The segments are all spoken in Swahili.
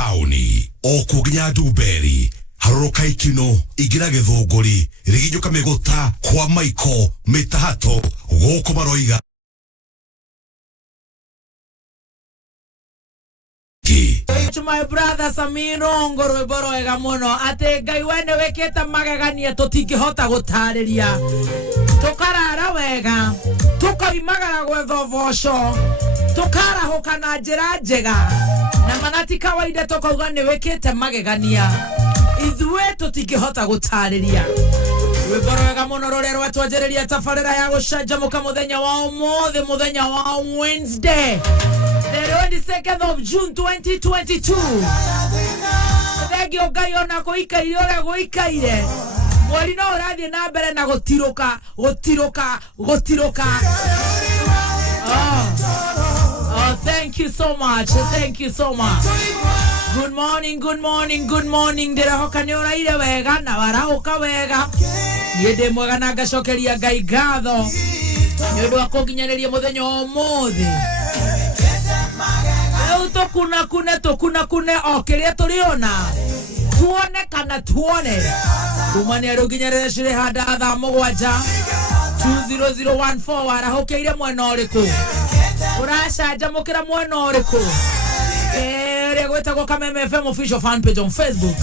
tauni okuginya Duberi haroka ikino igira githunguri rigijuka miguta kwa maiko mitahato goko maroiga to my brother Samiro ngoro boroega muno ate ngai wene weketa magagania tutingihota gutariria tukarara wega tukoimagara gwetho voco tukarahuka na njira njega na manati kawaida tukauga ni wekete magegania ithwe tutingihota gutariria wiboroega muno rorero atwanjiriria tafarira ya gucanjamuka muthenya wa umuthi muthenya wa Wednesday the 22nd of June 2022 thegio ngai ona kuikaire ore guikaire mweri no urathie na mbere na gutiruka Oh, thank you so much. Good morning. Ndirahoka ni uraire wega na warahuka wega. Yende mwega na ngacokeria ngai ngatho. Ni undu wa kunginyanĩria muthenya wa umuthi. Tukuna kune o kiria turiona. Tuone kana tuone. Kumania ruginyerere cire handa thaa mugwanja 20014 warahukeire mwena uriku. Uracanjamukira mwena uriku. Gwetagwo Kameme FM official fan page on Facebook.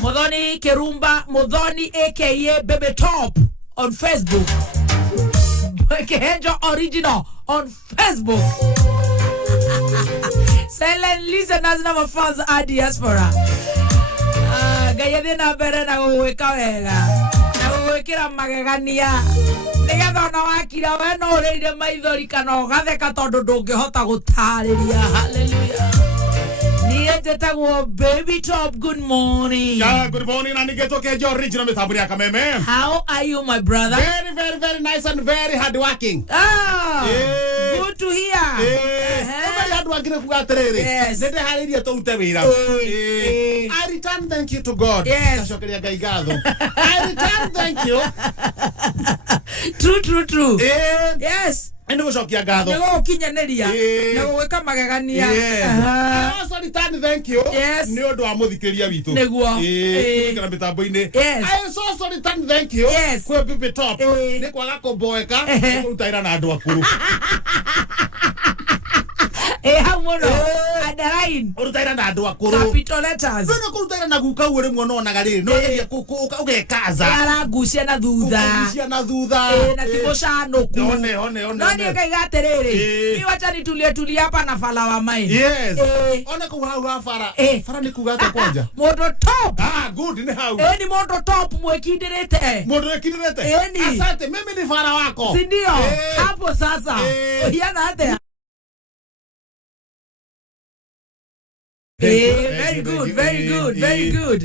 Muthoni Wakirumba, Muthoni aka Baby Top on Facebook. Kihenjo original on Facebook. Silent listeners na fans are diaspora. Gayede na bere na gweka wega. Na gwekira magegania. Nigetha na wakira we no reire maithori kana gatheka tondu ndungihota gutariria. Hallelujah. Nietagwo Baby Top, good morning. Yeah, good morning. And get okay, your original Mitaburi Kameme. How are you, my brother? Very nice and very hard working. Ah, good to hear. Very hard working. Yes. I return thank you to God. Yes. I return thank you. True. Yes. Endo gushokia ngatho. Nego kinyaneria. Nego gweka magegania. I also return thank you. Yes. Ni undu wa muthikiria witu. Neguo. Kana mitambo-ini. Yes. I also return thank you. Yes. Kwa Baby Top. Ni kwaga kumboeka, ni kurutaira na andu akuru. Hamono. Underline. Urutaira na andu akuru. Capital letters. Ndio kurutaira na guka uri mwono na gari. No ye ugekaza. Aragucia na thutha. Gucia na thutha. Na timocanuku. One. Nani ukaigaterere. Ni wacha nitulie hapa na fala wa mai. Yes. Ona ku hau fara. Fara ni kugata kwanja. Moto top. Good ni hau. Ni moto top mwekindirete. Asante, mimi ni fara wako. Si ndio? Hapo sasa. Yana hata. Very good.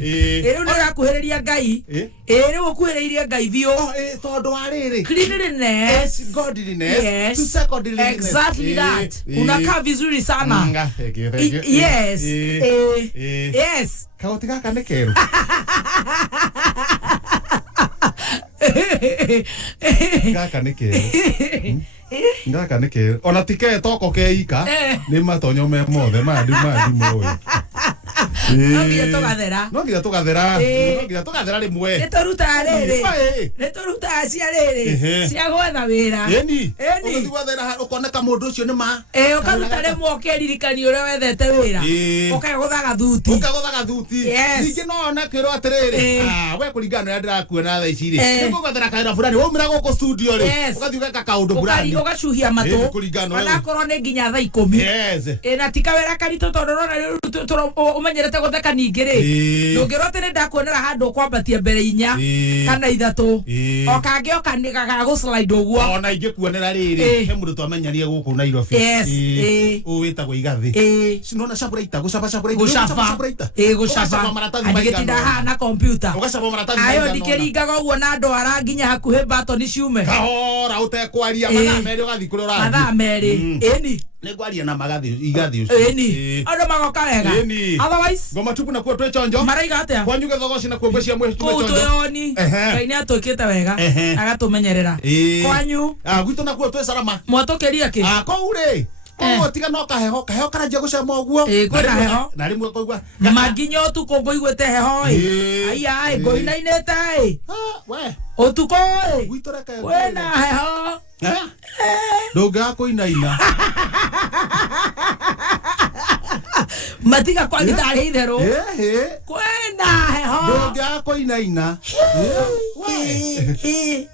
Unora kuhereria ngai. Ero kuhereria ngai vio. Tondu ariri. Cleanliness, godliness, yes. to secondliness. Exactly that. Unakaa vizuri sana. Yes. Yes. Kauti gaka ne keru. Gaka ne keru. Ngaka ne keru. Ona tike toko ke ika. Ni matonyo me mothe madi moyo. No nginya tugathera rimwe. Nituruta cia riri. Cia gwetha wira. Eni. Ugathera ukoneka mundu ucio ni ma. Ukaruta rimwe ukeririkania uria wethete wira. Ukaguthaga thuti. Ningi no ona kwiro atiriri. We kuringana na ndirakuona tha ici ri. Nigugathera kaira fulani. Waumira guku studio ri. Ugathiĩ ugeka kaundu fulani. Ugacuhia matu. Ona korwo ni nginya tha 10. Yes. Na tikawera karito tondu rona umenyerete gutheka ningi ri. Ndungirwo ni ndakuonera handu kwambatia mbere 4 kana 3. Okange okaniga go slide uguo. Ona ingikuonera riri. He mundu twamenyanie guku Nairobi. Yes. Witagwo igathi. Sinona sapuraita gucaba. Gucaba maratathi maigana hana computer. Ugacaba maratathi maigana. Ayo ndikeringaga uguo na andu araginya hakuhe batoni ciume. Kahora utekwaria mathaa meri ugathi kuri urathi. Mathaa meri. Eni. Negwaria na magathi igathi ucio. Eni. Ando magoka wega. Otherwise ngoma tupu na kuo twechonjo. Maraiga atia. Kwanyu gethogoci na kuo cia mwe twechonjo. Kutuyoni. Ngai ni atukite wega. Agatumenyerera. Kwanyu. Gwitu na kuo twe salama. Mwatukeria ki? Koure. Ko tiga no kaheho kana je gucema oguo. Kwina heho. Na rimwe koigua. Maginyo tu ko ngoigwete heho. Ai ngoinainete ai. We. Otuko ai. Gwitoreka. Kwina heho. Ndoga koinaina. Matiga kwa gitari itherũ kwena heho ndũngĩaga kũinaina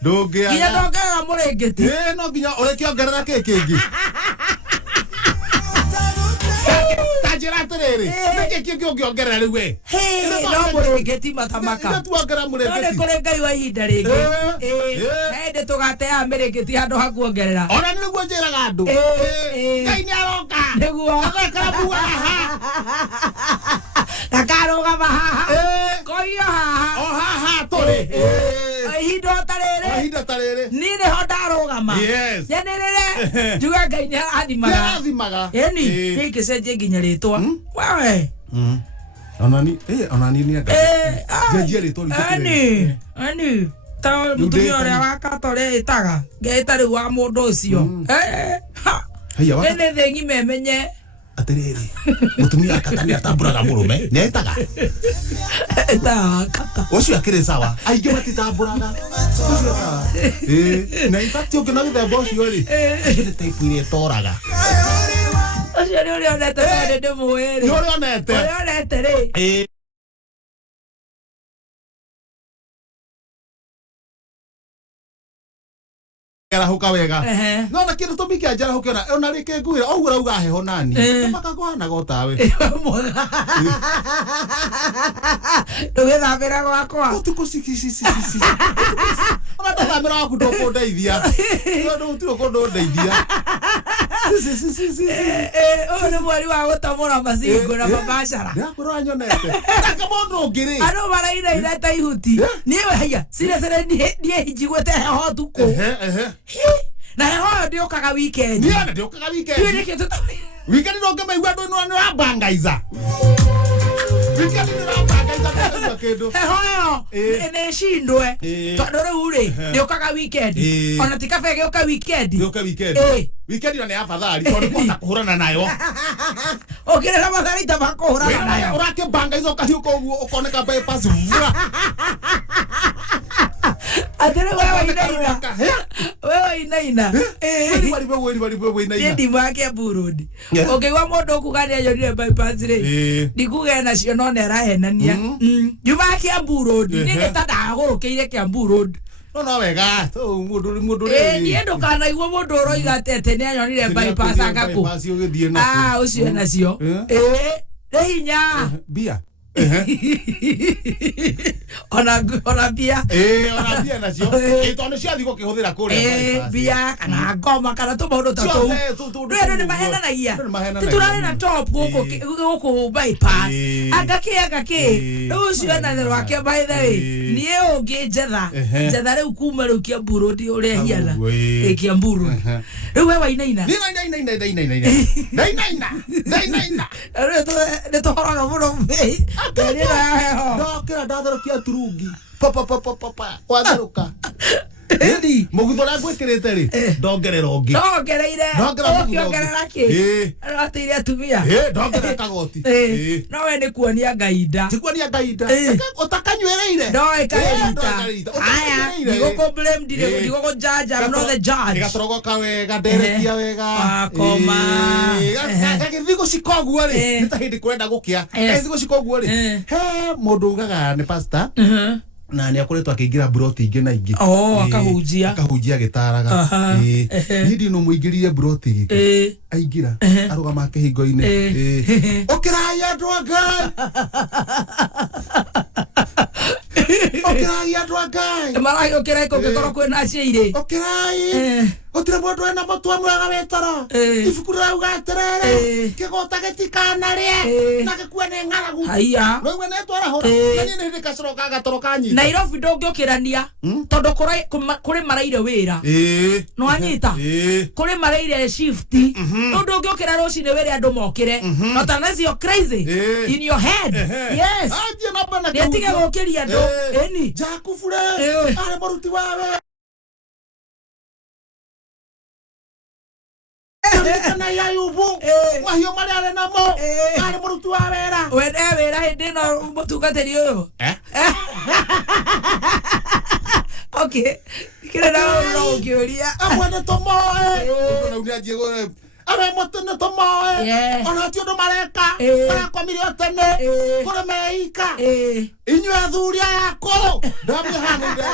ndũngĩaga nginya ndongerera mũrĩngĩti no nginya ũrĩkĩongerera kĩ kĩngĩ tanjĩra atĩrĩrĩ nĩkĩ kĩngĩ ũngĩongerera rĩu we no mũrĩngĩti matamaka no nĩ kũrĩ Ngai wa ihinda rĩngĩ hĩndĩ tũgateaga mĩrĩngĩti handũ ha kuongerera ona nĩguo njĩraga andũ Ngai nĩaroka nĩguo agakarabu haha gakarũgama haha koio haha o haha tũrĩ ihinda ta rĩrĩ niĩ nĩho ndarũgama nyanĩrĩre njuga Ngai nĩarathimaga ĩni nĩngĩcenjie nginya rĩtwa wewe onani nĩ ngenjia rĩtwa rĩtũ ani ta mũtumia ũrĩa wa Katore ĩtaga ngeta rĩu wa mũndũ ũcio nĩ thĩ ng'ima ĩmenye atĩrĩrĩ mũtumia akatania tamburaga mũrũme nĩetaga ũcio akĩrĩ sawa aingĩ matitamburaga na infatti ũngĩ na gĩthemba ũcio rĩ nĩ taipu iria ĩtoraga ũcio nĩ ũrĩa onete tondũ ndĩmũĩ rĩ ũrĩa onete rĩ Jarahuka wega no na kindu tumikia jarahuka na ona rike nguira ogu rauga heho nani makagwana gotawe ndugithambira gwakwa utuko sisi ona ndathamira waku ndokundeithia no utiro kondo ndeithia sisi nĩ mweri wa gũtomora macingo na mabashara ndakorwo nyonete ndaka mũndũ ũngĩrĩ andũ marainaina ta ihuti niĩ haiya sire niĩ njiguĩte heho tuko na heho ndĩũkaga weekend niĩ ndĩũkaga weekend no ngĩmaigua andũ nĩ wabangaiza weekend nĩ wabangaiza kĩndũ heho nĩcindwe tondũ rĩu rĩ ndĩũkaga weekend ona ti kabe gĩũka weekend weekend nĩ afadhali tondũ kũhota kũhũrana nayo ũkĩrera mathari ta makũhũrana nayo ũrakĩbangaiza ũkahiũka ũguo ũkoneka bypass atĩrĩ wewe inaina niĩ ndimake burudi ũngĩigua mũndũ ũkuga nĩ anyonire bypass rĩ ndikuge nacio no nĩ arahenania njumake burudi niĩ nĩtandagũrũkĩire Kiambu Road no wega mũndũ niĩ ndũkanaigua mũndũ ũroiga atĩ nĩ anyonire bypass agakũ ũcio nacio nĩ hinya bia ona bia nacio tondũ ciathi gũkĩhũthĩra kũrĩa bia kana ngoma kana tũmaũndũ ta tũu rĩu nĩ mahenanagia tũrarĩ na top gũkũ bypass agakĩ rĩu ũcio na thĩ wake by the way niĩ ũngĩ njetha rĩu kuma rĩu Kiambu Road ũrĩa hiana Kiambu Road rĩu we wainaina nĩ tũhoraga mũno ndokĩra ndatherũkia turungi watherũka mũgutho ũrĩa ngwĩkĩrĩte rĩ ndongerera ũngĩ ndongereire kĩ aratĩire atumia ndongerera kagoti no we nĩ kuonia ngainda tikuonia ngainda ũtakanyuĩrĩire ndoĩ kaĩrita aya ndigũkũ judge I'm not the judge ĩgatorogoka wega nderekia wega akoma gagĩthiĩ gũcika ũguo rĩ nĩ ta hĩndĩ kũrenda gũkĩa gagĩthiĩ gũcika ũguo rĩ he mũndũ ugaga nĩ pastor na nĩ akoretwo akĩingĩra buroti ingĩ na ingĩ akahunjia gĩtaraga niĩ ndĩ no mũingĩrire buroti gĩkĩ aingĩra arũgama kĩhingo-inĩ ũkĩrai andũ a Ngai ũkĩrai andũ a Ngai maragĩ ũkĩrai kũngĩkorwo kwĩna ciĩrĩ ũkĩrai gũtirĩ mũndũ wĩna mũtwe mwega wĩtoro ibuku rĩrauga atĩrĩrĩ kĩgũta gĩtikanarĩe na gĩkue nĩ ng'aragu rĩu we nĩtwarahũra na niĩ nĩ hĩndĩ gacoroka gatoro kanyiita Nairobi ndũngĩũkĩrania tondũ kũrĩ maraire wĩra nĩwanyita kũrĩ maraire shift ndũngĩũkĩra rũcinĩ wĩre andũ mokĩre not unless you're crazy in your head yes nĩatige gũkĩria andũ ĩni Jakubure arĩ mũruti wa wĩra kana ya yubu mahio mari are namo ari murutu wa wera wende wera hindi no mutungatiri uyu okay kire na ukiuria amwende tomoe kuna unia jego ame motene tomoe ona ti undu mareka kwa milio tene kore meika inyu athuria yako ndamu hanire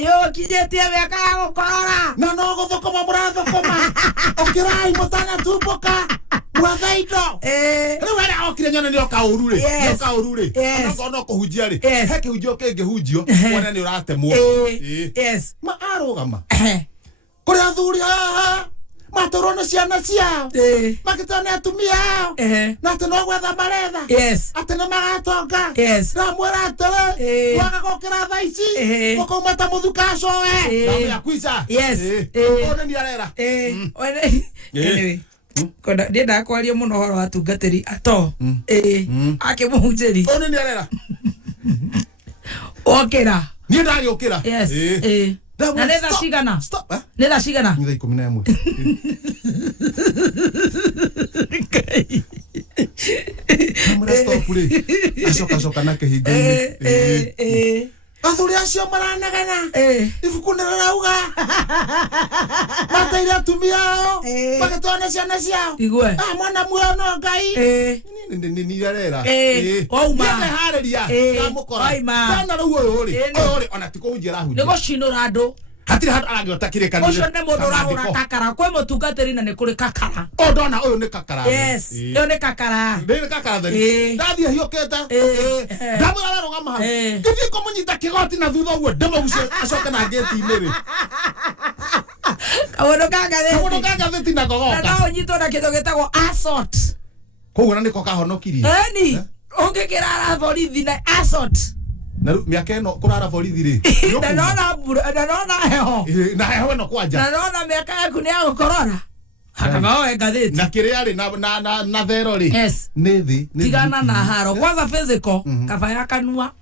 iyo kijetie weka ya gukorora na no guthukuma murathukuma okirai mutana tuboka mwathaito riu wera okire nyone ni okaurure ona kuhujia ri heke hujio kenge hujio wona ni uratemwo yes ma arugama kuri athuria matorona ciana ciao makitone atumia ao na teno gwetha maretha atene magatonga na mwera atere wagagokera thaici gukaumata muthukacoe na yakwisa ona ni arera anyway konda ndenda kwaria muno horo atungatiri ato akimuhunjiri ona ni arera okera ni ndari okera na nenda cigana nenda cigana ni 11 kamera stop ri asoka na kehingo athuri acio maranagana ibukunira rauga mataira atumiao magatona ciana ciao mwana muono ngai ni rera ouma hariria kamukora na ruo uri ona tikuhunjira hu nego cinura andu hatire handu arangiota kirekano ucio ne mundu urahura kakara kwe mutungatiri na ni kuri kakara ndona uyu ni kakara yo ni kakara theri ndathie hiokete ndamwira rugama hau ngithi kumunyita kigoti na thutha uguo ndamaguce acoke na ngeti-ini ri kaundu kagatheti na gogoka na unyitwo na kindu gitagwo assault koguo na niko kahonokirie eni ungikirara borithi na assault na miaka eno kurara borithi ri na heho na heho no kwanja na miaka yaku ni ya gukorora hakamawe gatheti na kiria ri na thero ri ni thi tigana na haro kwanza physical kaba ya kanua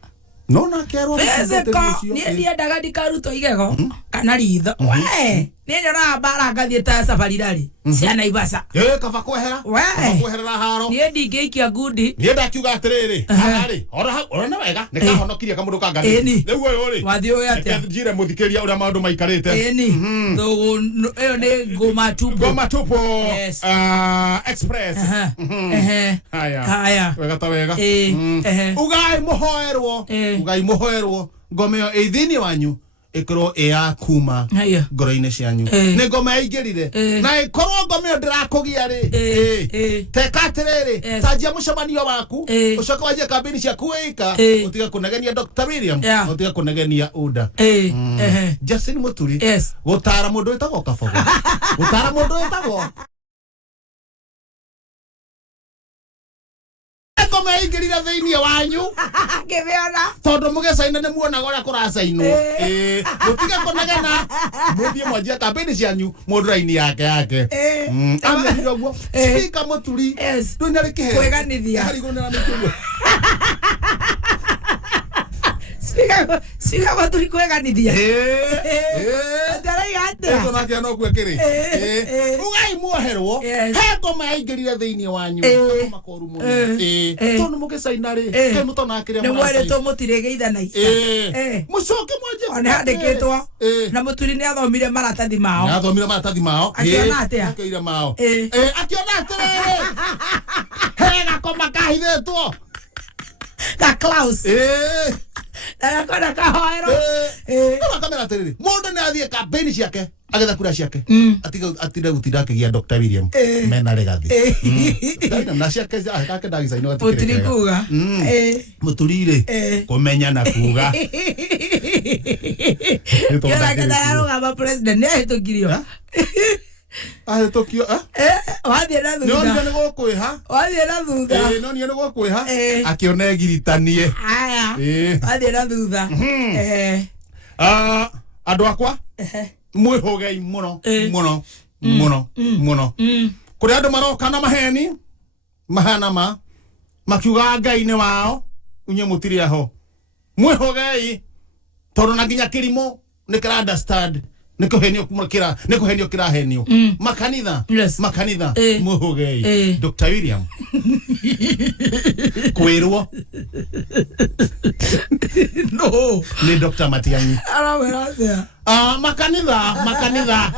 no na kero physical ni ndiendaga ndikaruto igego kana ritho we ni nyona bara ngathieta safari ndari ciana ibasa kaba kwehera haro ni ndingeikia ngundi ni ndakiuga atiriri ari ora wega ni kahonokirie kamundu kangathi riu uyu ri wathi uyu atia njire muthikiria uria maundu maikarite thogo iyo ni ngoma tupo express haya wega ta wega ugai muhoerwo ngomeo ithini wanyu ikoro ya kuma ngoro-ini cianyu ni ngoma yaingirire na ikorwo ngomeo ndirakugia ri teka atiriri tanjia mucemanio waku ucoke wanjie kambini ciaku wika utiga kunegenia Dr. William utiga kunegenia Uda Justin Muturi gutara mundu witagwo kabogo gutara mundu witagwo ngoma yaingirire thiini wanyu ngiviona tondu mugecaina ni muonaga uria kuracainwo mutige kunegena muthie mwanjia kambini cianyu mundu raini yake amethire guo speaker Muturi ndunari kihe kweganithia harigunira mikiguo Speaker Muturi kweganithia eto na kiano kwekiri ugai muoherwo he ngoma yaingirire thiini wanyu makoru muno tondu mugecaina ri ke mutona akiria ni mweretwo mutire geithana mucoke mwanje ona handikitwo na Muturi ni athomire maratathi mao akiona atia akiira mao akiona atiriri he gakoma kahithitwo ka Klaus na kona kahoero kamera atiriri mundu ni athie kambeni ciake agetha kura ciake atire gutinda akigia Dr. William mena regathi na ciake akake ndagicaino Muturi kuga Muturi ri kumenya na kuga yora kada rugama president ni ahitukirio ahitukio wathie na thutha no ni gukwiha wathie na thutha no ni gukwiha akione giritanie aya wathie na thutha andu akwa mwihogei muno kuri andu maroka na maheni mahana makiuga ngai ni wao unye Mutiri aho mwihogei tondu na nginya kirimo ni kira understand nikuhenio kumukira nikuhenio kirahenio makanitha makanitha muhugei Dr. William kwirwo no ni Dr. Matiang'i arawera there makanitha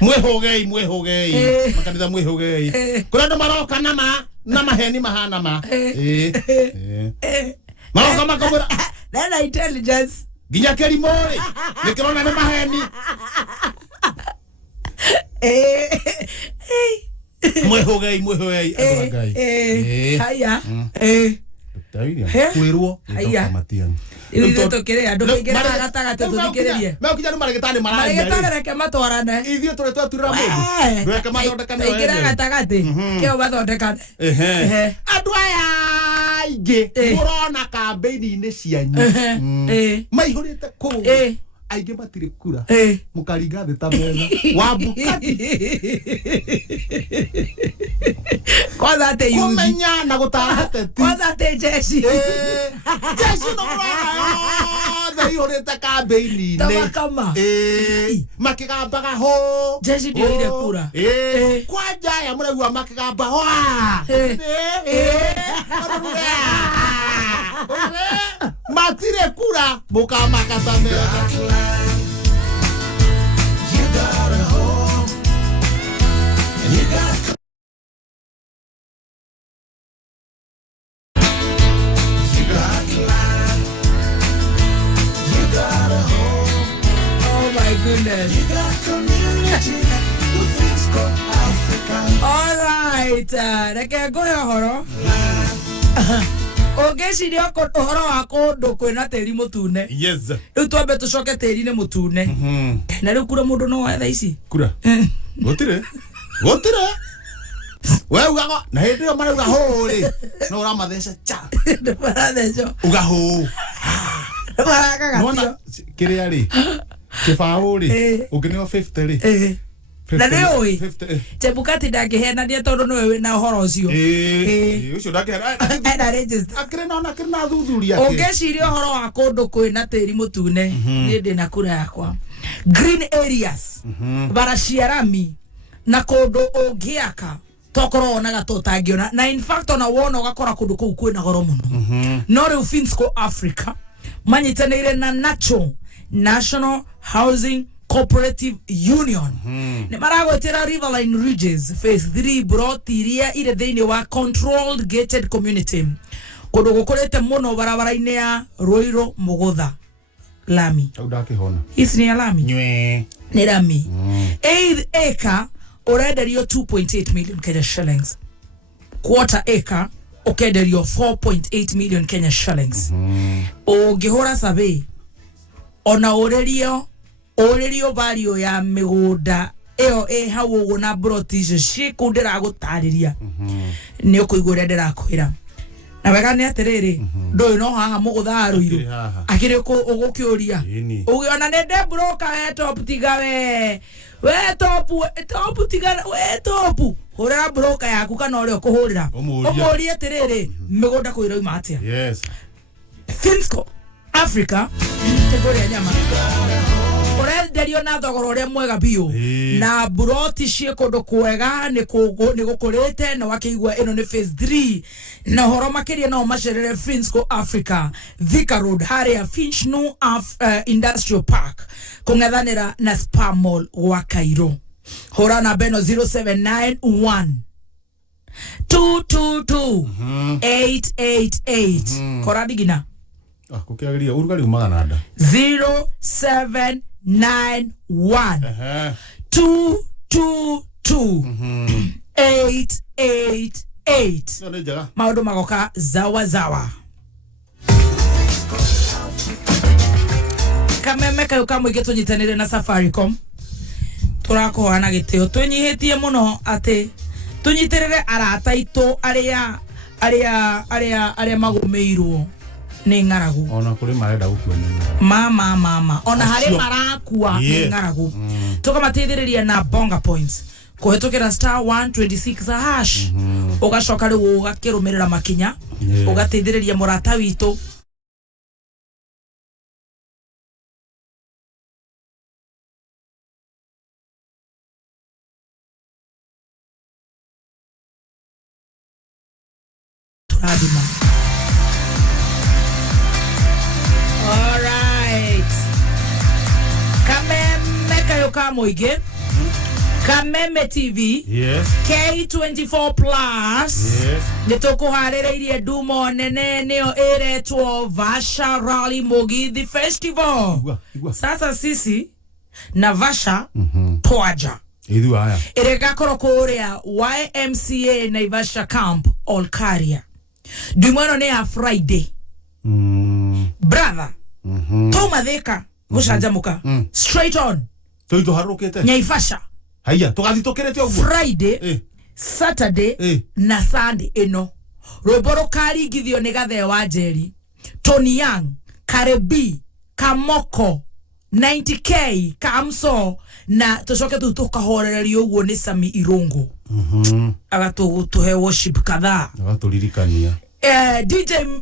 mwehogei makanitha mwehogei kuna ndo maroka na maheni mahana ma maroka makabura nena intelligence ginya kerimore nikirona ni maheni mwehogei adugai haya David kwirwo Dr. Matiang'i Iwe tokere andu baingira gatagate tuthikirerie. Me ukijana marigitani marari. Marigitani reke matwarane. Ithio tore twaturira mundu. Reke mathondekane. Baingira gatagate. Kio bathondekane. Andu aya ingi murona campaign-ini cianyu. Maihurite ku. Aingi matire kura. Mukaringa thĩ ta metha. Wambukati. Kwanza te yuzi. Kumenya na gutara teti. Kwanza te jeshi. Jeshi no mwana. Ihurite campaign-ini. Tamakama. Makigambaga ho. Jeshi ndio ile kura. Kwanja ya muragua makigamba ho. Matire kura mukamakatana. Goodness. You got community. All right. Reke go horo. Ogeci rio ko horo wa kundu kwina tiri mutune. Yes. Riu twambe tucoke tiri ni mutune. Na riu kura mundu no wetha ici. Kura. Gotire. We ugago na hindi yo mara ugaho ri. No ura mathece cha. Maratheco. Ugaho. Maraka gatio. Kiri ari. Kifao ri. Ugineo 50 ri. Na leo Chebukati ndangihena dia tondu no we na horo ucio ucio ndangihena na register akirina thuthuria ungeciria horo wa kundu kwina tiri mutune ni ndina kura yakwa green areas baraciarami na kundu ungiaka tokoro na gatotangiona na in fact ona wona ugakora kundu kuu kwina goro muno no riu Finsco Africa manyiteneire na National Housing Cooperative Union. Ne maragwetera Riverline Ridges Phase 3 brought iria ire thini wa controlled gated community. Kundu gukurete muno barabara-ini ya Ruiru Mugutha Lami. Audake hona. Isi ni Lami. Nywe. Ni Lami. 8 acre urenderio 2.8 million Kenya shillings. Quarter acre ukenderio 4.8 million Kenya shillings. Ugihora survey ona urerio value ya migunda eo hau ugu na broticio ciku ndiragutariria ni ukuigura ndirakwira na wega ni atiriri ndoy no haha mugutha aruiru akiri ku ugukiuria ugiona ne de broker we top tiga we top tiga we top hura broker yaku kana uri kuhurira umuria atiriri migunda kwira uma atia yes Finsco Africa tegore nyama urenderio na thogora uria mwega biu na buroti cie kundu kwega ni gukurite na wakiigua ino ni phase 3 na horo makiria no macerere Finsco Africa Thika Road haria Finch New Industrial Park kungethanira na Spa Mall wa Cairo hora na beno 0791 222 888 koradigina kukiagiria urugari umaga nda 0791 222 888 maundu magoka zawa kameme kayo kamwe tunyitanire na Safaricom turakohana gitio tunyihitie muno ati tunyitirire arata itu aria magumeirwo ni ngaragu ona kuri marenda gukua ni mama ona hari marakua ni ngaragu tukamateithiriria na bonga points kuhetukira star 126 hash ugacoka riu ugakirumirira makinya ugateithiriria murata witu kurathima. All right. Kameme kayo kamoige. Kameme TV. Yes. K24 Plus. Yes. Nitoko harereirie dumo nene neo eretwo Vasha Rally Mugithi Festival. Sasa sisi na Vasha twaja. Idhu haya. Iregakoro kuria YMCA Naivasha Camp Olkaria. Dumano ne a Friday. Brother. Tomatheka Canjamuka. Straight on. Toito harokete. Naivasha. Haya, tukathitokerete ogwo. Friday, Saturday, na Sunday eno. Roboro kari githio ni gathe wa Njeri. Tony Young, Karebi, Kamoko, 90K, Kamso na tucoke tu tukahorererio ogwo ni Sami Irongo. Agatuhe worship kadhaa. Agaturirikania.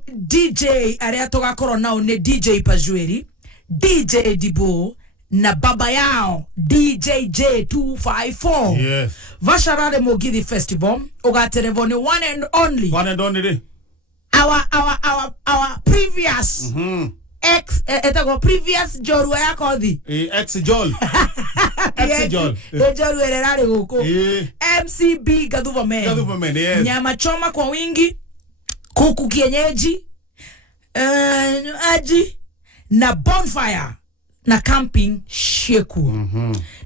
DJ aria tugakorwo nao ni DJ Pajweri, DJ Dibo na baba yao DJJ254. Yes. Vasha Rally Mugithi Festival ugaterevoni one and only our previous previous jorua yako thi ex-jol jorua ererari guku MCB Gadhuvamen yes. Nyama choma kwa wingi, kuku kienyeji, aji na bonfire na camping sheku.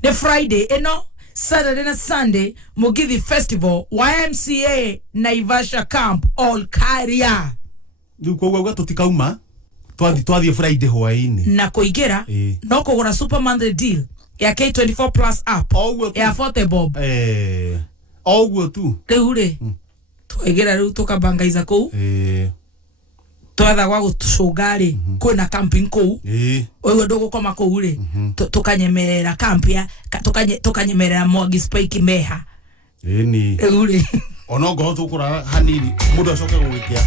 The Friday eno, Saturday na Sunday Mugithi Festival YMCA Naivasha Camp Olkaria. Nduko gwa tutikauma twathi Friday hoaini Na kuigera no kugura super monthly deal ya K24 Plus app ya 40 bob ogwo tu reure tuigera ru tukabangaiza kou twatha gwa gucungari kwina camping kou oyo ndogo koma kou ri tukanyemerera campia tukanyemerera Mwangi Spike Meha ni uri onogo tukura hanini mudo coke gugikia.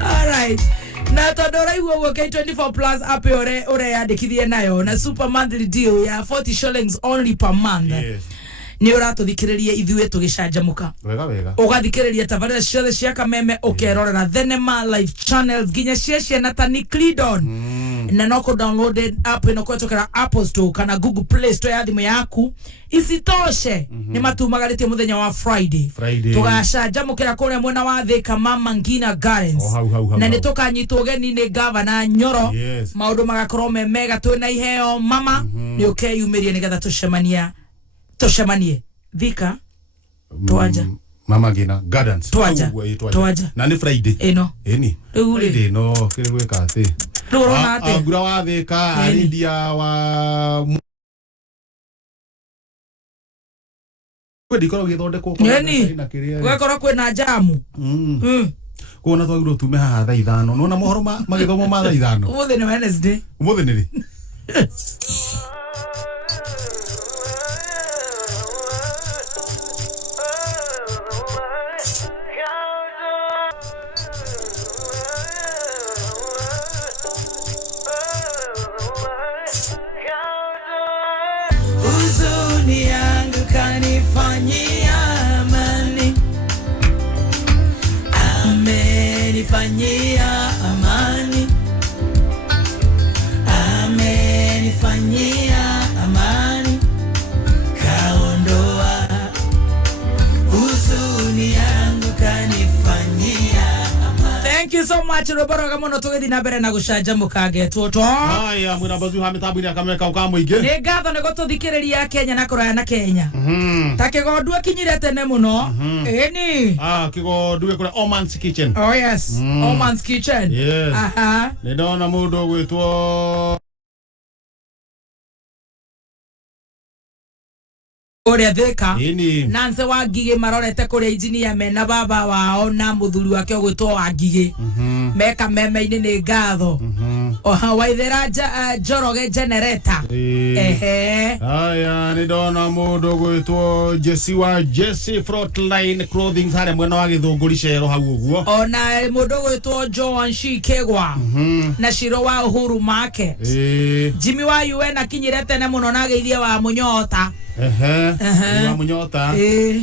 All right. Na todora iwo K24 Plus app ore yandikithie nayo na super monthly deal ya 40 shillings only per month. Yes. Ni urathuthikiriria ithuĩ tugicanjamuka Wega ugathikiriria tabarĩra ciothe cia Kameme ukerorera thenema live channels nginya cia na tani Cleedon na no ku download app ino kwetokera Apple Store kana Google Play Store ya thimu yaku. Isitoshe ni matumagaritie muthenya wa Friday tugacanjamukira kuria mwena wa Thika Mama Ngina Gardens na ni tukanyitwo ugeni ni governor Nyoro. Maundu magakorwo me mega twina iheo mama ni ukeyumirie nigetha tucemanie Thika twaja Mama Ngina Gardens twaja na ni Friday eno Friday no kiri gwika ati rurona ati agura wa Thika aridia wa kwendikoro githondekwo na kiria gwekora kwina jamu kuona twagirwo tume haha thaa 5 nona mohoro magithomo ma thaa 5 umuthi ni Wednesday umuthi ni ri huzuni yangu kanifanyia amani, amenifanyia amani, amenifanyia amani, kaondoa huzuni yangu kanifanyia amani. Thank you so much Roboro gamono tugethi na mbere na gucanjamuka ngetwo haya mwina bazu ha mitambo ya Kameme kauka muingi ni ngatho ni gututhikiriria Kenya na kuraya na Kenya takigondu akinyire tene muno eni kigondu kura Oman's Kitchen. Oh yes Oman's Kitchen. Yes. Ni ndona mundu gwitwo Oria Thika Nanse wa Ngigĩ marorete kuria engineer mena baba wao na muthuri wake gwitwo wa Ngigĩ meka Kameme-ini ni ngatho waithera Njoroge generator haya ni ndona mundu gwitwo Jesse wa Jesse Frontline Clothing hare mwena wa Githunguri cero hau uguo ona mundu gwitwo Joan Shikegwa na Shiro wa Uhuru Market Jimmy wa UN akinyire tene muno na geithia wa Munyota Wa munyota.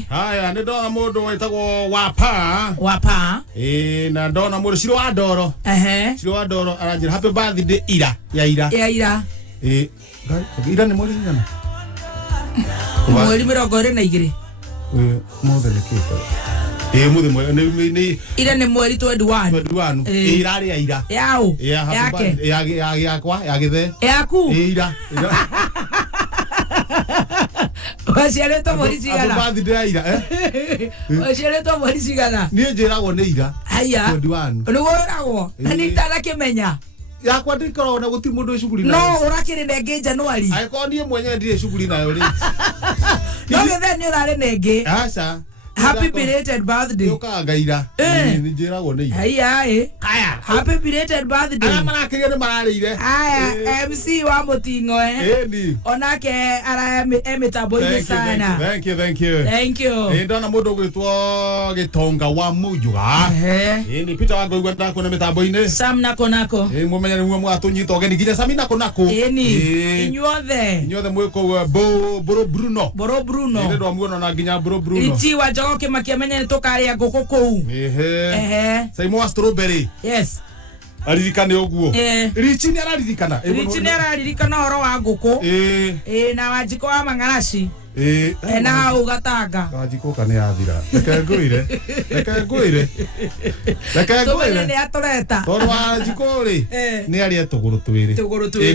Haya ndona mundu wetagwo wapa. Na ndona mundu Ciro wa Ndoro. Aranjira happy birthday ira. Ira ni mweri ngana. Mweri 22. Mothe nikito. Muthe mweri ira ni mweri 21. Ira ira. Yao. Yake. Yakwa, yagithe. Yaku. Ira. Waciaretwo mweri cigana? Happy birthday ira. Waciaretwo mweri cigana? Niĩ njĩragwo nĩ ira. Haya. 21. Nĩguo wĩragwo? Na nĩ itanakĩmenya. Yakwa ndikoragwo na gũtirĩ mũndũ wĩ cuguri nayo. No ũrakĩrĩ nengĩ Januari. Angĩkorwo niĩ mwenyewe ndirĩ cuguri nayo rĩ. No gĩthe nĩ ũrarĩ nengĩ. Aca. Happy belated birthday. Yoka ngaira. Nĩ njĩragwo nĩ ira. Haya. Happy belated birthday. Ara marakĩria nĩ mararĩire. Haya, MC wa Mũtingo Ni. Onake ara emetambo-inĩ sana. Thank you. Ndona mũndũ gwĩtwo Gĩtonga wa Mũnjuga. Ni Peter wa Ngoigua ndakuona mĩtambo-inĩ. Sam nako. Mũmenya nĩ muo mwatũnyita ũgeni nginya Sami nako. Inyuothe mwĩkũu Boro Bruno. Nĩ ndona muona na nginya Boro Bruno. Richi wa Njogo Kĩmakia menya nĩ tũkarĩa ngũkũ kũu. Simon wa Strawberry. Yes. Aririkane ũguo. Richi nĩ araririkana. Richi nĩ araririkana ũhoro wa ngũkũ. Na Wanjiko wa Mang'araci. Na hau Gatanga. Wanjiko kana yathira. Reke ngũire. Tũmenye nĩ atũreta. Tondũ Wanjiko rĩ nĩ arĩa tũgũrũ twĩrĩ.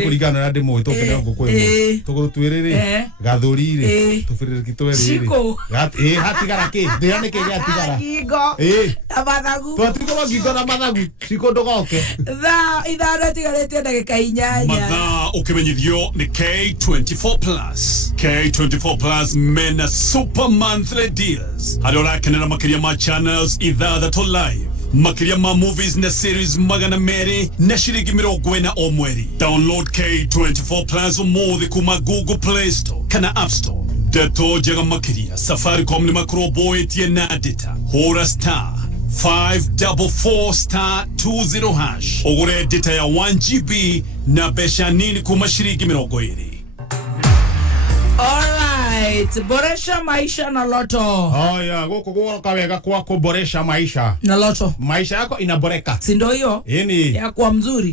Kũringana na ndĩmũĩ tũkĩrĩa ngũkũ ĩmwe. Tũgũrũ twĩrĩ rĩ, gathũri rĩ, tũbĩrĩrĩki twĩrĩ rĩ. Hatigara kĩ? Ndĩa nĩ kĩ gĩatigara? Ngingo. Na mathagu. Twatigwo ngingo na mathagu. Ciko ndũgoke. Ithano tigarĩtie ndagĩka 8. Mathaa ũkĩmenyithio nĩ K24+. K24+ mena super monthly deals. Harĩa ũrakenera makĩria ma channels ithathatũ live. Makĩria ma movies na series magana merĩ na ciringi 40 o mweri. Download K24+ ũmũthĩ kuma Google Play Store kana App Store. Ndeto njega makĩria Safaricom nĩ makũrũmbũĩtie na data. Hũra *544*20# ũgũre data ya 1GB na mbeca nini kuma ciringi 20. Alright, boresha maisha na Loto. Haya, gũkũ gũroka wega kwa kũboresha maisha. Na Loto. Maisha yako inaboreka. Si ndio hiyo? Ya kuwa mzuri.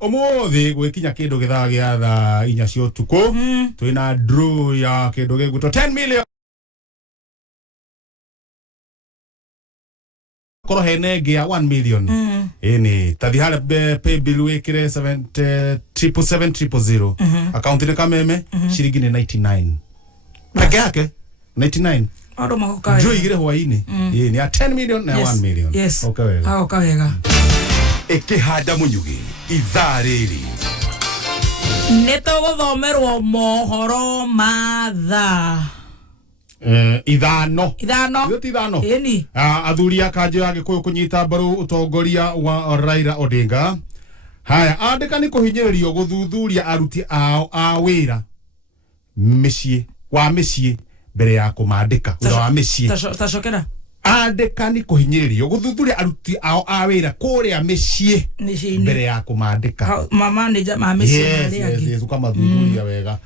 Ũmũthĩ gwĩkinya kĩndũ gĩthaa gĩa thaa 4 cia ũtukũ. Twĩna draw ya kĩndũ gĩgwĩtwo 10 million. Koro hene ngia 1 million. Tathi harĩa pay bill wĩkĩre 77700. Account nĩ kameme ciringi nĩ 99. Peke yake 99. Ado makoka. Draw igire hwaini. Ni ya 10 million na 1 million. Yes. Okay. Okay. Ikihanda Munyugi ithaa rĩrĩ. Nĩtũgũthomerwo mohoro mathaa ithano. Ithano. Ĩni. Athuri a kanjũ ya Gĩkũyũ kũnyita mbaru ũtongoria wa Raila Odinga. Haya, andĩka nĩ kũhinyĩrĩrio gũthuthuria aruti ao a wĩra mĩciĩ mbere ya kũmandĩka wĩra wa mĩciĩ. Tacokera. Andĩka nĩ kũhinyĩrĩrio gũthuthuria aruti ao a wĩra kũrĩa mĩciĩ mbere ya kũmandĩka. Manager ma mĩciĩ arĩa angĩ. Yes, ũkamathuthuria wega.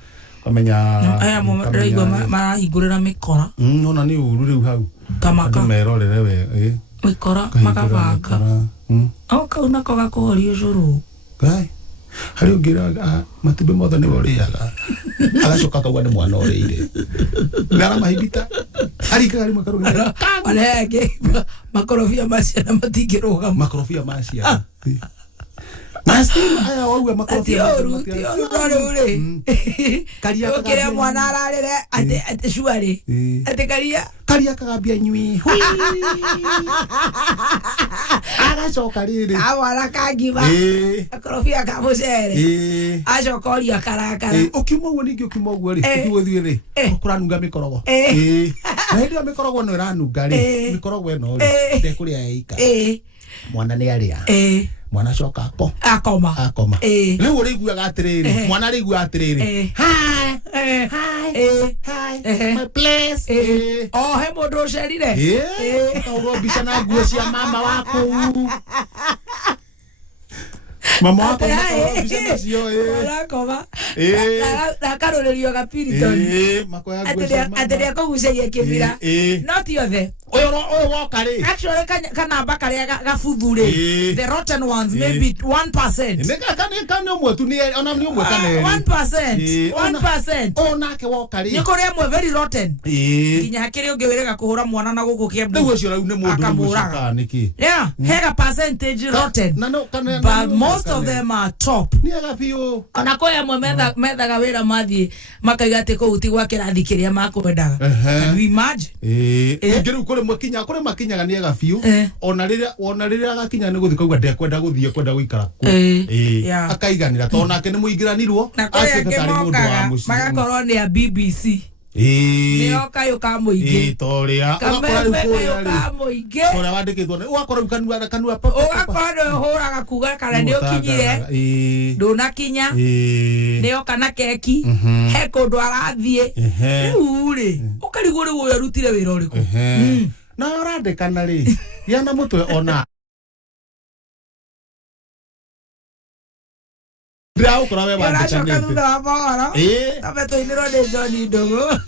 Kamenya aya mũndĩraigua marahingũrĩra mĩkora. Ona nĩ ũru rĩu hau. Kamaka. Merorere wega. Mĩkora makabanga. Kau nako gakũhoria ũcũrũ. Ngai. Harĩ ũngĩra matumbĩ mothe nĩ ũrĩaga. Agacoka kauga nĩ mwana ũrĩire. Ngara mahibita. Arikaga rĩmwe karũgĩra. Wale yake makorofia macia na matingĩrũgama. Makorofia macia. Nastima aya wauga makorofia. Karia kaya mwana ararire ate shuari. Ate karia kagambia nyui. Agacoka rĩrĩ. Awara kagiba. Makorofia kamucere. Acokoria karakara. Ukiuma ũguo ningĩ ukiuma ũguo rĩ. Ũgĩthiĩ rĩ. Ũkũranunga mĩkorogo. Na hĩndĩ ya mĩkorogo no ĩranunga rĩ. Mĩkorogo ĩno rĩ. Ndekũrĩa ĩika. Mwana nĩ arĩa. Mwana coka akoma. Rĩu ũrĩiguaga atĩrĩrĩ. Mwana arĩigua atĩrĩrĩ. Hi. My place. He mũndũ ũcerire. Ũguo mbica na nguo cia mama waku. Mama wako mbica cio Rakoma. Na karorerio gapiriton. Makoya Ateria kugucagia kimira. Not yothe. Oyo woka ri. Actually kanamba karia gafuthuri. The rotten ones maybe 1%. Neka kane umwe tu ni ona ni umwe kane. 1%. 1%. Ona ke woka ri. Ni kuri amwe very rotten. Nginya hakiri ungewirega kuhura mwana na guku kiembu. Niguo cio rau ni mundu ucika niki. Yeah, hega percentage rotten. But most of them are top. Ni agapio. Ona ko amwe methaga wira mathie makaiga ati ko uti gwa kirathi kiria makwendaga. Can you imagine? Ngiru kuri mwakinya kuri makinyaga ni agapio. Ona riria agakinya ni guthi kauga ndekwenda guthie kwenda guikara ku. Akaiganira to onake ni muingiranirwo. Aceketari mundu wa muci. Magakorwo ni a BBC. Nio kayo kamuingi toria ukakora uko kamuingi toria wandikitwo ni ukakora kanua papa ukakora huraga kuga kana ndio kinyire ndunakinya nio kana keki he kundu arathie riu ri ukarigwo ri uyo rutire wira uriku na urandikana ri yana mutwe ona Bravo, con la mia banda. Lascia caduta la paura. Vabbè, tu in rode giorni dopo.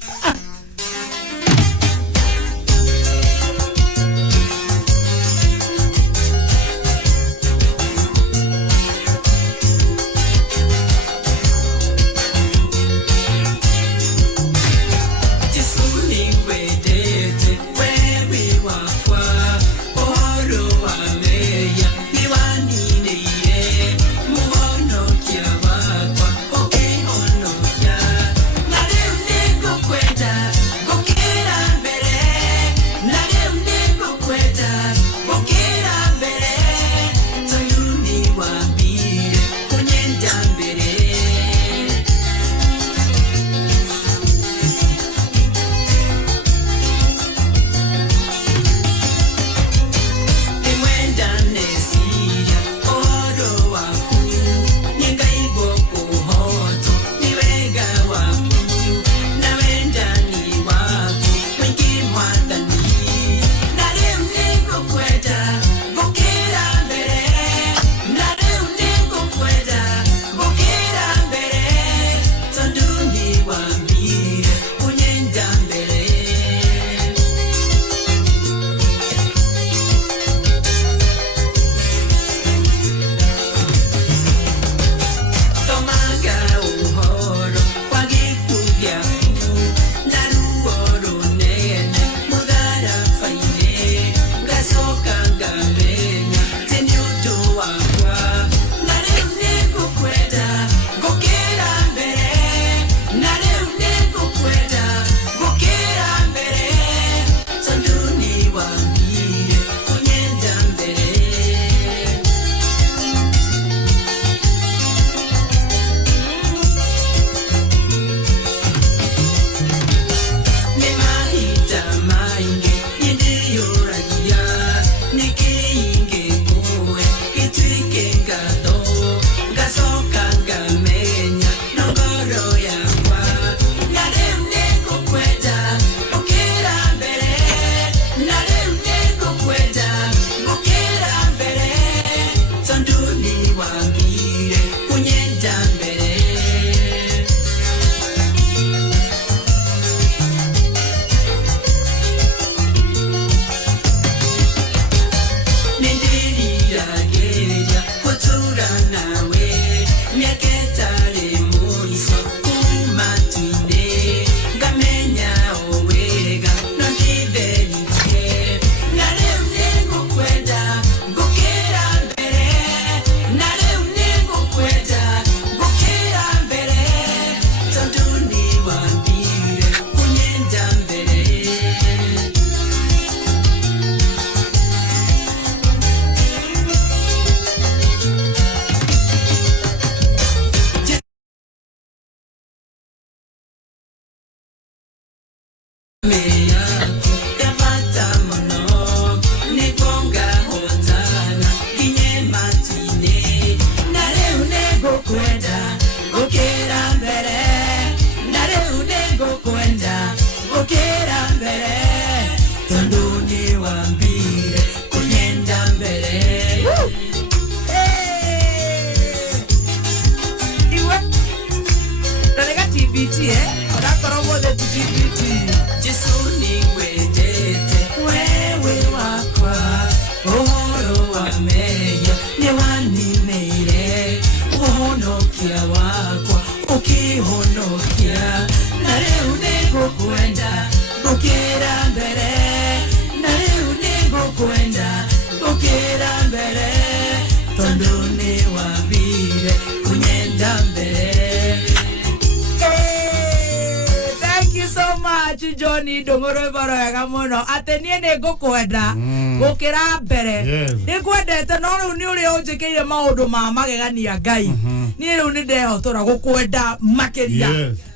Johnny dongoro baro ya mono atenie ne gokwenda gukira mbere ni kwendete no riu ni uri unjikeire maundu ma magegania Ngai ni riu ni ndehotora gukwenda makeria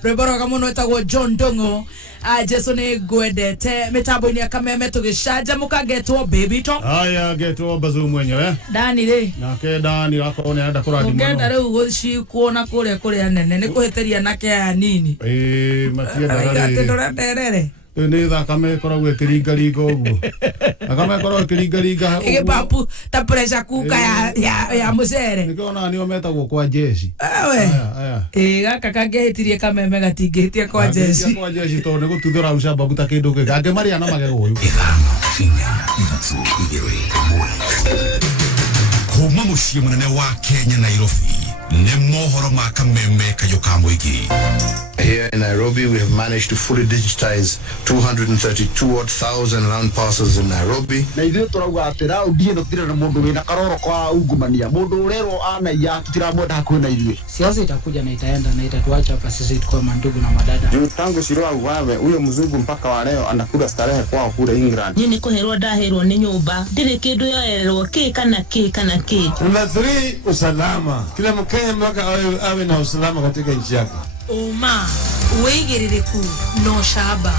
rebaro ga mono etagwo John Dongo Jesu ni gwendete mitambo-ini ya kameme tugicanjamuka getwo baby to aya getwo bazu mwenyewe Dani ri nake Dani wako ne anda kurathimo ngenda riu gucikuo na kuria nene ni kuhiteria nake ya nini matienda nderere ni thakame koragwo ikiringaringa uguo thakame koragwo ikiringaringa ige papu ta pressure kuka ya mucere nikiona ni ometagwo kwa jeshi we gaka kangehitirie kameme gatingĩhĩtia kwa jeshi to ni gututhura ucamba buta kindu gange maria na magego uyu kuma muciĩ munene wa Kenya Nairobi nĩ mohoro ma kameme kayoka muigi. Here in Nairobi, we have managed to fully digitize 232,000 land parcels in Nairobi. Na ithuĩ turauga atĩ raundi ĩno tũtirĩ na mũndũ wĩna karoro kwa ungumania, mũndũ ũrerwo anaiya tũtiramwenda hakuhĩ na ithuĩ. Siasa itakuja na itaenda na itatuacha hapa sisi kwa mandugu na madada. Juu tangu Shirua uwawe huyo mzungu mpaka wa leo anakula starehe kwao kule England. Nyini kuherwa daherwa ni nyumba ndire kindu yoererwo ki kana ki. Number 3, usalama. Kila Mkenya mpaka awe na usalama katika nchi yake. Uma uigiririku no shaba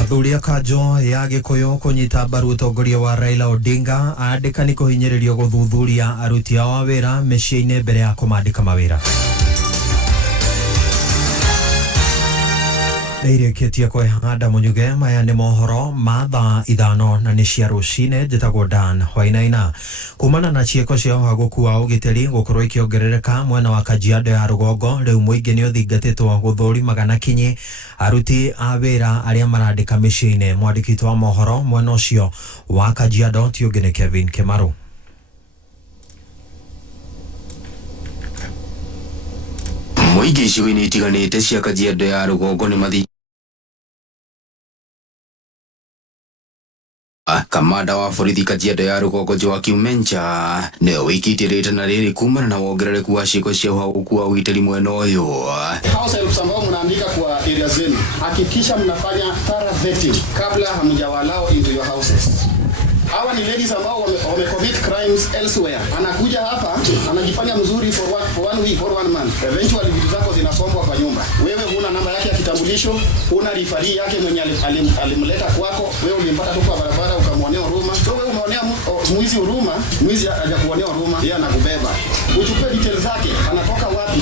Athuria kanjo ya Gikuyu kunyita mbaru utongoria wa Raila Odinga andika ni kuhinyiririo guthuthuria aruti a wira meciĩ-inĩ mbere ya kumandika mawira. Nĩirĩkĩtie kwĩhanda Munyuge maya nĩ mohoro ma thaa 5 na nĩ cia rũcinĩ njĩtagwo Dan Wainaina. Kumana na ciĩko cia ũhaguku wa ũgitĩri gũkorwo ikĩongerereka mwena wa Kajiado ya rũgongo, rĩu mũingĩ nĩ ũthingatĩtwo gũthũrimaga na kinyi aruti a wĩra arĩa marandĩka mĩciĩ-inĩ. Mwandĩki wa mohoro mwena ũcio wa Kajiado ti ũngĩ nĩ Kevin Kimaru. Mũingĩ icigo-inĩ itiganĩte cia Kajiado ya rũgongo nĩ mathi Kamanda wa borithi Kajiado ya rũgongo Kihenjo nĩwe wĩkĩtire itana rĩrĩ kumana na wongerereku wa ciĩko cia ũhaguku wa ũgitĩri mwena ũyũ. House helps ambao mnaandika kwa area zenu, hakikisha mnafanya thorough vetting kabla hamjawalao into your houses. Hawa ni ladies ambao wame-commit crimes elsewhere. Anakuja hapa, anajifanya mzuri for one week, for 1 month. Eventually vitu zako zinasombwa kwa nyumba. Wewe huna namba yake ya kitambulisho, huna referee yake mwenye alimleta kwako, wewe ulimpata tu kwa barabara ukamwonea huruma. So wewe umeonea mwizi huruma, mwizi hajakuonea huruma, yeye anakubeba. Uchukue details zake, anatoka wapi,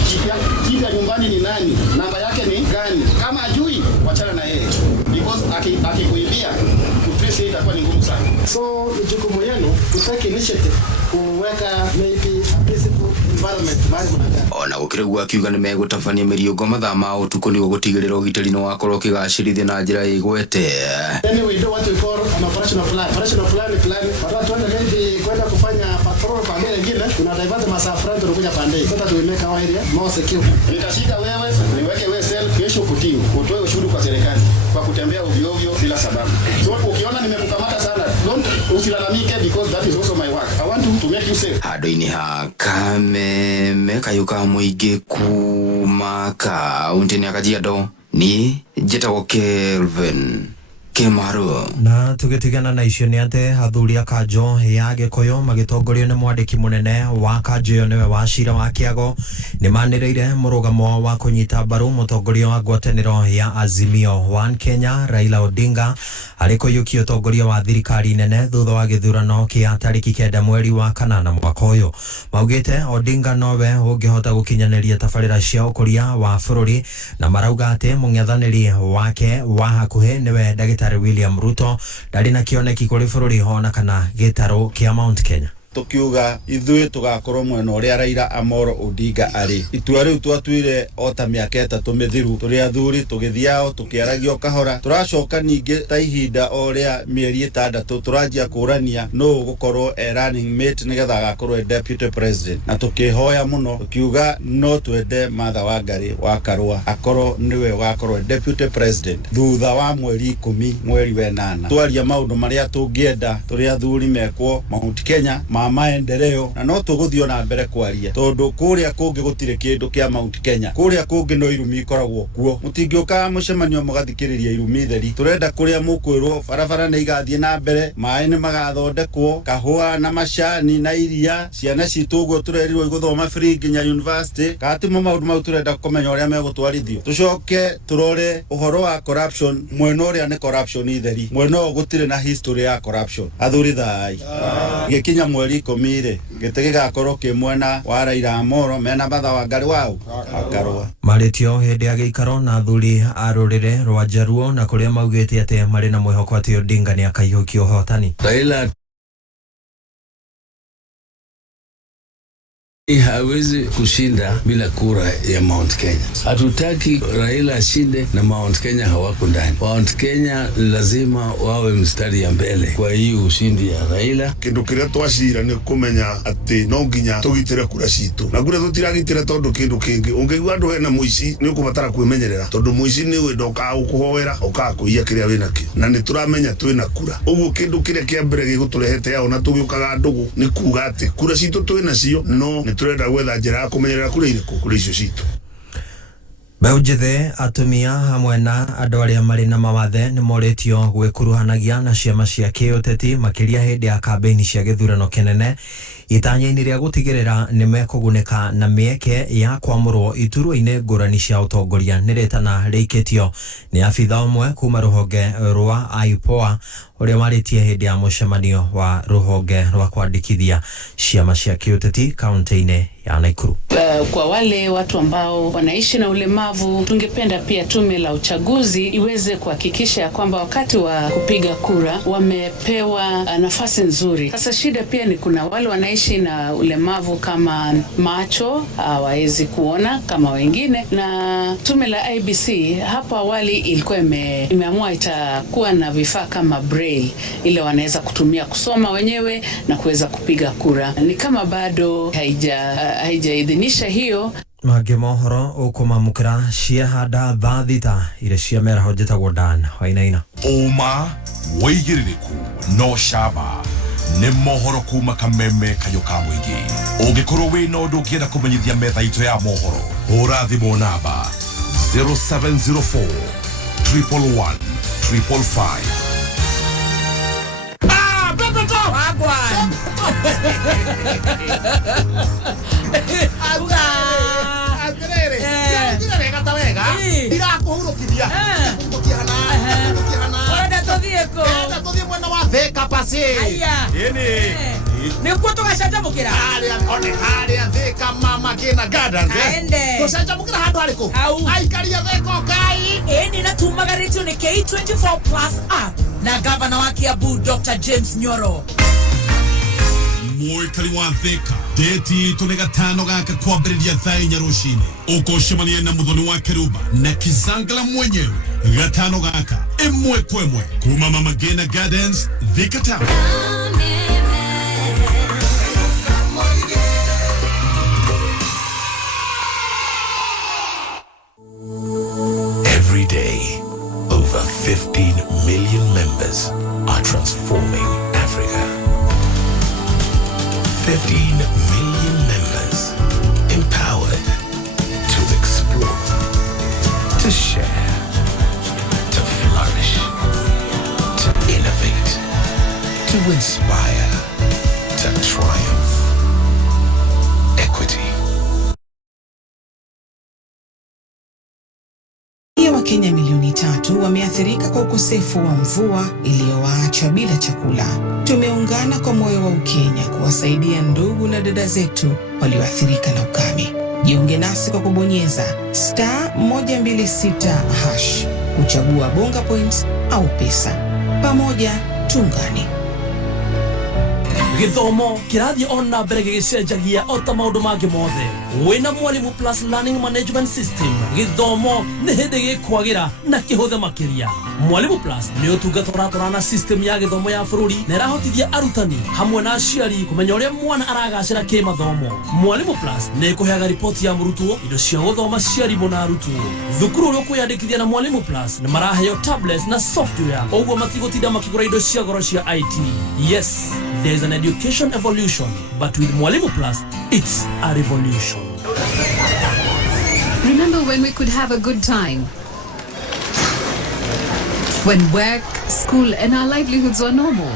kipya nyumbani ni nani, namba yake ni gani. Kama ajui, wachana na yeye. Because akikuibia, kutrace itakuwa ni ngumu sana. So jukumu yenu kutake initiative kuweka maybe a peaceful environment mahali mnakaa. Ona gũkĩrĩguo akiuga nĩ megũtabania mĩriũngo mathaa ma ũtukũ nĩguo gũtigĩrĩra ũgitĩri nĩ wakorwo ũkĩgacĩrithio na njĩra ĩgwete. Then we do what we call an operational plan. Operational plan baada tuende maybe kwenda kufanya patrol pande nyingine, tuna divert masaa fulani tunakuja pande. Sasa tuweke our area more secure. Nikashika wewe, niweke wewe self kesho kutini. Utoe ushuru kwa serikali kwa kutembea ovyo ovyo bila sababu. So ukiona nimekukamata sana, don't usilalamike because that is also my work. I want to make you safe. Handũ-inĩ ha kameme kayũka mũingĩ kuma kaunti-inĩ ya Kajiado niĩ njĩtagwo Kelvin Kimaru. Na tugitigana na icio nĩ atĩ athuri a kanjo ya Gikuyu magĩtongorio nĩ mwandĩki mũnene wa kanjo ĩyo nĩwe Wachira wa Kĩago nĩ manĩrĩire mũrũgamo wa kũnyita mbaru mũtongoria wa ngwatanĩro ya Azimio One Kenya Raila Odinga arĩ kũiyũkia ũtongoria wa thirikari nene thutha wa gĩthurano kĩa tarĩki 9 mweri wa kanana mwaka ũyũ. Maugĩte Odinga nowe ũngĩhota gũkinyanĩria tabarĩra cia ũkũria wa bũrũri na marauga atĩ mũng'ethanĩri wake wa hakuhĩ nĩwe William Ruto ndarĩ na kĩoneki kũrĩ bũrũri ona kana gĩtarũ kĩa Mount Kenya. tukiuga ithuĩ tugakorwo mwena ũrĩa Raila Amolo Odinga arĩ. Itua rĩu twatuire o ta mĩaka 3 mĩthiru tũrĩ athuri tũgĩthiao tũkĩaragio kahora. Tũracoka ningĩ ta ihinda o rĩa mĩeri 6 tũranjia kũrania no gũkorwo running mate nĩgetha agakorwo deputy president. Na tũkĩhoya mũno tukiuga no twende Martha Wangari wa Karua akorwo niwe wakorwo deputy president thutha wa mweri 10 mweri wa 8. Twaria maũndũ marĩa tũngĩenda tũrĩ athuri mekwo Mount Kenya ma maendeleo na no tũgũthio na mbere kwaria tondũ kũrĩa kũngĩ gũtirĩ kĩndũ kĩa Mount Kenya. Kũrĩa kũngĩ no irumi ikoragwo kuo. Mũtingĩũka mũcemanio mũgathikĩrĩria irumi theri. Tũrenda kũrĩa mũkwĩrwo barabara nĩ igathiĩ na mbere, maĩ nĩ magathondekwo, kahũa na macani na iria, ciana citũ ũguo tũrerirwo igũthoma free nginya university. Katimo maũndũ mau tũrenda kũmenya ũrĩa megũtwarithio. Tũcoke tũrore ũhoro wa corruption. Mwena ũrĩa nĩ corruption theri. Mwena ũyũ gũtirĩ na history ya corruption. Athuri thai. Gĩkinya mweri 10 gĩtĩ gĩgakorwo kĩ mwena wa Raila Amolo mena Martha Wangari wao Karua. Maritio hĩndĩ ya gĩikaro na athuri a rũrĩrĩ rwa Jaruo na kũrĩa maugĩte atĩ marĩ na mwĩhoko atĩ Odinga nĩ akaiyũkia ũhotani. Raila hawezi kushinda bila kura ya Mount Kenya. Hatutaki Raila ashinde na Mount Kenya hawako ndani. Mount Kenya lazima wawe mstari ya mbele kwa hiyo ushindi ya Raila. Kindu kiria twacira ni kumenya ati no nginya tugitire kura citu. Na kura tutiragitire tondu kindu kingi ungeigua andu hena muici ni ukubatara kwimenyerera tondu muici ni we ndoka gukuhoera okakuiya kiria wina ki. Na ni turamenya twina kura. Uguo kindu kiria kia mbere giguturehete yao na tugiukaga ndugu ni kuga ati kura citu twina cio no turenda gwetha njĩra ya kũmenyerera kura irĩkũ kura icio citũ. Mbeũ njĩthĩ, atumia hamwe na andũ arĩa marĩ na mawathe nĩ moretio gwĩkuruhanagia na ciama cia kĩũteti makĩria hĩndĩ ya kambĩini cia gĩthurano kĩnene itanya-inĩ rĩa gũtigĩrĩra nĩ mekũgunĩka na mĩeke ya kwamũrwo iturwa-inĩ ngũrani cia ũtongoria nĩ rĩtana rĩikĩtio nĩ abitha ũmwe kuma rũhonge rwa IPOA ũrĩa marĩtie hĩndĩ ya mũcemanio wa rũhonge rwa kwandĩkithia ciama cia kĩũteti kaunti-inĩ ya Nakuru. Kwa wale watu ambao wanaishi na ulemavu, tungependa pia tume la uchaguzi iweze kuhakikisha kwamba wakati wa kupiga kura wamepewa nafasi nzuri. Sasa shida pia ni kuna wale wanaishi na ulemavu kama macho hawawezi kuona kama wengine, na tume la IBC hapo awali ilikuwa imeamua itakuwa na vifaa kama braille ile wanaweza kutumia kusoma wenyewe na kuweza kupiga kura. Ni kama bado haijaidhinisha hiyo. Mangĩ mohoro ũkũmamũkĩra ciahanda thaa thita iria cia mĩaraho njĩtagwo Dan Wainaina. Ũma wĩigĩrĩrĩku no camba nĩ mohoro kuma kameme kayũ ka mũingĩ. Ũngĩkorwo wĩ na ũndũ ũngĩenda kũmenyithia metha itũ ya mohoro, hũra thimũ namba 0704 111 555. Nikuwa tugashanjamukira Harĩa Thika mama kina gardens tucanjamukira handu hariku aikaria Thika kai ni natumagarĩtio nĩ K24 Plus app na gavana wa Kiambu Dr. James Nyoro. Mũikari wa Thika deti itũ nĩ gatano gaka kwambĩrĩria thaa 4 rũcinĩ. Ũkũcemania na Muthoni Wakirumba na Kizangala mwenyewe gatano gaka ĩmwe kwa ĩmwe kuma Mama Ngina Gardens Thika Town. Every day, over 15 million members are transforming Africa. 15 million members empowered to explore, to share, to flourish, to innovate, to inspire, to triumph. Equity. Wakenya milioni 3 wameathirika kwa ukosefu wa mvua iliyowaacha bila chakula. Tumeungana kwa moyo wa Ukenya kuwasaidia ndugu na dada zetu walioathirika na ukame. Jiunge nasi kwa kubonyeza *126# kuchagua bonga points au pesa. Pamoja tuungane. Githomo kirathi ona mbere gicenjagia ota maundu mangi mothe. Wina Mwalimu Plus Learning Management System, githomo ni hindi gikwagira na kihuthe makiria. Mwalimu Plus ni utungata ũratwarana system ya githomo ya bururi na irahotithia arutani hamwe na aciari kumenya uria mwana aragacira kimathomo. Mwalimu Plus ni ikuheaga ripoti ya murutwo, indo cia guthoma cia arimũ na arutwo. Thukuru uria kwiyandikithia na Mwalimu Plus ni maraheo tablets na software, oguo matigotinda makigura indo cia goro cia IT. Yes, there is an education evolution, but with Mwalimu Plus, it's a revolution. Remember when we could have a good time? When work, school, and our livelihoods were normal?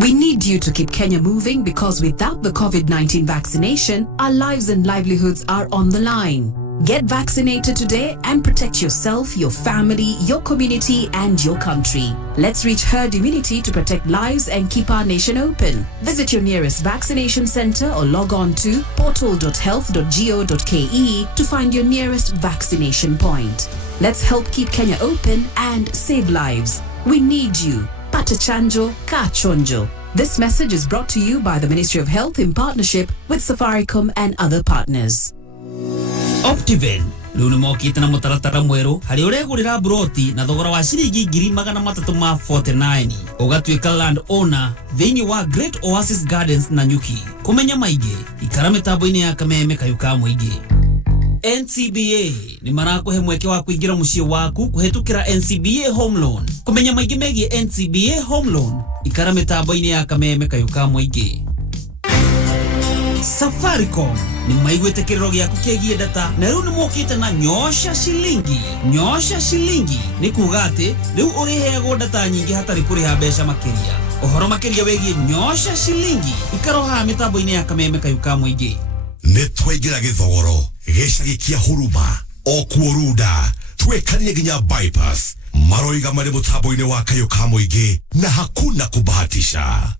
We need you to keep Kenya moving, because without the COVID-19 vaccination, our lives and livelihoods are on the line. Get vaccinated today and protect yourself, your family, your community, and your country. Let's reach herd immunity to protect lives and keep our nation open. Visit your nearest vaccination center or log on to portal.health.go.ke to find your nearest vaccination point. Let's help keep Kenya open and save lives. We need you. Pata chanjo, ka chonjo. This message is brought to you by the Ministry of Health in partnership with Safaricom and other partners. Optiven Luna mokite na mutaratara mweru hari uregurira broti na thogora wa ciringi 349 ugatuika land owner thini wa Great Oasis Gardens na Nyuki. Kumenya maige ikara mitambo-ini ya kameme kayuka muingi. NCBA ni marakuhe mweke wa kuingira muciĩ waku kuhetukira NCBA Home Loan. Kumenya maige megie NCBA Home Loan ikara mitambo-ini ya kameme kayuka muingi. Safaricom ni maigwete kiriro giaku kiegie data na riu ni mokite na nyosha shilingi ni kuga ati riu uriheagwo data nyingi hatari kuriha mbeca makiria. Uhoro makiria wegie nyosha shilingi ikaroha mitambo-ini ya kameme kayuka muingi. Nĩ twaingĩra gĩthogoro gĩcagi kĩa Huruma o kuoruda twekanie nginya bypass maroiga marĩ mũtambo-ini wa kayuka muingi na hakuna kubahatisha.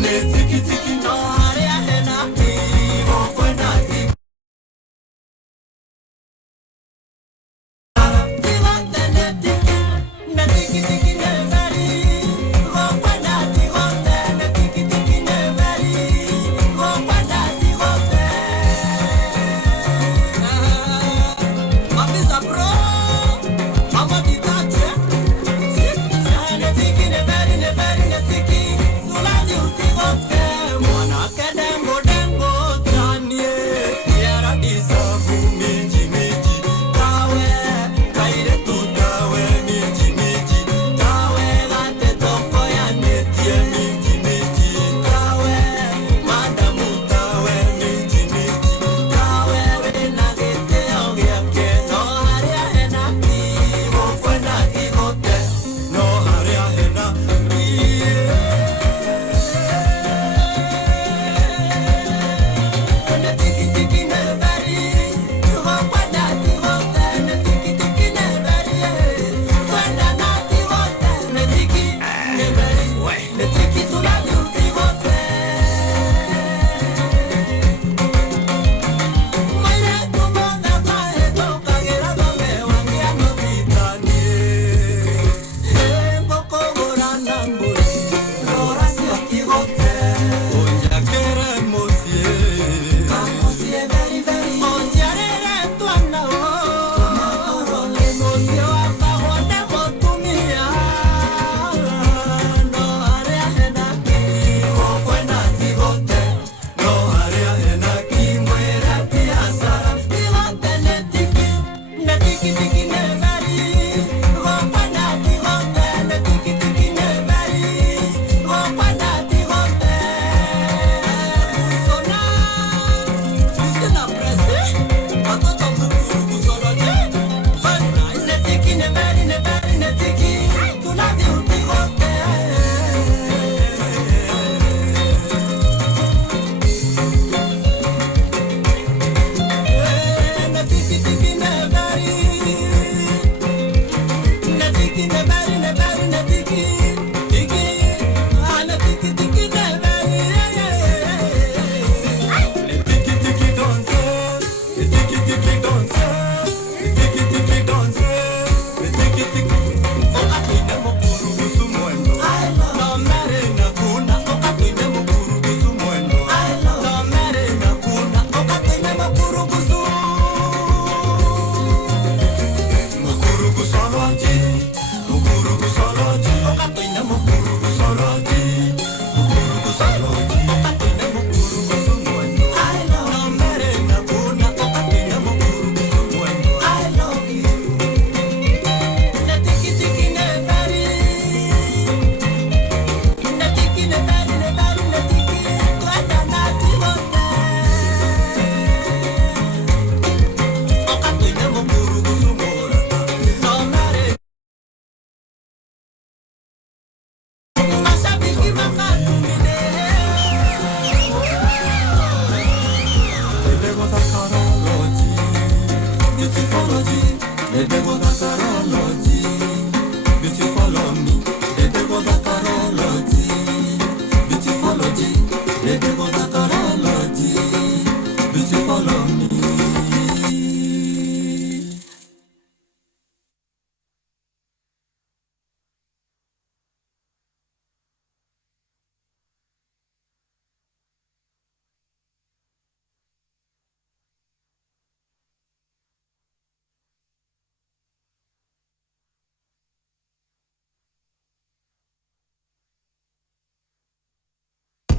Netiki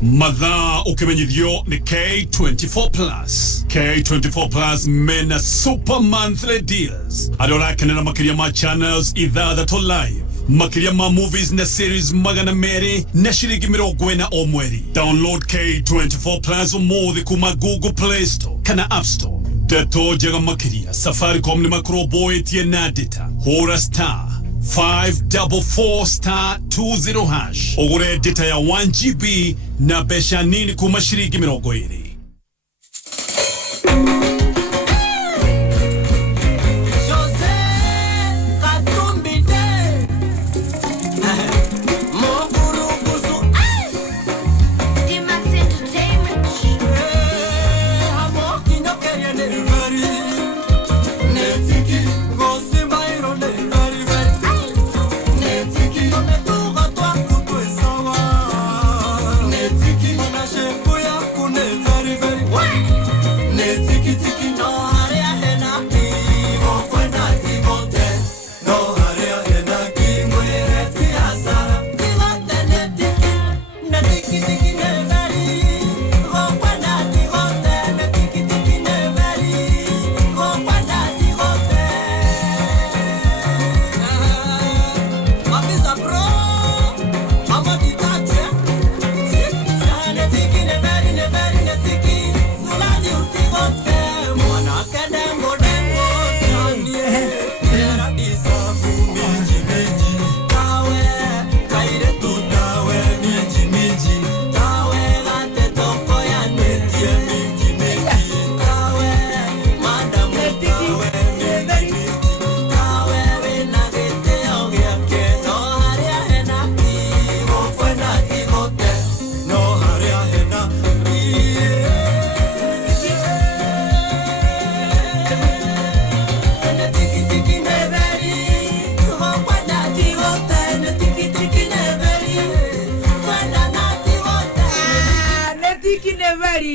Mathaa ukimenyithio ni K24 Plus. K24 Plus mena super monthly deals. Adola kenera makiria ma channels ithathatũ live. Makiria ma movies na series magana meri na shiringi 40 o mweri. Download K24 Plus umuthi kuma Google Play Store kana App Store. Teto jaga makiria Safaricom ni makroboe tie na data. Hora star 544*20 hash. Ogure data ya 1GB na besha nini kuma shiringi 20.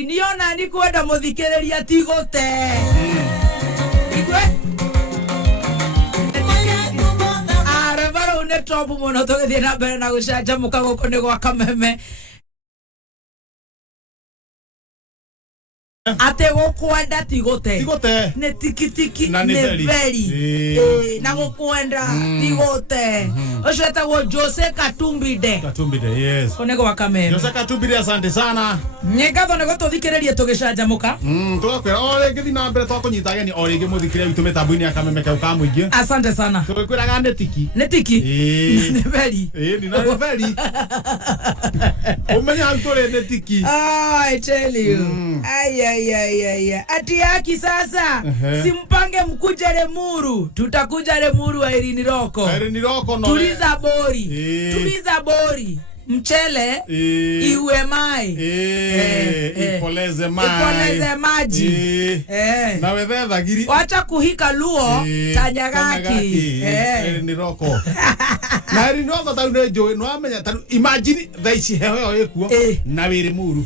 Niona ni kwenda muthikiriria tigote igwe arabaro ne top muno tugithie na mbere na gucanjamuka guku ni gwa kameme ate gukwenda tigote ne tikitiki ne veri na gukwenda tigote osheta wo Jose Katumbide yes konego wakameme Jose Katumbide asante sana nyegatho nego tuthikiririe tugicanjamuka tugakwira ore ngithi na mbere twakunyita geni ore ngi muthikiria witu mitambo-ini ya kameme kau ka muingi asante sana tugikwiraga netiki ne veri ni na veri umenya utore netiki I tell you ati haki sasa simpange mkuje Lemuru tutakuja Lemuru wa Irini Roko no tuliza bori mchele iwe mai ipoleze maji na wethetha giri wacha kuhika luo tanyagaki Irini Roko na Irini Roko tau ne joe no amenya tau imagine thaici heho yo ikuo na wiri muru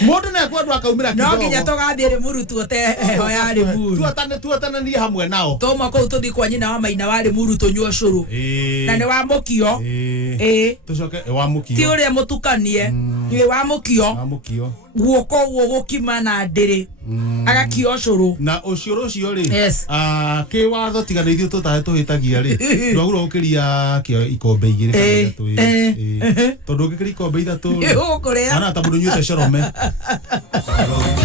Modo na kwa ndwa kaumira kidogo. No nginya tugathie Lemuru tuote heho ya Lemuru. Tuotana ni hamwe nao. Toma ko tuthi kwa nyina wa maina wa Lemuru tunyua curu. Na ni wa mukio. Tucoke wa mukio. Ti uri mutukanie. Ni wa mukio. Wa mukio. Guoko gukima na ndiri. agakio ucuru na ucuru ucio ri yes ki watho tigana ithu tutahe tuhitagia ri ndwagura ukiria ikombe igiri tondu ukiria ikombe ithatu ana ta mundu nyuite corome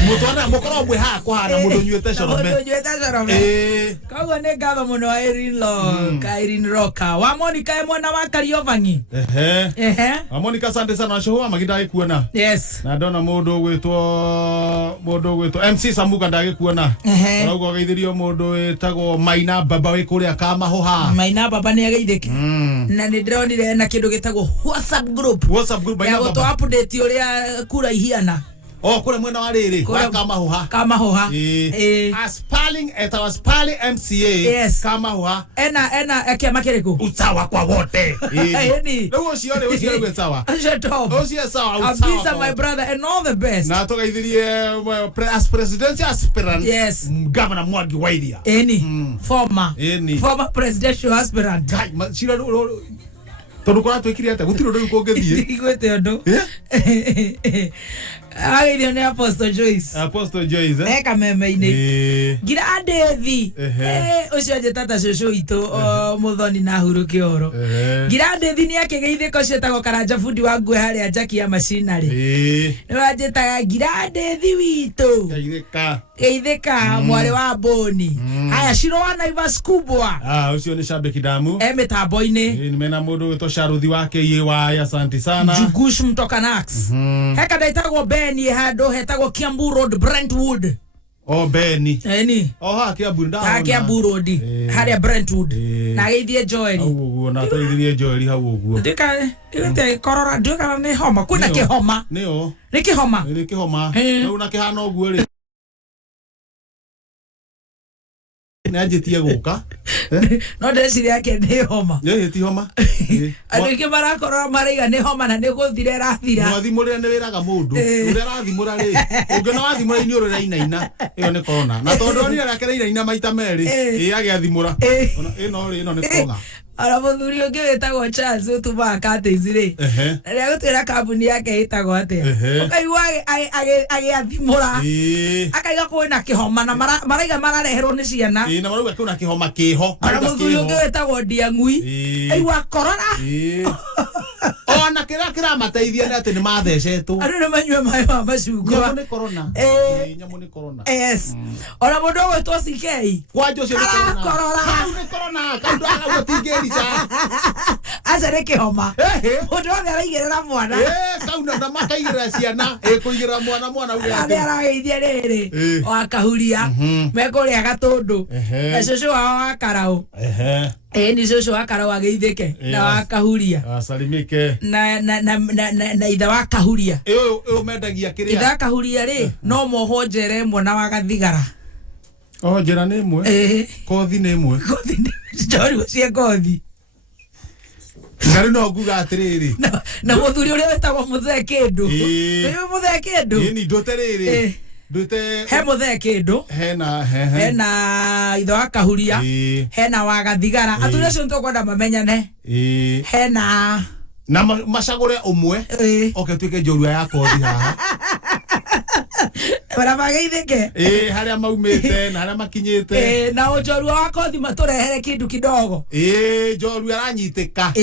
mutwana mukoro mwe ha kuhana mundu nyuite corome koguo ni ngatho muno Irene Roka wa Monica mwana wa Kariovangi wa Monica asante sana washoa maginda kuona yes na ndona mundu gwitwo MC Samuka ndagikuona uraugo geithirio mundu etagwo Maina Baba we kuria Kamahoha Maina Baba ni ageithike na ni ndronire na kindu gitagwo WhatsApp group Maina Baba to update uria kura ihiana kule mwena wa riri wa Kamahoha aspiring at our aspiring MCA yes Kamahoha ena kiama kiriko utawa kwa wote ndio usione gwetawa usiye sawa Abisa my brother and all the best na togaithirie as presidential aspirant yes governor Mwangi wa Iria former presidential aspirant chira tondu kwa twikire ate gutiro ndu kungethie igwete ndu Agirio ni Apostle Joyce eka meme-ini gira andethi ucio njitata cucu itu Muthoni na Huru Kioro gira andethi ni akigeithiko cietagwo Karanja fundi wa ngwe haria njaki ya macinari ni wanjitaga gira andethi witu geithika mwari wa Boni haya ciro wa Naivas kubwa ucio ni shabiki damu mitambo-ini ni mena mundu wito sharuthi wake iwa asante sana Jugush Mtokanax heka ndaitagwo Beni hado hetagwo Kiambu Road Brentwood Beni ha Kiambu Road haria Brentwood na geithie Joeli na toithie Joeli hau uguo ndika igete korora ndika ni homa kuna kihoma ni kihoma no na kihana uguo ri najitie guka no ndeciri yake ni homa ti homa andike marakorora mariga ni homa na ni guthire rathira mwathimurire ni wiraga mundu uria rathimura ri ungena wathimura ini urira inaina iyo ni corona na tondu ni arakera inaina maita meri agiathimura ino ni corona aramuthuri ungi wetagwo Charles utumaga kateizire na ria gutwira kambuni yake itagwo atia ukaigua agiathimura akaiga kwina kihoma na maraiga marareherwo ni ciana na marauga kwina kihoma kiho aramuthuri ungi wetagwo Ndiang'ui aigua corona ona kira mateithia ni ati ni mathecetwo andu ni manyue mai wa macungwa nyamu ni corona nyamu ni corona yes ona mundu wetwo CK kwanja ucio ni corona kandu agatingeri aca nä kä homa må ndå othe araigä mwana kauna na makaigä ciana kå mwana nä arageithia rä rä wakahuria mekå rä a gatå ndå na cåcå wao wa Karaũ ni cåcå wa Karaũ ageithä ke na wakahuria na ithe wa Kahuria ithe wa Kahuria rä no moho njera ĩmwe na wa Gathigara njera nä ĩmwe kothi nä ĩmwe njorua cia kothi ngari no nguga atiriri na muthuri uria wetagwo Muthee Kindu ni Muthee Kindu ni ndote riri ndote he Muthee Kindu hena ithe wa Kahuria hena wa Gathigara athuri acio ntukwenda mamenyane hena na macagure umwe oke twike njorua ya kothi haha bara mageithike haria maumite na haria makinyite na njorua wa kothi maturehere kindu kidogo njorua aranyitika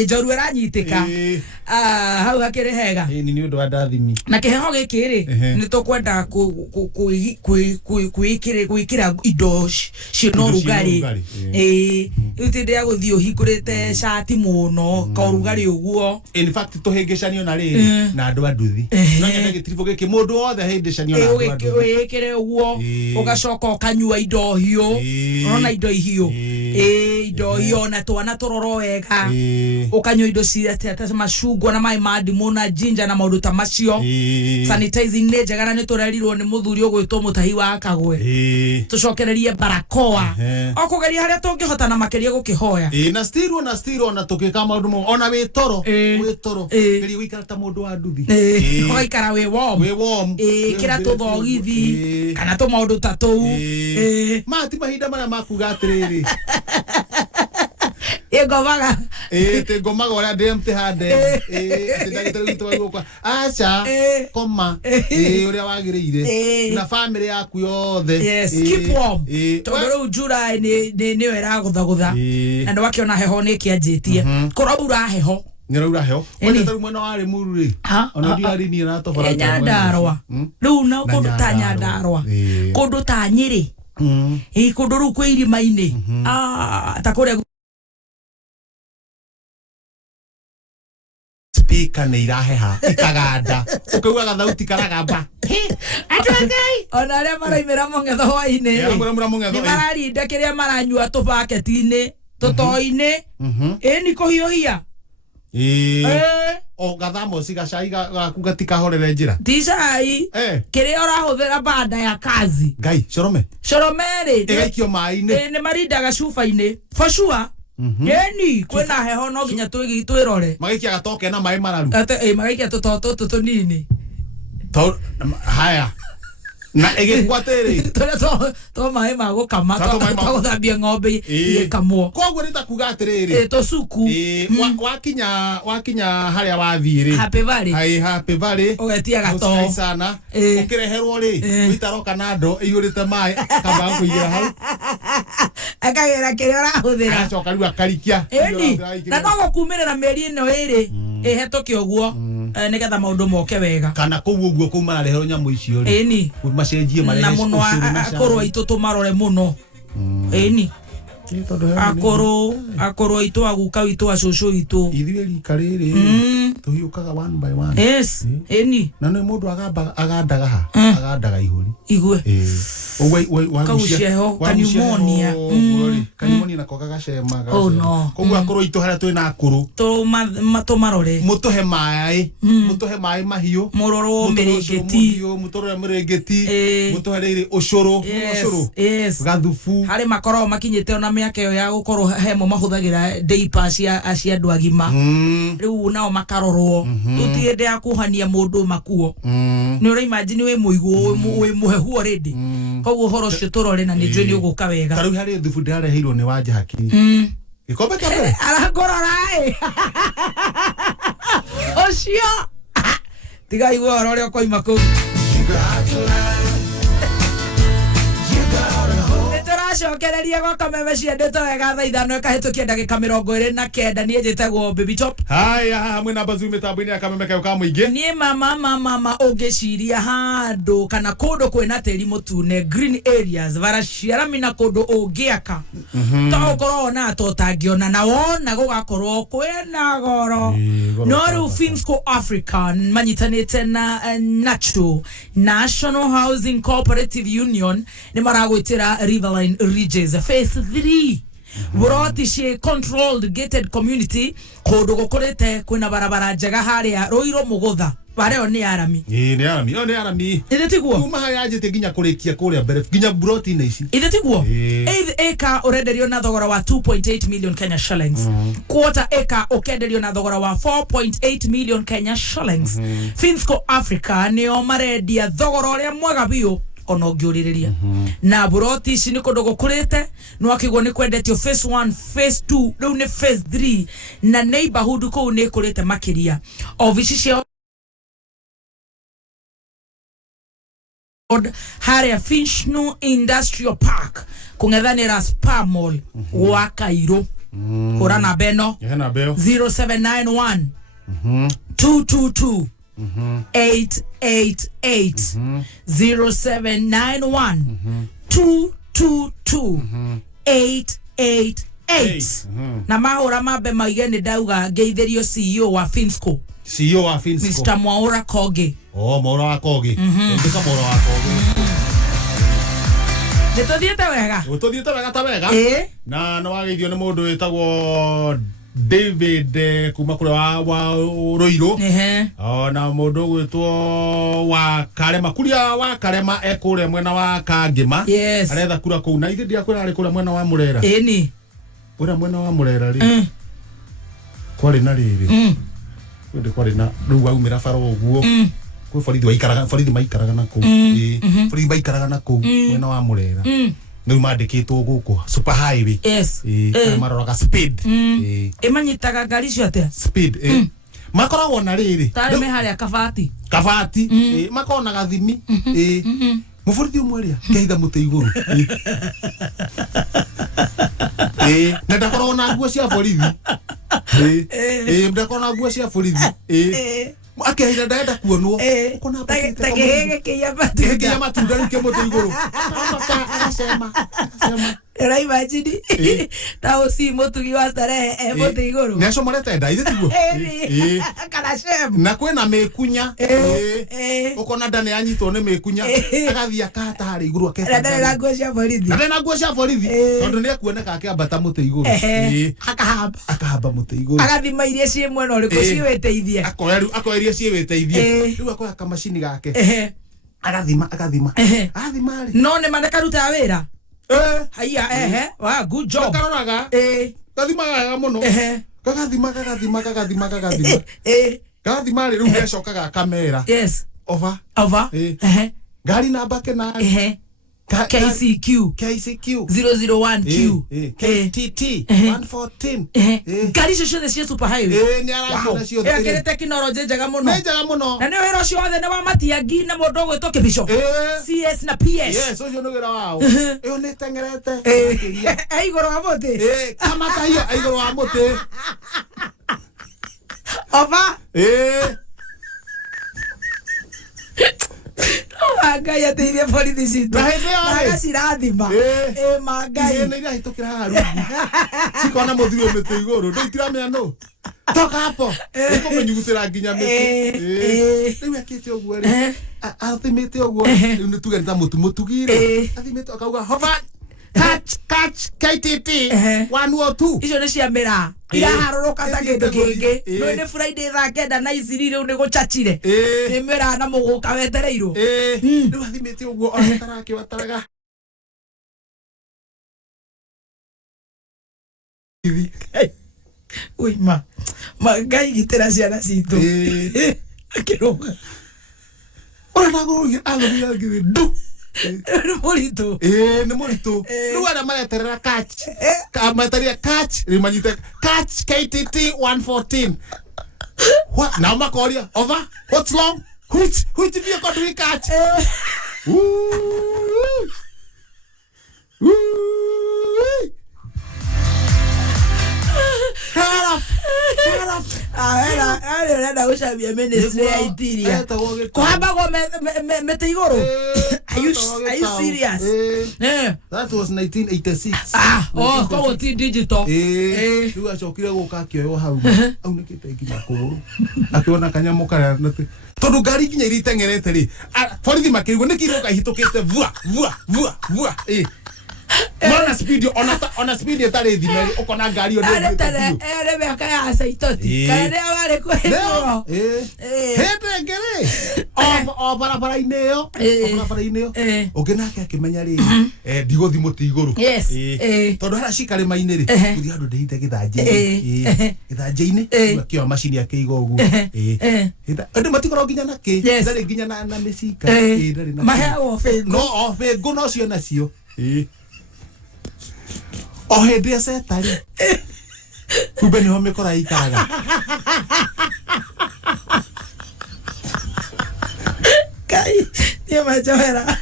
hau hakiri hega ni undu wa ndathimi na kiheho giki ri ni tukwenda kuikira indo cino rugari itinde ya guthii uhingurite shati muno ka rugari uguo in fact tuhingicanio na riri na andu anduthi no nyende gitiribo giki mundu wothe hingicanio na andu anduthi wikire uguo ugacoka ukanyua indo hiu urona indo hiu indo hiu na twana turoro wega ukanyua indo cia macungwa na mai ma ndimu na ginger na maundu ta macio sanitizing ne njega ni turerirwo ni muthuri ugwitwo Mutahi wa Kagwe tucokererie barakoa okugeria haria tungihota na makiria gukihoya na still na tukika maundu mo ona wi toro geria wikara ta mundu wa nduthi ugaikara wi warm kira tuthogithi kana tu maundu ta tuu mati mahinda maria makuga atiriri Egomaga. Te gomaga ora DMT hande. Te ndagitari witu wagukwa. Acha koma. Uri wagirire. Na family yaku yothe. Yes, keep warm. Togoro July ni wera gutha. Na ndo wakiona heho ni kianjitie. Kuraura heho. Nyaraura heho. Wende taru mwana wari mururi. Ona ndi ari ni na to fara. Nyandarwa. Riu na kundu ta Nyandarwa. Kundu ta Nyeri. Kundu ru kwi irima-ini. Takuria speaker ni iraheha ikaganda ukauga thauti karagamba atwakai ona ria maraimira mongetho hwaini ni mararinda kiria maranyua tubaketi-ini tutoi-ini ni kuhiuhia o gathamo cigacai gaku gatikahorere njira ticai kiria urahuthira banda ya kazi ngai coromeri igaikio mai-ini ni marindaga cuba-ini for sure Yeni kwena heho no ginya twirore magikia gatoke na mai mararu magikia tutoto tunini haya na egekwatere to mai mago kama to thambia ng'ombe ikamwo koguo nitakuga atiriri to suku wakinya haria wathiri happy valley ugetia gato sana ukireherwo ri witaroka nando iyurite mai kamba kuigira hau akagera kiria urahuthira acoka riu akarikia na no gukumirira mieri ino iri ihetoke uguo nigetha maundu moke wega kana kuu uguo kuma reherwo nyamu icio ri macenjie mare na muno akorwo itu tumarore muno ni akorwo itu aguka itu acucu itu ithuĩ rika rĩrĩ tũhiũkaga one by one yes ni na nĩ mũndũ agandaga ha agandaga ihũri igue kauceho kanimonia kanimonia nako gagacemaga koguo akorwo itu harĩa twĩ na akũrũ tũmarore mũtũhe maĩ mahiũ mũrorwo mĩrĩngĩti mũtũhe rĩrĩ ũcũrũ gathubu harĩ makoragwo makinyĩte ona mĩaka ĩyo ya gũkorwo hemo mahũthagĩra day pass cia andũ agima rĩu nao makarorwo tũtirĩ hĩndĩ ya kuhania mũndũ makuo nĩ ũra imagine wĩ mũigũ wĩ mũhehu already koguo ũhoro ũcio tũrore na nĩ njũĩ nĩ ũgũka wega tarĩu harĩ thubu ndĩrareheirwo nĩ wanja hakiri gĩkombe kĩa mbere arangorora ũcio tiga igua ũhoro ũrĩa ũkoima kũu cokereria gwa kameme ciendete wega thaa ithano ĩkahĩtũkia ndagĩka 29 niĩ njĩtagwo Baby Top haya hamwe na Bazu mĩtambo-inĩ ya kameme kayo ka mũingĩ niĩ mama ũngĩciria handũ kana kũndũ kwĩna tĩri mũtune green areas varaciarami na kũndũ ũngĩaka to ũkorwo na to ũtangĩona na wona gũgakorwo kwĩna goro no rĩu Finsco African manyitanĩte na National Housing Cooperative Union nĩ maragwĩtĩra Riverline Ridges phase 3 Buroti she controlled gated community kodo gokorete kwina barabara njega haria Roiro Mugutha bareo ni arami ni arami ithetigwo kuma haya ajete ginya kurikia kuria mbere ginya buroti na ici ithetigwo eka urenderio na thogora wa 2.8 million Kenya shillings quarter eka ukenderio na thogora wa 4.8 million Kenya shillings Finsco Africa ni o marendia thogora uria mwega biu ona ũngĩũrĩrĩria na buroti ici nĩ kũndũ gũkũrĩte no akĩgwo nĩ kwendetio phase 1 phase 2 rĩu nĩ phase 3 na neighborhood kũu nĩ kũrĩte makĩria ofici cia harĩa Finchnu Industrial Park kũng'ethanĩra Spar Mall gwa Kairũ hũra namba ĩno 0791 222 888 0791 222 888 na mahũra mambe maige nĩ ndauga ngeithĩrio CEO wa Finsco Mr. Mwaura Kogi Mwaura wa Kogi ndika Mwaura wa Kogi nĩtũthiĩte wega ta wega na no wageithio nĩ mũndũ wĩtagwo David kuma kule wa Roiro na mundu gwitwo wa Karema kuria wa Karema ekure mwena wa Kangima aretha kura kuu na ithe kwira ari kure mwena wa Murera ni ura mwena wa Murera ri kwari na riri ndi kwari na riu aumira faro uguo kwi borithi maikaraga na kuu borithi maikaraga na kuu mwena wa Murera nä mandäkätwo gå kå super highway maroraga speed imanyitaga ngari cio atä speed makoragwo na rä rä tarä me harä a kabati makoragwo na gathimi må borithi å mwe rä a keitha må tä igå rå na ndakoragwo na nguo cia borithi ndakoragwo na nguo cia borithi akehira ndaenda kuonwo ukona takihegekia matunda rä kä må tä igå rå agacema Ela imagine ta si mutugi wa starehe mutu iguru ne somorete nda ithe tiguo kana shem na kwena mekunya ukona ndane anyitwo ne mekunya agathia akata hari iguru aketa ndane na nguo cia borithi tondu ne akuoneka akiambata mutu iguru akahamba mutu iguru agathima iria cie mwena uriku ciwiteithie akoya iria ciwiteithie riu akoya kamacini gake agathima ri no ne mane karuta wira haya wa good job karoraga gathimaga muno kagathima ri riu gecokaga kamera yes over ngari namba kenari KCQ 001Q KTT 114 ngari cio cia super highway ni aracona cio kire teknology njega muno na ni wira cio othe ne wa matiangi na mundu gwitwo kibisho CS na PS yes ucio ni wira wao iyo ni tengerete igoro wa muti kama kahiyo igoro wa muti ova Magai ateithia borithi citũ magacirathima magai nĩ iria hĩtũkĩra haha rungu cikona mũthuri mĩtĩ igũrũ ndũ itiramenya nũ toka hapo nĩkũmenyugutĩra nginya mĩtĩ rĩu ekĩte ũguo rĩ athimĩte ũguo rĩu nĩ tuge nĩ ta mũtugire athimĩte akauga hover catch KTT 102 icio nĩ cia mĩraa iraharũrũka ta kĩndũ kĩngĩ rĩu nĩ Friday thaa kenda na iciri rĩu nĩ gũchachire nĩ mĩraa na mũgũka wetereirwo rĩu athimĩte ũguo ona tarakĩbataraga ui Ngai gitĩra ciana citũ akĩrũga ona nagũrũgia agũthia ngiri ndu nĩ mũritũ nĩ mũritũ rĩu arĩa mareterera catch rĩu manyite catch KTT 114 nao makoria over what's wrong which vehicle do we catch Arenda gucambia ministry ya interior kuhambagwo mete iguru are you serious that was 1986 koguo ti digital rĩu acokire gũka akĩoywo hau aunĩkĩte nginya kũgũrũ akĩona Canjamuka tondu ngari nginya iria itengerete rĩ borithi makĩrigwo nĩkĩ iroka ihĩtũkĩte vua Mona speed ona speed etare thimeri ukona ngari yo ndio meka ya saitoti kana wale kwero hete ngere o barabara-inĩ yo ugenake akimenya ri ndigothi muti iguru tondu hara cikare mainĩ ri kuthi andu ndehite githanjĩ-inĩ akĩoya macini akĩiga ũguo andũ matikorwo nginya na ndarĩ nginya na mĩcika ndarĩ na maheagwo bengo no bengo no cio nacio o hĩndĩ acetari kumbe nĩho mĩkora ikaraga Kai nĩ majohera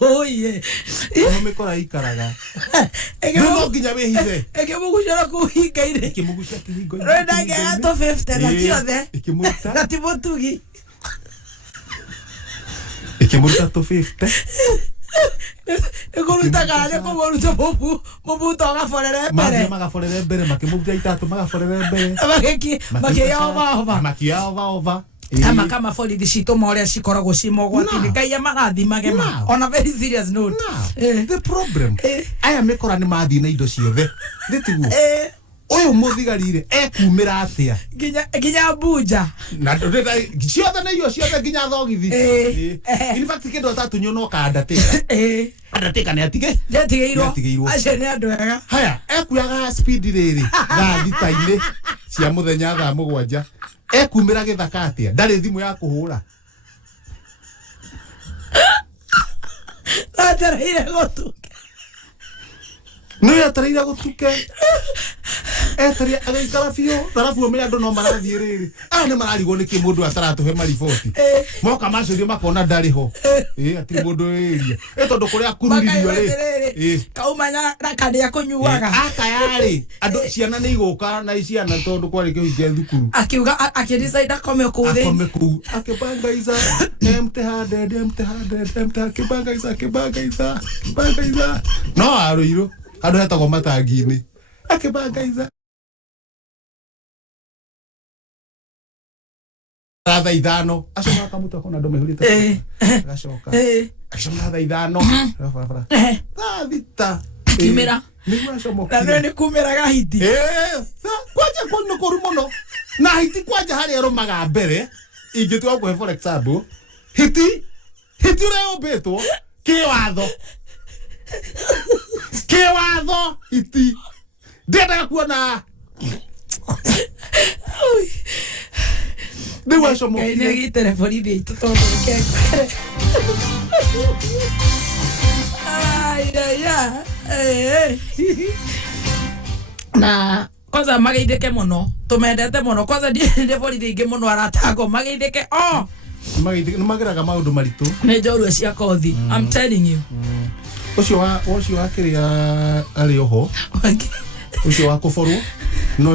oye nĩho mĩkora ikaraga no nginya wĩhithe ĩkĩmũgucĩra kũu hinga-inĩ ĩkĩmũgucia kĩhingo-inĩ rĩndangĩaga to 50 na ciothe na ti mũtugi ĩkĩmũruta to 50 ikuruta kana kumuruta mubuto agaforere mbere magaforere mbere makimuruta itatu magaforere mbere makiyaova kama borithi citũ moria cikoragwo ci mogwati-inĩ Ngai amarathimage ma on a very serious note the problem aya mĩkora nĩ mathiĩ na indo ciothe ndĩtiguo ũyũ mũthigarire ekumĩra atĩa nginya mbunja na ciothe nĩ irio ciothe nginya thogithi in fact kĩndũ atatũnywo no kandatĩka nĩ atigĩirwo acio nĩ andũ ega haya ekuyaga speed rĩrĩ thaa thita-inĩ cia mũthenya thaa mũgwanja ekumĩra gĩthaka atĩa ndarĩ thimũ ya kũhũra atereire gũtũka no yatarira gutuke etaria agaikara biũ tarabu me andũ no marathiĩ rĩrĩ nĩ mararigwo nĩkĩ mũndũ ataratuhe mariboti moka macurio makona ndarĩ ho atĩ mũndũ ĩria tondũ kũrĩa kururirio rĩ kauma na kandia kũnyuaga akayarĩ andũ ciana nĩ igũka na ciana tondũ kwarĩ kĩhingia thukuru akiuga akidecide akome kũthĩ akome kũu akibangaiza empty-handed akibangaiza no arũirũ andũ hetagwo matangi-inĩ akibangaiza ratha ithano acoka akamuta kona andũ mehurĩte agacoka acoka ratha ithano thita kimera nĩ kumeraga hiti kwanja kwani kũru mũno na hiti kwanja harĩa rũmaga mbere ingĩtua kuhe for example hiti ũrĩa ũmbĩtwo kĩwatho hiti ndendaga kuona ndĩu acomokire nĩ gĩtere borithi aitũ tondũ kĩngere na kwanza mageithĩke mũno tũmendete mũno kwanza ndĩ borithi ingĩ mũno aratagwo mageithĩke mageraga maũndũ maritũ nĩ njorua cia kothi I'm telling you ũcio wa kĩrĩa arĩ oho ũcio wa kũborwo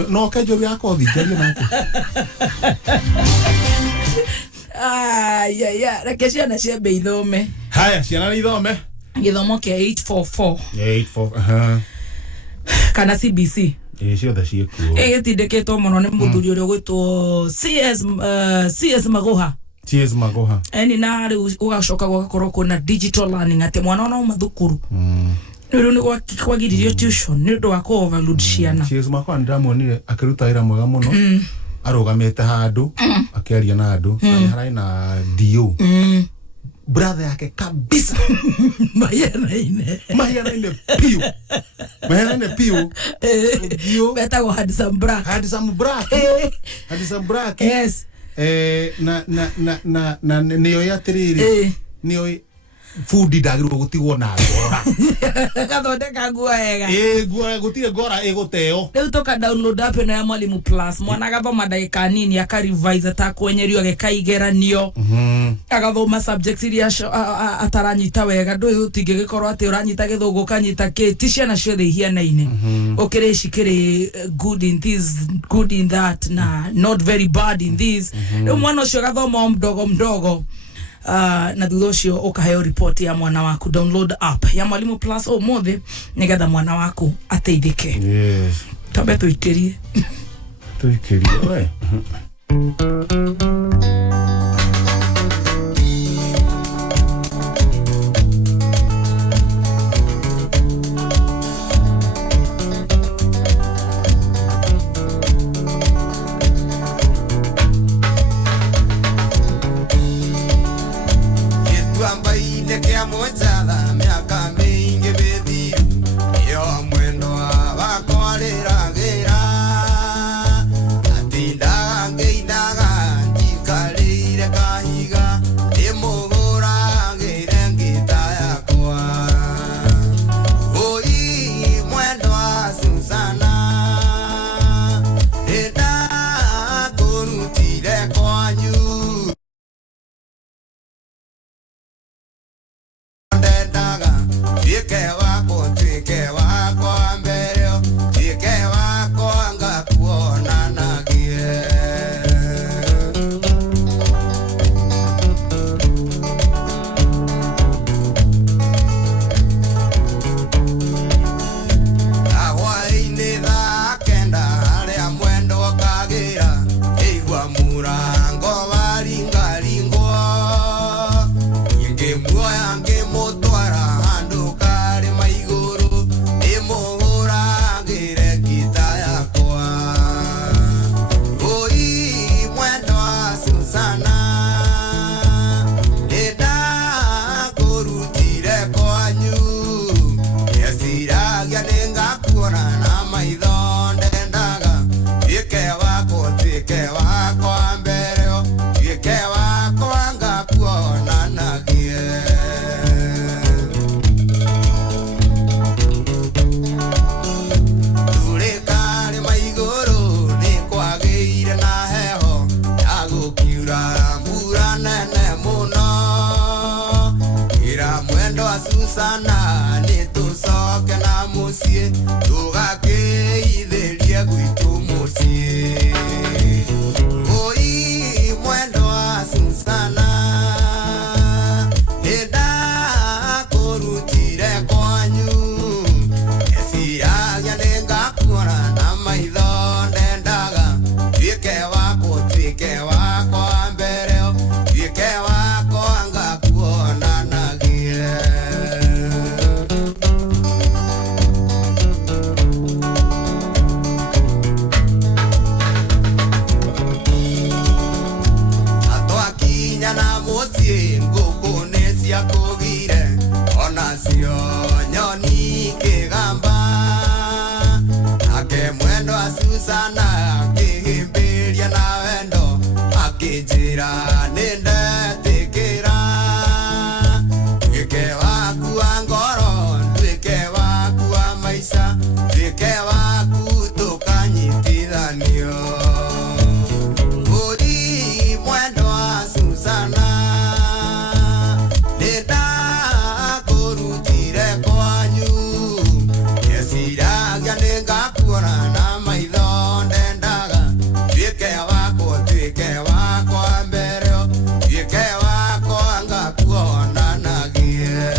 no kenjũru ya kothi njarie nake reke ciana ciambe ithome haya ciana nĩ ithome gĩthomo kĩa 844 kana CBC ciothe ciĩkuo gĩtindĩkĩtwo mũno nĩ mũthuri ũrĩa ũgwĩtwo CS Magoha CS Magoha eni na rĩu ũgacoka gũgakorwo kwĩna digital learning atĩ mwana ona uma thukuru rĩu nĩ kwagiririo tuition nĩ ũndũ wa ku-overload ciana CS Magoha ndamuonire akĩruta wĩra mwega mũno arũgamĩte handũ akĩaria na andũ na harĩ na DO brother yake kabisa mahanaine piu betagwo handsome black yes na nĩyo yatirĩrĩ nĩyo fundi ndagĩrĩirwo gũtigwo na ngora gathondeka nguo wega gũtirĩ ngora ĩgũteo rĩu tũka download app ĩno ya Mwalimu Plus mwana agathoma ndagĩka nini akarevise atakwenyerio agĩkaigeranio agathoma subjects iria ataranyita wega ndũĩ ũtingĩgĩkorwo atĩ ũranyita gĩthũngũ kanyita ti ciana ciothe ihianaine ũkĩrĩ cikĩrĩ good in this good in that na not very bad in this rĩu mwana ũcio agathoma mdogo na thutha ũcio ũkaheo report ya mwana waku download app ya Mwalimu Plus ũmũthĩ nĩgetha mwana waku ateithĩke tambe tũikĩrie we Susana nitucoke na mucie tugakiitherie gwitu mucie oi mwendo wa Susana enda kurutire kwanyu esiragia ningakuona na maitho ndendaga twike wako mbere twike wako ngakuona nagie atwakinya na mucie nguku cia kugire ona cio nyoni kigamba ake mwendo wa Susana akihimbiria na wendo akijira nindetikira twike waku wa ngoro twike waku wa maisha twike waku tukanyitithanio uri mwendo wa Susana kurutire kwanyu esiragia ningakuona na maitho ndendaga twike wako mbere twike wako ngakuona nagie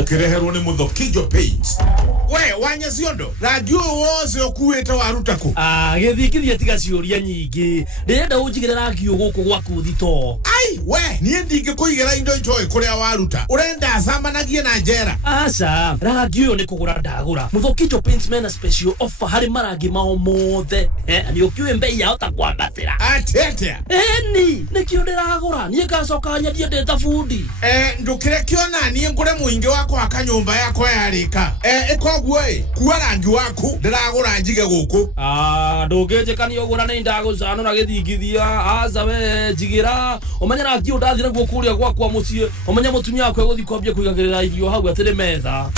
ukireherwo ni Muthoni Paint we wanya ciondo radio wose okuwete warutako githikithia tiga ciuria nyingi ndirenda unjigire rangi guku gwaku thito ai we nie ndinge kuigera indo itoe kuria waruta urenda samanagie na njera aca rangi uyu ni kugura ndagura Muthoni Paint mena special offer hari marangi mao mothe ni ukiwe mbei yao ta kwambatira atete ni nikio ndiragura nie ngacoka nyendie ndeta bundi ndukire kiona nie ngure muingi wako akanyumba yako yarika ekoguo kuwa rangi waku ndiragura njige guku ndungijikania ugura ni ndagucanura githingithia aca we njigira umenya rangi undathire guo kuria gwakwa mucie umenya mutumia wakwa guthi kwambia kuigagirira irio hau atiri metha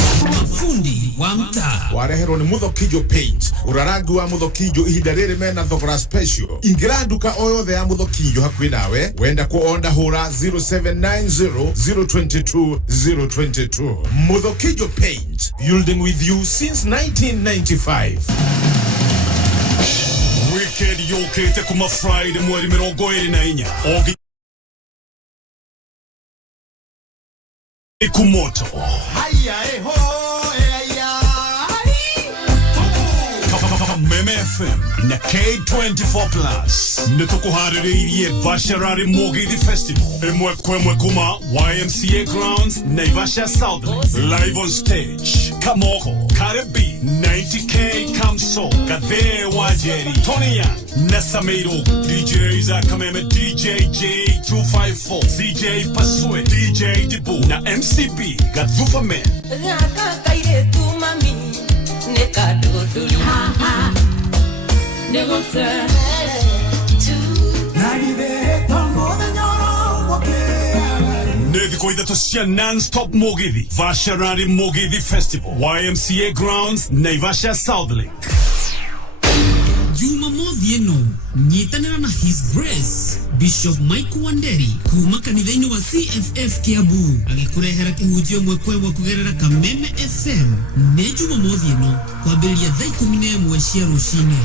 mafundi wa mtaa. Warehero ni Muthoni Paint. Urarangi wa Muthoni ihinda riri mena thogora special. Ingira nduka o yothe ya Muthoni hakuhi nawe. Wenda kuonda hura 0790022022. Muthoni Paint, building with you since 1995. Weekend yokete kuma Friday mweri 24 Ogi Kumoto. Haya ho Meme FM na K24 Plus nitukuhaririirie Vasharari Mugithi Festival emwe kuma YMCA Grounds Naivasha South live on stage Kamoko Karibi 90K Kamso Kathe Wajeri Tony Young Nasamiro DJ Zakameme DJ J254 CJ Pasue DJ Dibu na MCB Gadhufa Men Kaire tu mami nekadodoli ha ha negote Nagide tambo de nyoro moke Nediko ida tosia non-stop Mugithi Vasharari Mugithi Festival YMCA Grounds Naivasha South Lake Juma Modhieno nyitanira na His Grace Bishop Mike Wanderi kuma kanithaini wa CFF Kiabu agikurehera kihujio mwekwe wa kugerera Kameme FM ne Juma Modhieno kwambĩrĩria thaa 11 cia rũcinĩ.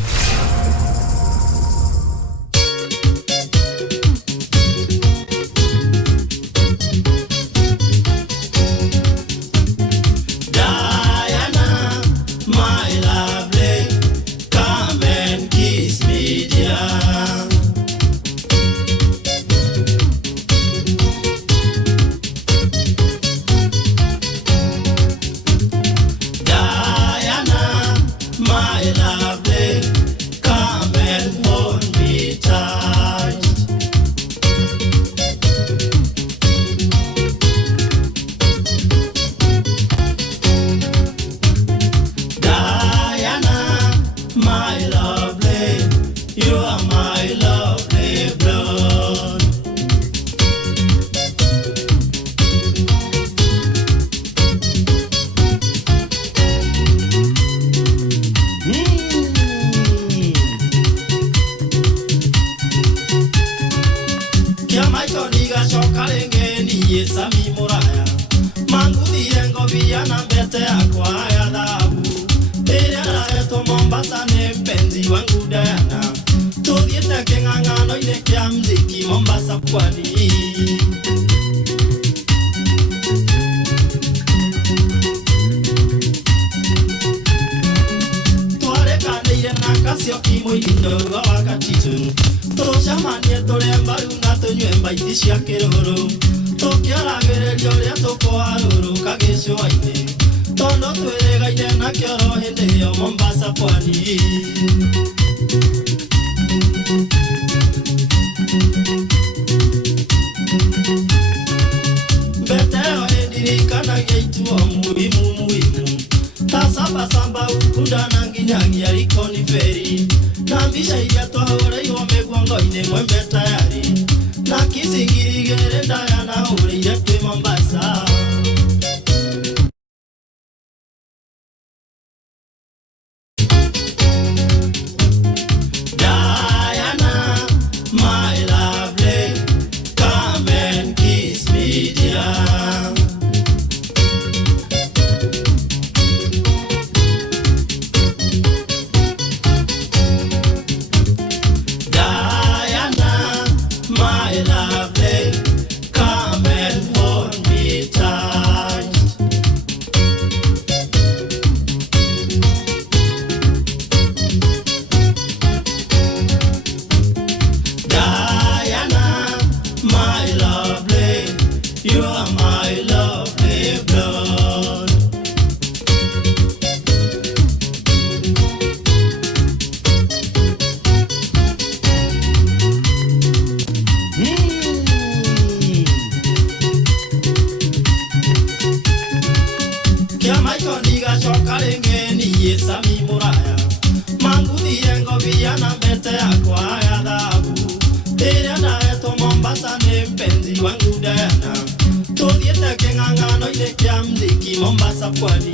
Mombasa pwani.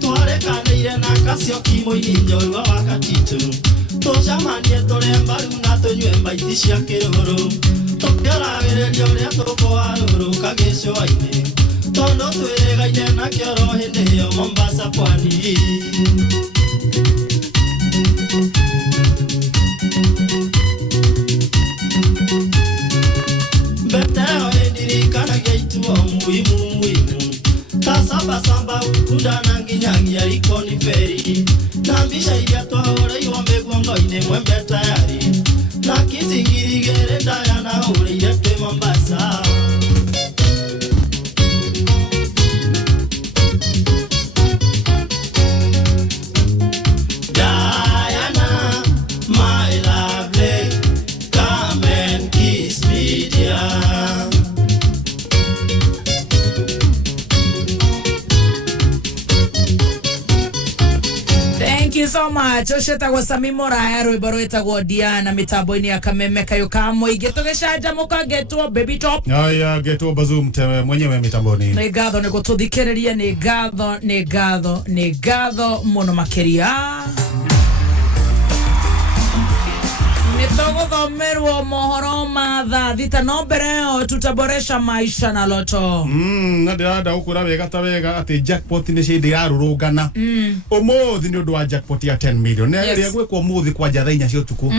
Twarekanĩire na Kacio Kimoini njorua wa Katitu, tũcemanie tũrĩe mbaru na tũnyue mbaiti cia kĩrũrũ, tũkĩaragĩrĩria ũrĩa tũkũharũrũka gĩcũa-inĩ, tondũ twĩrĩgaine na kĩoro hĩndĩ ĩyo Mombasa pwani. Beteo ĩndirikanagia ituo muhimu, ta samba ukunda na nginyagia Likoni Ferry, na mbica iria twahũrĩirwo mĩguongo-inĩ mwembe tayari, na kĩcingirigĩrĩ ndaya na hũrĩire twĩ Mombasa. Diana, my lovely, come and kiss me dear. Thank you so much. Osheta kwa Samimora hero ibaro etagwo Diana mitambo-ini ya kameme kayo kamwe Canjamuka getwo baby top. Aya getwo Bazoom mwenyewe mitamboni. Nĩ ngatho nĩ gũtũthikĩrĩria, nĩ ngatho mũno makĩria. Nitogothomerwo mohoro ma thaa thita no mbere yo tutaboresha maisha na loto. Na ndirada ukura wega ta wega ati jackpot ni cindi yarurungana. Umuthi ni undu wa jackpot ya 10 million. Ne ria gwikwo muthi kwa njatha inya cia utuku.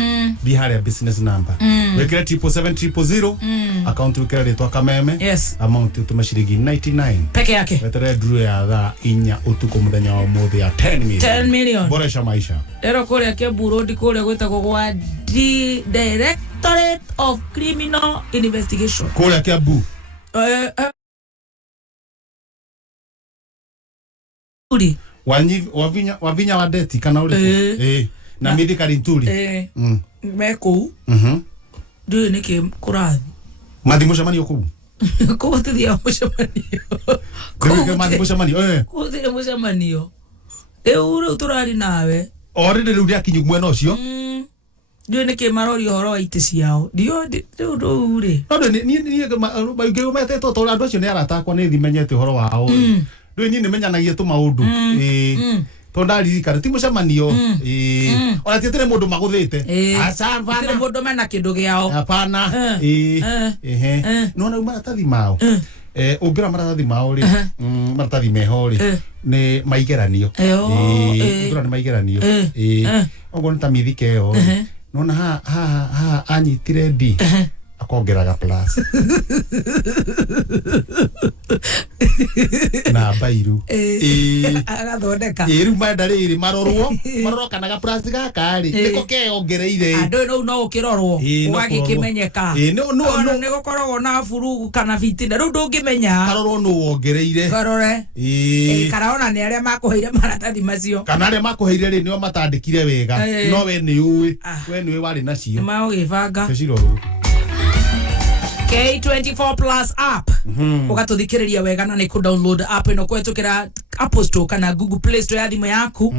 Bi hare business number. Wekere 77700 account wekere ritwa kameme. Amount tumashiringi 99. Peke yake. Wetere draw ya thaa inya utuku muthenya wa muthi ya 10 million. 10 million. Boresha maisha. Ero kule ke burodi kule gwetagwo gwa the Directorate of Criminal Investigation. Kule Kiambu. Wavinya wadeti kana ule. Na Mithika Ntuli. Meko. Ndio niki kurathi. Mathimusha mani okubu. Kuthithia mushamanio. Kuthithia mushamanio. Kuthithia mushamanio. Ure uturari nawe. Already rĩu rĩakinyu mwena ũcio. Ndio nĩkĩ marori horo wa ite ciao. Ndio rĩ. Ndio ni baigĩ metetwo tondũ andũ acio nĩ aratakwa nĩ thimenyete horo wao. Ndio ni menyanagia tu maũndũ. Tondaririkana ti mũcemanio. Ona tietere mũndũ magũthĩte. Asamba. Ti mũndũ mena kĩndũ gĩao. Hapana. No na maratathi mao. Ũngĩra maratathi mao rĩ, maratathi meho rĩ, nĩ maigeranio. Ũngĩra nĩ maigeranio. Ogo nĩ ta mĩthika ĩyo. Nona ha anyitire D akongeraga plus. Na bairu. Agathondeka. Rĩu manda rĩrĩ marorwo kana plus gaka rĩ, nĩko keongereire. Andũ no ũkĩrorwo ũgagĩkĩmenyeka. Nĩ gũkoragwo na furugu kana fitina. Rĩu ndũngĩmenya. Karorwo nũ wongereire. Karore. Karaona nĩ arĩa makũheire maratathi macio. Kana arĩa makũheire rĩ nĩo matandĩkire wega. No we nĩ ũĩ. We nĩ warĩ nacio. Magĩbanga. Cecirorwo. K24 Plus app. Ũgatũthikĩrĩria wega na nĩ ku-download app ĩno kũhetũkĩra Apple Store kana Google Play Store ya thimũ yaku.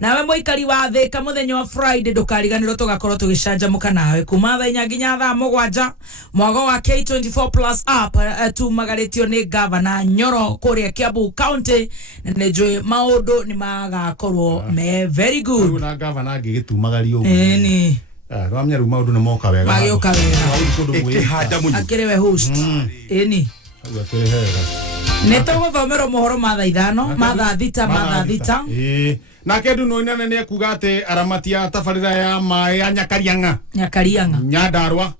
Nawe mũikari wa Thĩka mũthenya wa Friday ndũkariganĩrwo tũgakorwo tũgĩcanjamũka nawe kuma thaa inya nginya thaa mũgwanja. Mwago wa K24 Plus app tumagarĩtio nĩ Governor Nyoro kũrĩa Kiambu County, na nĩ njũĩ maũndũ nĩ magakorwo me very good. Na Governor angĩgĩtumagario ũguo. Ĩni. Ramya ruma ũndũ nĩ moka wega. Magĩũka wega. Ikĩhanda mũnyi. Akĩrewe host. Ĩni. Nĩtũgũthomerwo mohoro ma thaa ithano, ma thaa thita. Na kĩndũ no inene nĩ akuga atĩ aramati ya tabarĩra ya maĩ ya Nyakarianga. Nyandarua.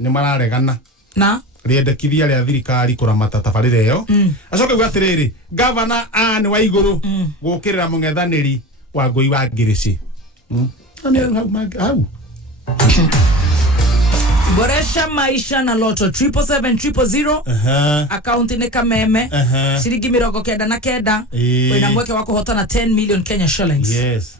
Nĩ mararegana. Na rĩendekithia rĩa thirikari kũramata tabarĩra ĩyo. Acoke uga atĩrĩrĩ, Governor Anne wa igũrũ gũkĩrĩra mũng'ethanĩri wa Ngũi wa Ngirici. Hau. Boresha maisha na loto 77700 account ni kameme shilingi 99 wena mweke wako hotana 10 million Kenya shillings. Yes.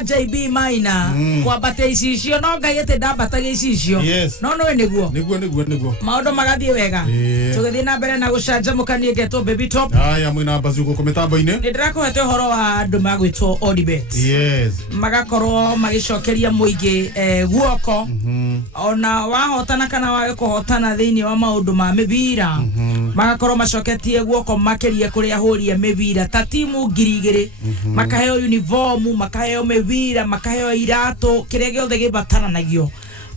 wa JB Maina kwa bate icio no ngayete ndambata icio no no niguo maundu magathie wega tugithie na mbere na gucanjamuka nie ngetwo baby top aya mwina bazuko ku mitambo-ini ndirakuhete uhoro wa andu magwitwo Odibet magakorwo magicokeria muingi guoko ona wahotana kana wage kuhotana thiini wa maundu ma mibira magakorwo macoketie guoko makeria kuria huria mibira ta timu 2,000 makaheo uniform makaheo mibira makaheo irato kiria giothe gibatananagio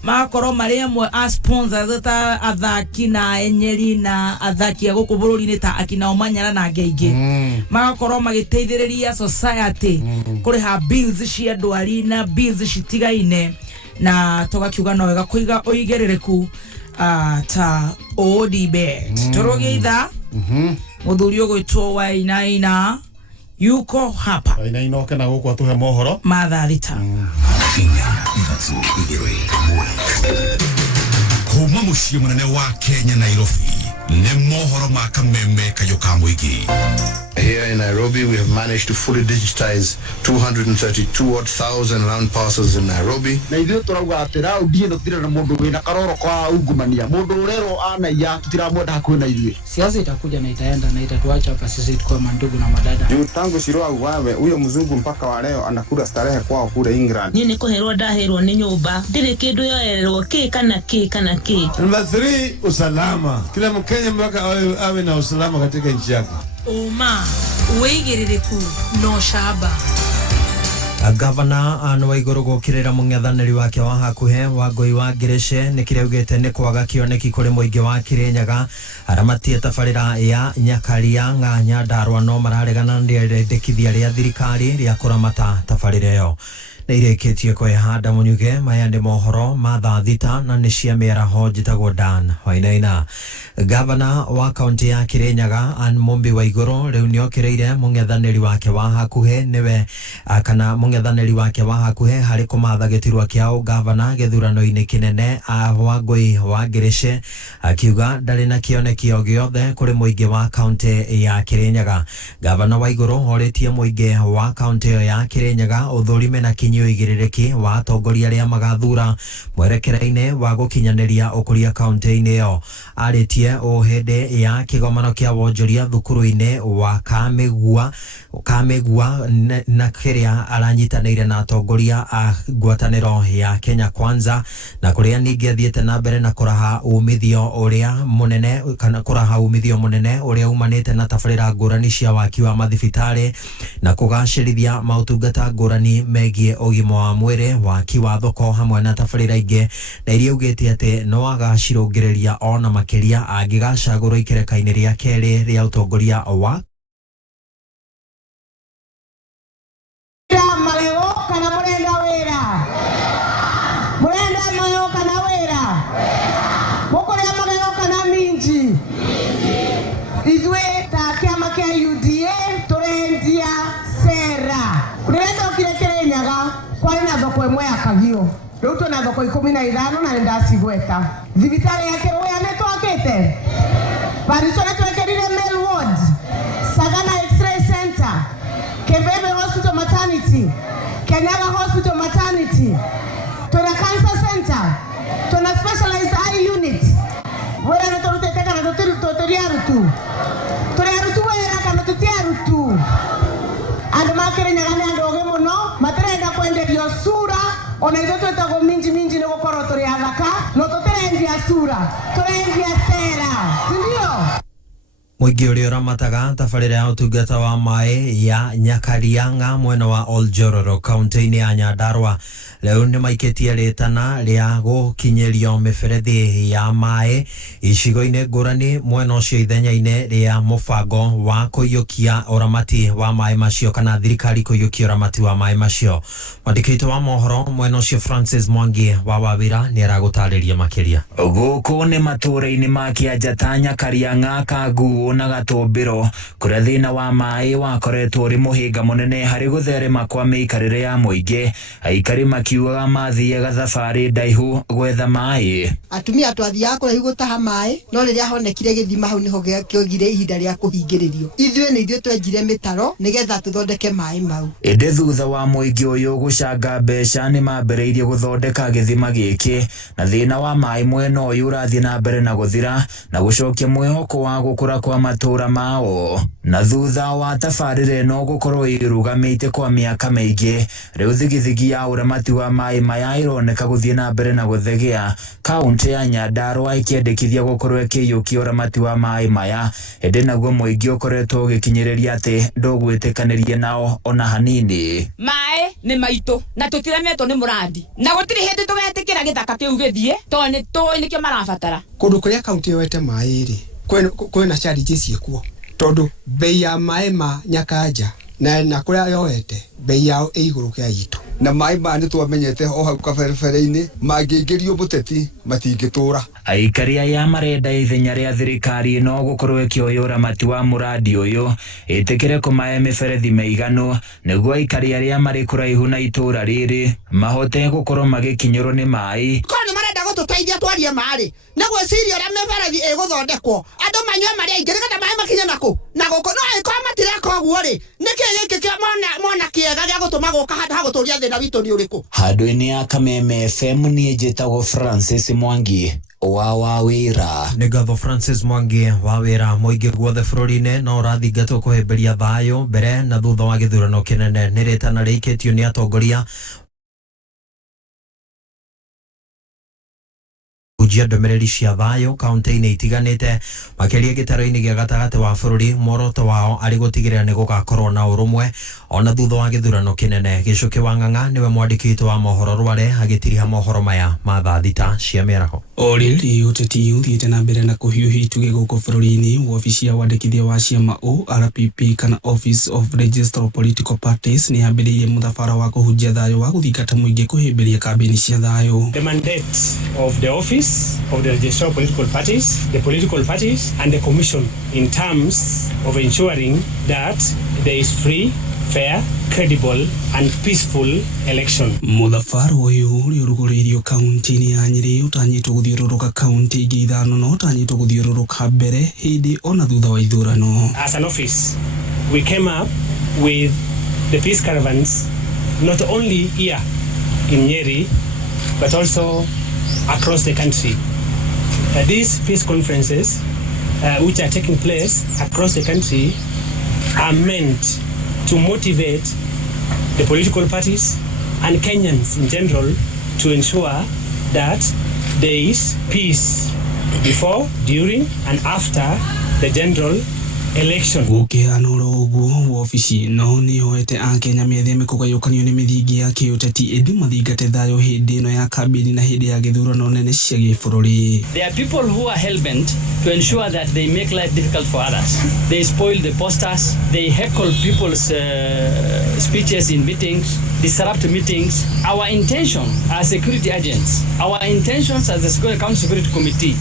magakorwo mari amwe a sponsors ta athaki na enyeri na athaki a guku bururi-ini ta akina Omanyara na ngeingĩ magakorwo magiteithĩrĩria society kuriha bills cia ndwari na bills citigaine na tugakiuga no wega kuiga uigĩrĩrĩku ta Odibet turugeitha muthuri ugwitwo Wainaina yuko hapa Wainaina oke na guku atuhe mohoro mathaa thita kuma muciĩ munene wa Kenya Nairobi nĩ mohoro ma kameme kayo ka mũingĩ. Here in Nairobi, we have managed to fully digitize 232,000 round parcels in Nairobi. Na ithuĩ turauga atĩ raundi ĩno tũtirĩ na mũndũ wĩna karoro kwa ungumania. Mũndũ ũrerwo anaiya tũtiramwenda hakuhĩ na ithuĩ. Siasa itakuja na itaenda na itatuacha hapa sisi tukiwa mandugu na madada. Juu tangu Shirwa uwawe huyo mzungu mpaka wa leo anakula starehe kwao kule England. Nini kuherwa daherwa ni nyumba. Ndile kidu yoelwa kana ki. Number 3, usalama. Kila Mkenya mpaka awe na usalama katika nchi yake. Uma uigĩrĩrĩku no shaba Gavana Anne Waiguru gukirira mung'ethanĩri wake wa hakuhe Wangui wa Ngirishe nikiraugite ni kwaga kioneki kuri muingi wa Kirinyaga aramatie tabarĩra ya Nyakaria nga Nyandarua no mararegana ndĩrendekithia rĩa thirikari rĩa kuramata tabarĩra ĩyo na ireketie kwehanda munyuge maya nĩ mohoro ma thaa thita na nĩ cia mĩaraho njĩtagwo Dan Wainaina. Gavana wa kaunti ya Kirinyaga Anne Mumbi Waiguru rĩu nĩokĩrĩire mũng'ethanĩri wake wa hakuhe niwe kana mũng'ethanĩri wake wa hakuhe harĩ kũmatha gĩturwa kĩao gavana gĩthurano-inĩ kĩnene Wangui wa Ngirishe akiuga ndarĩ na kĩoneki o gĩothe kũrĩ mũingĩ wa kaunti ya Kirinyaga. Gavana Waiguru orĩtie mũingĩ wa kaunti ĩyo ya Kirinyaga ũthũrime na uigĩrĩrĩki wa atongoria arĩa magathura mwerekera-inĩ wa gũkinyanĩria ũkũria kaunti-inĩ ĩyo. Arĩtie o hĩndĩ ya kĩgomano kĩa wonjoria thukuru-inĩ wa Kamegua na kĩrĩa aranyitanĩire na atongoria a ngwatanĩro ya Kenya Kwanza na kũrĩa ningĩ athiĩte na mbere na kũraha umithio ũrĩa mũnene ũrĩa umanĩte na tabarĩra ngũrani cia waki wa mathibitarĩ na kũgacĩrithia maũtungata ngũrani megiĩ ũgima wa mwĩrĩ waki wa thoko hamwe na tabarĩra ingĩ na iria ugĩte atĩ no agacirũngĩrĩria ona makĩria angĩgacagũrwo ikereka-inĩ rĩa kerĩ rĩa ũtongoria wa Malego kana murenda wera mayo kana wera mukuria magego kana minji ithuĩ ta kĩama kĩa UDA turendia sera rĩrĩa ndokire Kirinyaga kwarĩ na thoko ĩmwe ya Kagio rĩu twĩna thoko 15 na nĩndacigweta thibitarĩ ya Kĩrũya nĩtwakĩte Pariso nĩtwekĩrire Mel Ward Sagana X-ray Center Kebebe Hospital Maternity Kenyaga Hospital Maternity tuna Cancer Center tuna Specialized Eye Unit wera nĩtũrutĩte kana tũtĩriarutu wera kana tũtiarutu andũ ma Kirinyaga nĩ andũ ogĩ mũno matirenda kwenderio sura ona ithuĩ twĩtagwo minji nĩ gũkorwo tũrĩ athaka no tũtirendia sura tũrendia sera sindio. Mũingĩ ũrĩa ũramataga tabarĩra ya ũtungata wa maĩ ya Nyakarianga mwena wa Oljororo kaunti-inĩ ya Nyandarua rĩu nĩ maikĩtie rĩtana rĩa gũkinyĩrio mĩberethi ya maĩ icigo-inĩ ngũrani mwena ũcio ithenya-inĩ rĩa mũbango wa kũiyũkia ũramati wa maĩ macio kana thirikari kũiyũkia ũramati wa maĩ macio. Mwandĩkĩtwo wa mohoro mwena ũcio Francis Mwangi wa Wawira nĩ aragũtarĩria makĩria. Gũkũ nĩ matũũra-inĩ ma Kĩanjata Nyakarianga Kanguũ Kihenjo na Gatumbiro kuria thina wa mai wakoretwo uri muhinga munene hari gutherema kwa miikarire ya muingi aikari makiugaga mathiaga thabari ndaihu gwetha mai. Atumia twathiaga kuraihu gutaha mai no riria honekire githima hau niho giogire ihinda ria kuhingiririo. Ithuĩ nĩ ithuĩ twenjire mitaro nigetha tuthondeke mai mau. Indi thutha wa muingi uyu gucanga mbeca ni mambereirie guthondeka githima giki na thina wa mai mwena uyu urathie na mbere na guthira na gucokia mwihoko wa gukura kwa matura mao. Na thutha wa tabarire no gukorwo irugamite kwa miaka miingi riu thigithigi ya uramati wa mai maya ironeka guthie na mbere na guthegea. Kaunti ya Nyandarua ikiendekithia gukorwo ikiyukia uramati wa mai maya indi naguo muingi ukoretwo ugikinyiriria ati ndugwitikanirie nao ona hanini. Mai ni maitu na tutiremetwo ni muradi na gutiri hindi tugetikira githaka kiu githie to ni to nikio marabatara kundu kuria kaunti yoete mai ri kwina challenges ciekuo tondu bei ya mai ma Nyakanja na kuria yoete bei yao iguru kia itu na mai ma ni twamenyete o hau kaberefere-ini mangĩingĩrio buteti matingĩtũra. Aikari aya marenda ithenya ria thirikari no gukorwo ikioya uramati wa muradi uyu itikire kumahe miberethi meiganu niguo aikari aria mari kuraihu na itura riri mahote gukorwo magikinyurwo ni mai. Kono marenda gututeithia twarie mari na gwiciria uria miberethi iguthondekwo andu manywe mari aingi nigetha mai makinya naku na guko no iko matireka uguo ri niki giki kia mona kiega gia gutuma guka handu ha guturia thina witu ni uriku. Handu-ini ya Kameme FM ni njitagwo Francis Mwangi wa Wawira. Nĩ ngatho Francis Mwangi Wawira. Mũingĩ guothe bũrũri-inĩ no ũrathingatwo kũhĩmbĩria thayũ mbere na thutha wa gĩthurano kĩnene. Nĩ rĩtana rĩikĩtio nĩ atongoria kujia ndũmĩrĩri cia thayũ kaunti-inĩ itiganĩte makĩria gĩtaro-inĩ gĩa gatagatĩ wa bũrũri. Muoroto wao arĩ gũtigĩrĩra nĩ gũgakorwo na ũrũmwe ona thutha wa gĩthurano kĩnene. Gĩcũki wa Ng'ang'a nĩwe mwandĩki wa mohoro Rware agĩtiriha mohoro maya ma thaa thita cia mĩaraho. Orĩrĩ ũteti ũthiĩte na mbere na kũhiũhia itugĩ gũkũ bũrũri-inĩ. Wabici ya wandĩkithia wa ciama RPP kana Office of Registrar of Political Parties nĩ yambĩrĩirie mũthabara wa kũhunjia thayũ wa gũthingata mũingĩ kũhĩmbĩria kambĩini cia thayũ. The mandate of the office of the Registrar of Political Parties, the political parties and the commission in terms of ensuring that there is free, fair, credible and peaceful election. Mũthabara ũyũ ũrĩa ũrugũrĩirio kaunti-inĩ ya Nyĩrĩ ũtanyĩtwo gũthiũrũrũka kaunti ingĩ ithano no ũtanyĩtwo gũthiũrũrũka mbere hĩndĩ ona thutha wa ithurano. As an office, we came up with the peace caravans not only here in Nyeri but also across the country. These peace conferences which are taking place across the country are meant to motivate the political parties and Kenyans in general to ensure that there is peace before, during and after the general election. Gũkĩhana ũguo wabici no nĩyoete Akenya mĩtheme kũgayũkanio nĩ mĩthingi ya kĩũteti ĩndĩ mathingate thayũ hĩndĩ ĩno ya kambĩini na hĩndĩ ya gĩthurano nene cia gĩbũrũri. There are people who are hell-bent to ensure that they make life difficult for others. They spoil the posters, they heckle people's speeches in meetings, disrupt meetings. Our intention as security agents, our intentions as the County Security Committee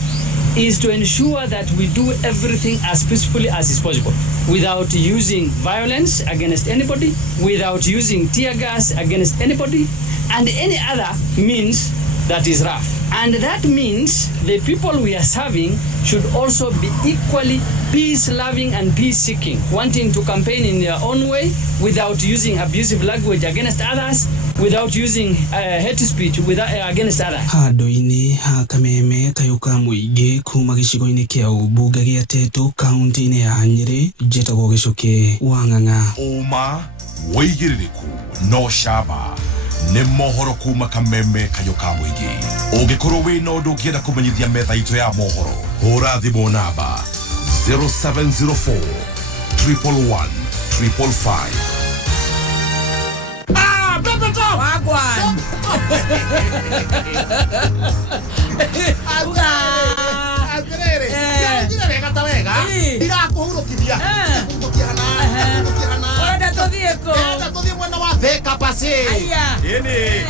is to ensure that we do everything as peacefully as is possible without using violence against anybody, without using tear gas against anybody and any other means that is rough. And that means the people we are serving should also be equally peace-loving and peace-seeking, wanting to campaign in their own way without using abusive language against others, without using hate speech against others. Handũ-inĩ ha Kameme kayũka mũingĩ kuma gĩcigo-inĩ kĩa ũmbunge gĩa Tetu kaunti-inĩ ya Nyĩrĩ njĩtagwo Gĩcũki wa Ng'ang'a. Ũma wĩigĩrĩrĩku no camba nĩ mohoro kuma Kameme kayũka mũingĩ. Ũngĩkorwo wĩ na ũndũ ũngĩenda kũmenyithia metha itũ ya mohoro hũra thimũ namba 0704 111 555. Wagwan. Atirere. Ndira wega ta wega. Ndira kuhurukithia. Orenda tuthie ko. Orenda tuthie mwena wa Thika Pasi. Aya. Ini.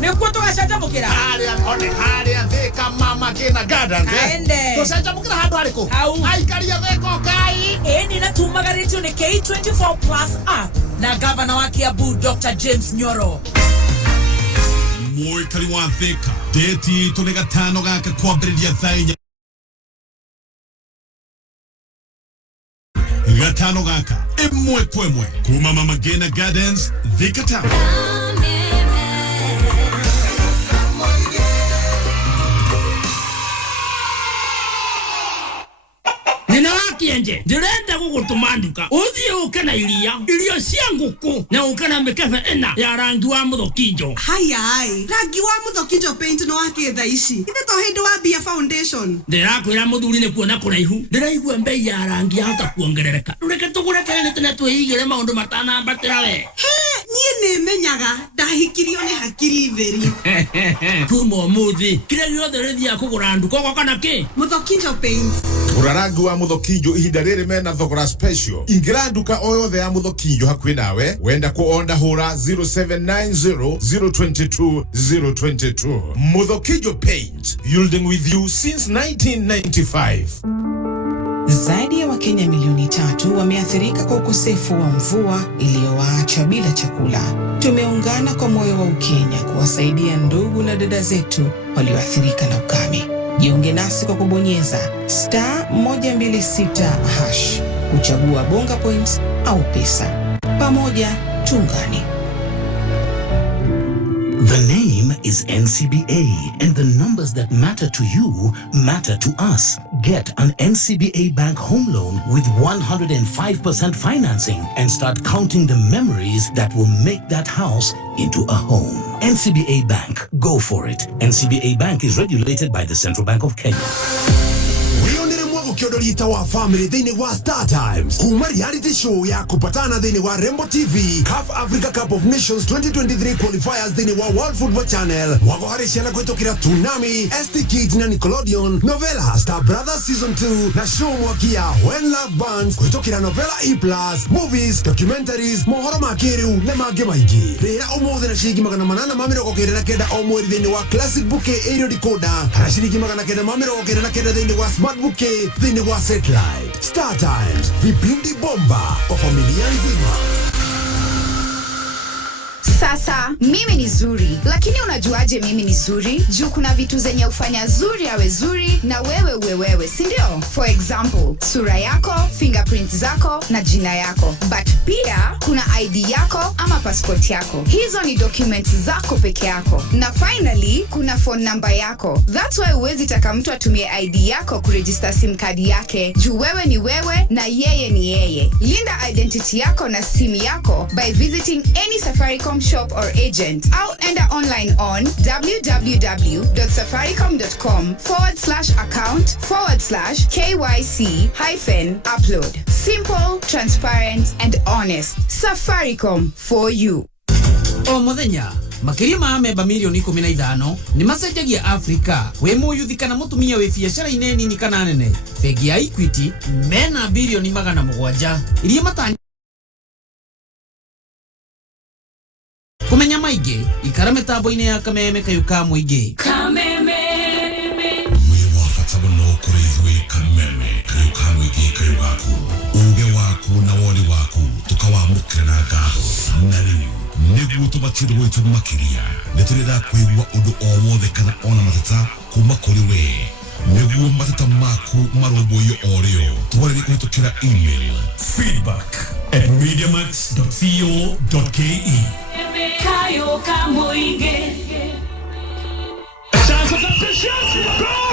Nikuwa tugacanjamukira. Haria thika mama kina gardens. Aende. Tugacanjamukira handu hariko. Aikaria thiko kai. Eni na tumagaritio ni K24 Plus app na gavana wa Kiambu Dr. James Nyoro. Mwikari wa thika. Deti tune gatano gaka kwambĩrĩria thainya. Gatano gaka imwe kwemwe kuma Mama Ngina Gardens Thika Town. Nina Kihenjo ndirenda gugutumanduka uthie uke na irio cia nguku na uke na mikebe ena ya rangi wa Muthoni. Hai rangi wa Muthoni paint no akitha ici ithe to hindi wa Bia Foundation. Ndirakwira muthuri ni kuona kuraihu ndiraigua mbei ya rangi yahota kuongerereka reke tugure kene tena twihigire maundu matanambatira we nie menyaga ndahikirio ni hakiri theri kuma muthi kire giothe rithia kugura nduko kwa kana ki Muthoni paint Urarangi wa Muthoni ihinda riri mena thogora special. Ingira nduka o yothe ya Muthoni hakuhi nawe wenda kuonda hura 0790022022. Muthoni Paint, building with you since 1995. Zaidi ya Wakenya milioni 3 wameathirika kwa ukosefu wa mvua iliyowaacha bila chakula. Tumeungana kwa moyo wa Ukenya kuwasaidia ndugu na dada zetu walioathirika na ukame. Jiunge nasi kwa kubonyeza *126# kuchagua bonga points au pesa. Pamoja tuungane. The name is NCBA, and the numbers that matter to you matter to us. Get an NCBA Bank home loan with 105% financing and start counting the memories that will make that house into a home. NCBA Bank, go for it. NCBA Bank is regulated by the Central Bank of Kenya. Ukiodolita wa family dhini wa Star Times kuma reality show ya kupatana dhini wa Rembo TV CAF Africa Cup of Nations 2023 qualifiers dhini wa World Football Channel wagoharishana kwetokira Tsunami, ST Kids na Nickelodeon, novela Star Brothers Season 2 na show mwakia When Love Burns kwetokira novela E+, movies, documentaries, mohoro makiru na mage maigi. Rera umothe na shiriki magana manana mamiro kokere na kenda omweri dhini wa Classic Bouquet Aerial Decoder na shiriki magana kenda mamiro kokere na kenda dhini wa Smart Bouquet dhini wa satellite. Star Times, vipindi bomba kwa familia nzima. Sasa mimi ni zuri, lakini unajuaje mimi ni zuri? Juu kuna vitu zenye ufanya zuri awe zuri na wewe uwe wewe, si ndio? For example, sura yako, fingerprints zako na jina yako. But pia kuna ID yako ama passport yako. Hizo ni documents zako peke yako. Na finally, kuna phone number yako. That's why uwezi taka mtu atumie ID yako kuregister SIM card yake. Juu wewe ni wewe na yeye ni yeye. Linda identity yako na simu yako by visiting any Safaricom shop or agent. Au enda online on www.safaricom.com/account/KYC-upload. Simple, transparent, and honest. Safaricom for you. O muthenya makiria ma memba milioni 15 ni macenjagia Afrika we muyuthi kana mutumia we biashara ineni ni kana nene. Bengi ya Equity mena bilioni 700 iria matanya kumenya maige ikara mitambo-ini ya kameme kayuka muingi kameme wafata muno kuri ithui kameme kayuka muingi kayugaku uge waku na woni waku tukawamukira na ngatho na riu niguo tubatire gwitu makiria niturenda kwigua undu o wothe kana ona mateta kuma kuri we niguo mateta maku maromboyo orio twarire kuhitukira email feedback@mediamax.co.ke Kayuka muingi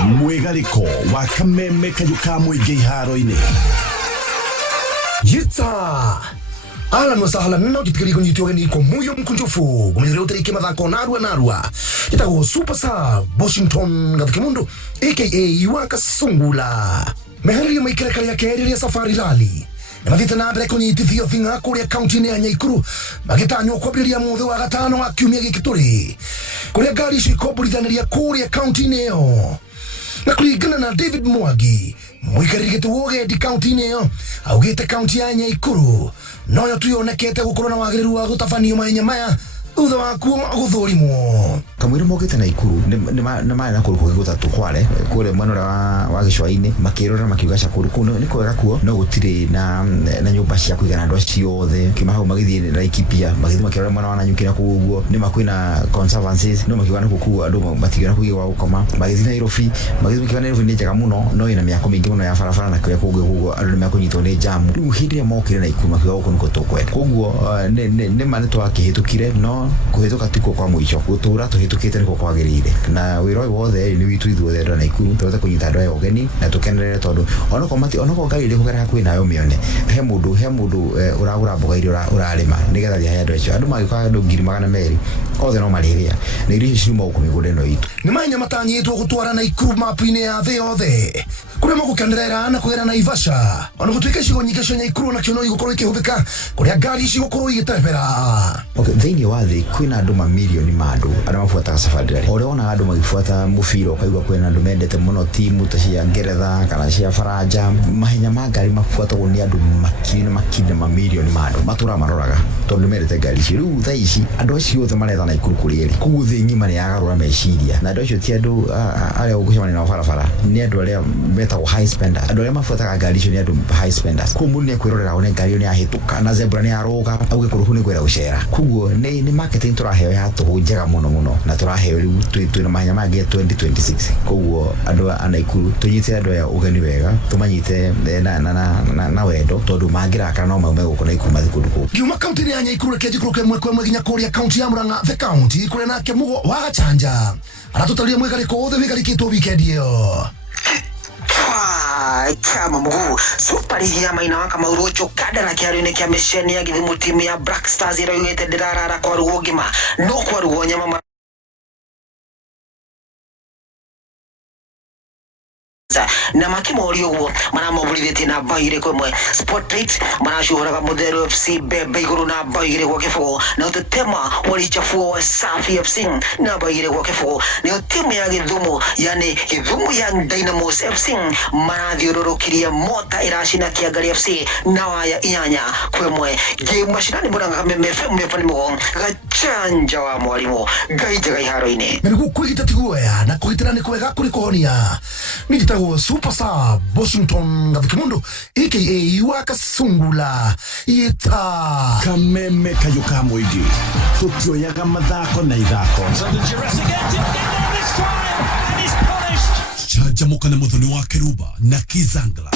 Mwigariko wa kameme kayuka muingi iharo-ini. Yita Ahlan wa sahlan no kitikari kwenye tiogeni kwa muyo mkunjufu kumizire utariki mathako narua Yitago Super Sub Washington Gathikimundu aka Iwaka Sungula mehari maikara kari ya keri ya safari lali na mathita na mbere kunyitithio thinga kuria kaunti-ini ya Nyaikuru magitanywo kwambĩrĩria mũthĩ wa gatano wa kiumia gĩkĩ tũrĩ kuria ngari icio ikombũrithaniria kuria kaunti-ini ĩyo na kũringana na David Mwangi mũikarĩri gĩtĩ wa ũgendi kaunti-ini ĩyo augĩte kaunti ya Nyaikuru noyo tu yonekete gũkorwo na wagĩrĩru wa gũtabanio mahenya maya utha wa kuo guthurimo kamwira mokite na ikuru ni maana na kuru gutatu kware kure mwena wa gicwaini makirora makiuga cakuru kuno ni kwega kuo no gutire na nyumba cia kuigana ndo ciothe kimahau magithie na ikipia magithie makirora mwana wana nyukira kuguo ni makwina conservancies no makiuga na kuku andu matigana kuiga wa gukoma magithie na irofi magithie makiuga na irofi ni njega muno no ina miako mingi muno ya barabara na kuya kuguo andu ni makunyitwo ni jamu riu hindi mokire na ikuru makiuga kuno kutokwe kuguo ni mane twakihitukire no kuhituka tiko kwa mwicho gutura tuhitukite niko kwagirire na wiro wothe ni witu ithuothe ndo na ikuru tuweza kunyita ndo ya ogeni na tukenerere tondu onako ngai ile kugera kwina yo mione he mundu uragura mboga irio urarima nigetha ya ndo icio andu magikuga ndo 200 othe no mariria na irio icio mo kumigure no itu ni manya matanyitwo gutwara na ikuru mapu-ini ya thi yothe kuria magukenerera na kugera na Ivasha ona gutuika cigo nyingi cia ikuru na kiono igukorwo ikihuthika kuria ngari ici gukorwo igitembera thiini wa thi kwina andu mamilioni ma andu aria mafuataga safari rally ore ona andu magifuata mubira ukaigua kwina andu mendete muno timu ta cia Ngeretha kana cia Faranja mahenya ma ngari mafuatagwo ni andu makina mamilioni ma andu matura maroraga tondu mendete ngari ici riu tha ici andu acio othe maretha na ikuru kurieri kugu thi ngima ni yagarura meciria na andu acio ti andu aria ugucemania na barabara ni andu aria betagwo high spenders andu aria mafuataga ngari icio ni andu high spenders kumu ni kwirorera one ngari ni ahituka na zebra ni aroga auge kuruhu ni kwira gucera kugu ni marketing turaheo ya tuhu njega muno na turaheo riu twina mahenya mangĩ 2026 koguo andu ana ikuru tunyite andu ya ugeni wega tumanyite na wendo tondu mangiraka no maume gukona ikuru mathikundu ku ngiuma kaunti ya Nyikuru rekeje kuruke mwekwe ginya kuria kaunti ya Murang'a the county kure nake mugo wa Gachanja aratutaria mwigariko othe wigarikitwo weekend iyo chama mugu super ya maina waka maurocho kadara kiarine kia mesheni ya githimu timu ya Black Stars ira yugete dirarara kwa rugogima no kwa rugonya mama na makimori uguo maramabulithite na baire kwemwe spotlight marashuhuraga Muthero FC bebe iguru na baire kwa kifo na utetema walichafua Wasafi FC na baire kwa kifo ni timu ya Githumu yani Githumu ya Dynamos FC marathiururukiria mota irashina Kiagari FC na waya inyanya kwemwe game mashindani Murang'a FM mefani mo gachanja wa mwalimu gaitega iharo-ini niguo kwigita tiguoya na kuhitira ni kwega kuri kuhonia nigitagwo Super Sub Washington Gavikimundu aka Wakasungula yeta kameme kayoka mwigi tutioyaga mathako na ithako Canjamuka na Muthoni Wakirumba na Kizangla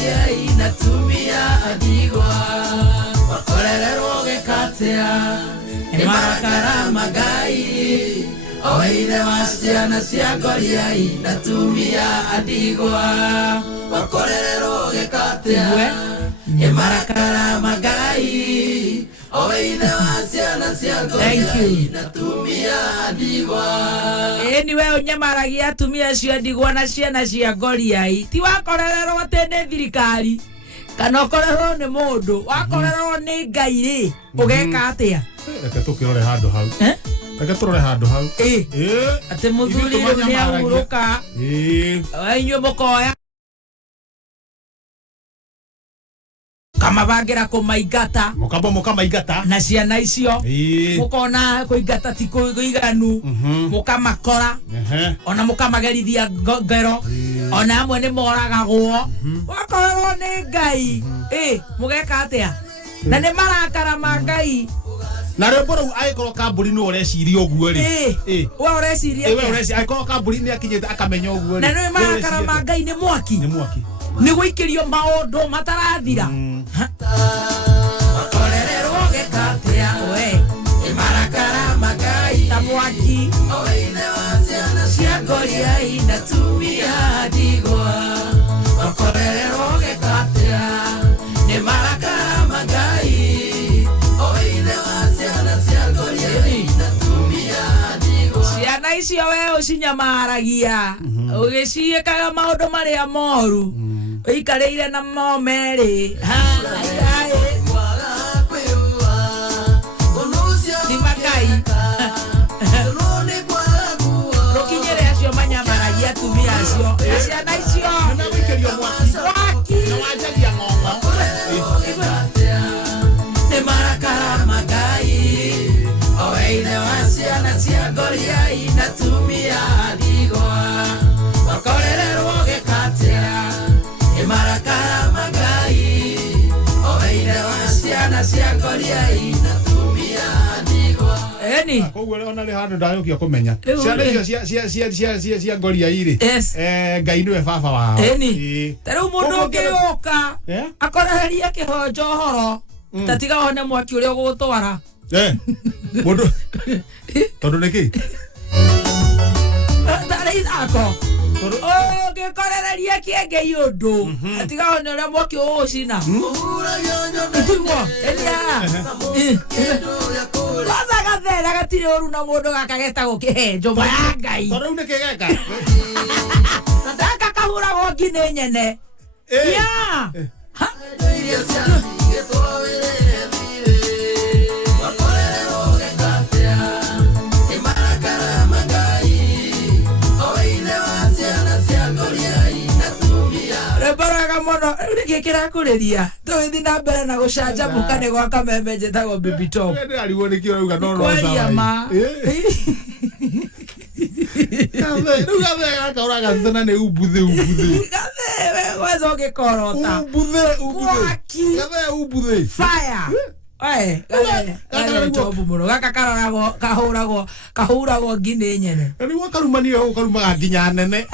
ciagoria inatumia adigwa wakorererwo gikatia ni marakara magai oine wa ciana ciagoria inatumia adigwa wakorererwo gikatia ni marakara magai oine wa ciana ciagoria inatumia adigwa. Anyway, unyamaragia atumia cio adigwa na ciana cia goriai ti wakorererwo tene thirikari kana korerwo ni mundu wakorerwo ni Ngai ri ugeka atia reke tukirore handu hau reke turore handu hau ati muthuri ni ahuruka ainyo bokoya kama bagira kumaigata mukamaigata na ciana icio mukona kuigata ti kuiganu mukamakora ona mukamagerithia ngero ona amwe ni moragagwo wakorwo ni Ngai mugeka atia na ni marakara ma Ngai na rwimbo rau agĩkorwo kamburi nĩ ũreciria ũguo rĩ we ũreciria agĩkorwo kamburi nĩ akinyĩte akamenya ũguo rĩ na nĩ marakara ma Ngai nĩ mwaki nĩ gũikĩrio maũndũ matarathira wakorererwo gĩkatia we nĩ marakara ma Ngai ta mwaki oine wa ciana cia ngoria inatumia ndigwa wakorererwo gĩkatia nĩ marakara ma Ngai oine wa ciana cia ngoria inatumia ndigwa. Ciana icio we ũcinyamaragia ũgĩciĩkaga maũndũ marĩa moru ũikarĩire na momeri ti Makai rũkinyĩre acio manyamaragia atumia acio ciana icio mwaki nĩ marakara ma Ngai oine wa ciana cia ngoria inatumia ndigwa wakorererwo gĩkatia nĩ marakara ma Ngai oine wa ciana cia ngoria inatumia ndigwa. Koguo ona rĩ handũ ndayũkia kũmenya ciana icio cia ngoria irĩ Ngai nĩwe baba wao ta rĩu mũndũ ũngĩũka akoreherie kĩhonjo horo tatiga one mwaki ũrĩa ũgũtwara mũndũ tondũ nĩkĩ tarĩ ithako ũngĩkorereria kĩengei ũndũ tatiga one ũrĩa mwaki ũgũcina itumo kwanza gathera gatirĩ ũru na mũndũ gaka getagwo kĩhenjo ma ya Ngai tondũ rĩu nĩkĩ geka gaka kahũragwo ngi nĩ nyene rebaraga mono gĩkĩra kũrĩria tũgĩthiĩ na mbere na gũcanjamũka nĩ gwa kameme njĩtagwo Baby Top arigwo nĩkĩo rauga no kwaria ma rĩu gathe gaka ũragathana nĩ umbuthe gathe weza ũngĩkorota umbuthe fire gaka tobu muno gaka kahũragwo ngi nĩ nyene rĩu karumanio karumaga nginya nene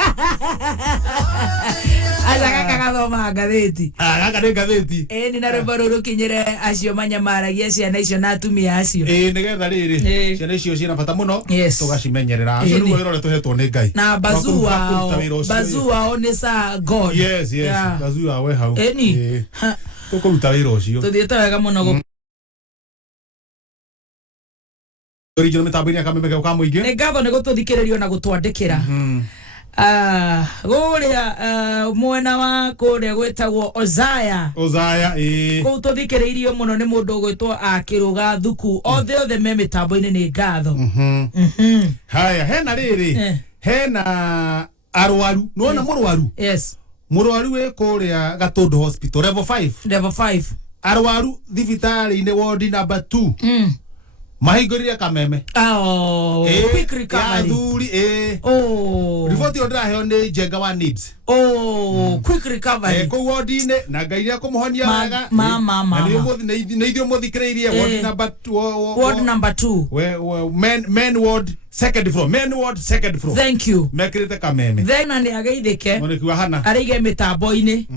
aca gaka gathoma ngathĩti gaka nĩ ngathĩti ĩni na rwĩmbo rũrũ kinyĩre acio manyamaragia ciana icio na atumia acio nĩgetha rĩrĩ ciana icio ciĩna bata mũno tũgacimenyerera acio nĩguo wĩra ũrĩa tũhetwo nĩ Ngai na bazuu wao nĩ sa God bazuu wao we hau tũkũruta wĩra ũcio tũthiĩte wega mũno original mitambo-inĩ akameme ka mũingĩ nĩ ngatho nĩ gũtũthikĩrĩrio na gũtwandĩkĩra gũrĩa mwena wa kũrĩa gwĩtagwo Ozaya kũu tũthikĩrĩirio mũno nĩ mũndũ ũgwĩtwo Akĩrũga Thuku othe me mĩtambo-inĩ nĩ ngatho haya hena rĩrĩ hena arwaru nona mũrwaru mũrwaru wĩ kũrĩa Gatũndũ Hospital level 5 arwaru thibitarĩ-inĩ ward number 2 mahingũrire kameme quick recovery thuri riboti yo ndĩraheo nĩ Njenga wa NIBS quick recovery kũu ward-inĩ na Ngai nĩ akũmũhonia wega na nĩ ithuĩ mũthikĩrĩirie ward number 2 men ward second floor, main ward, second floor. Thank you. Mekirite kameme. Then ande ageithike. Monikiwa hana. Arige mitambo-ini.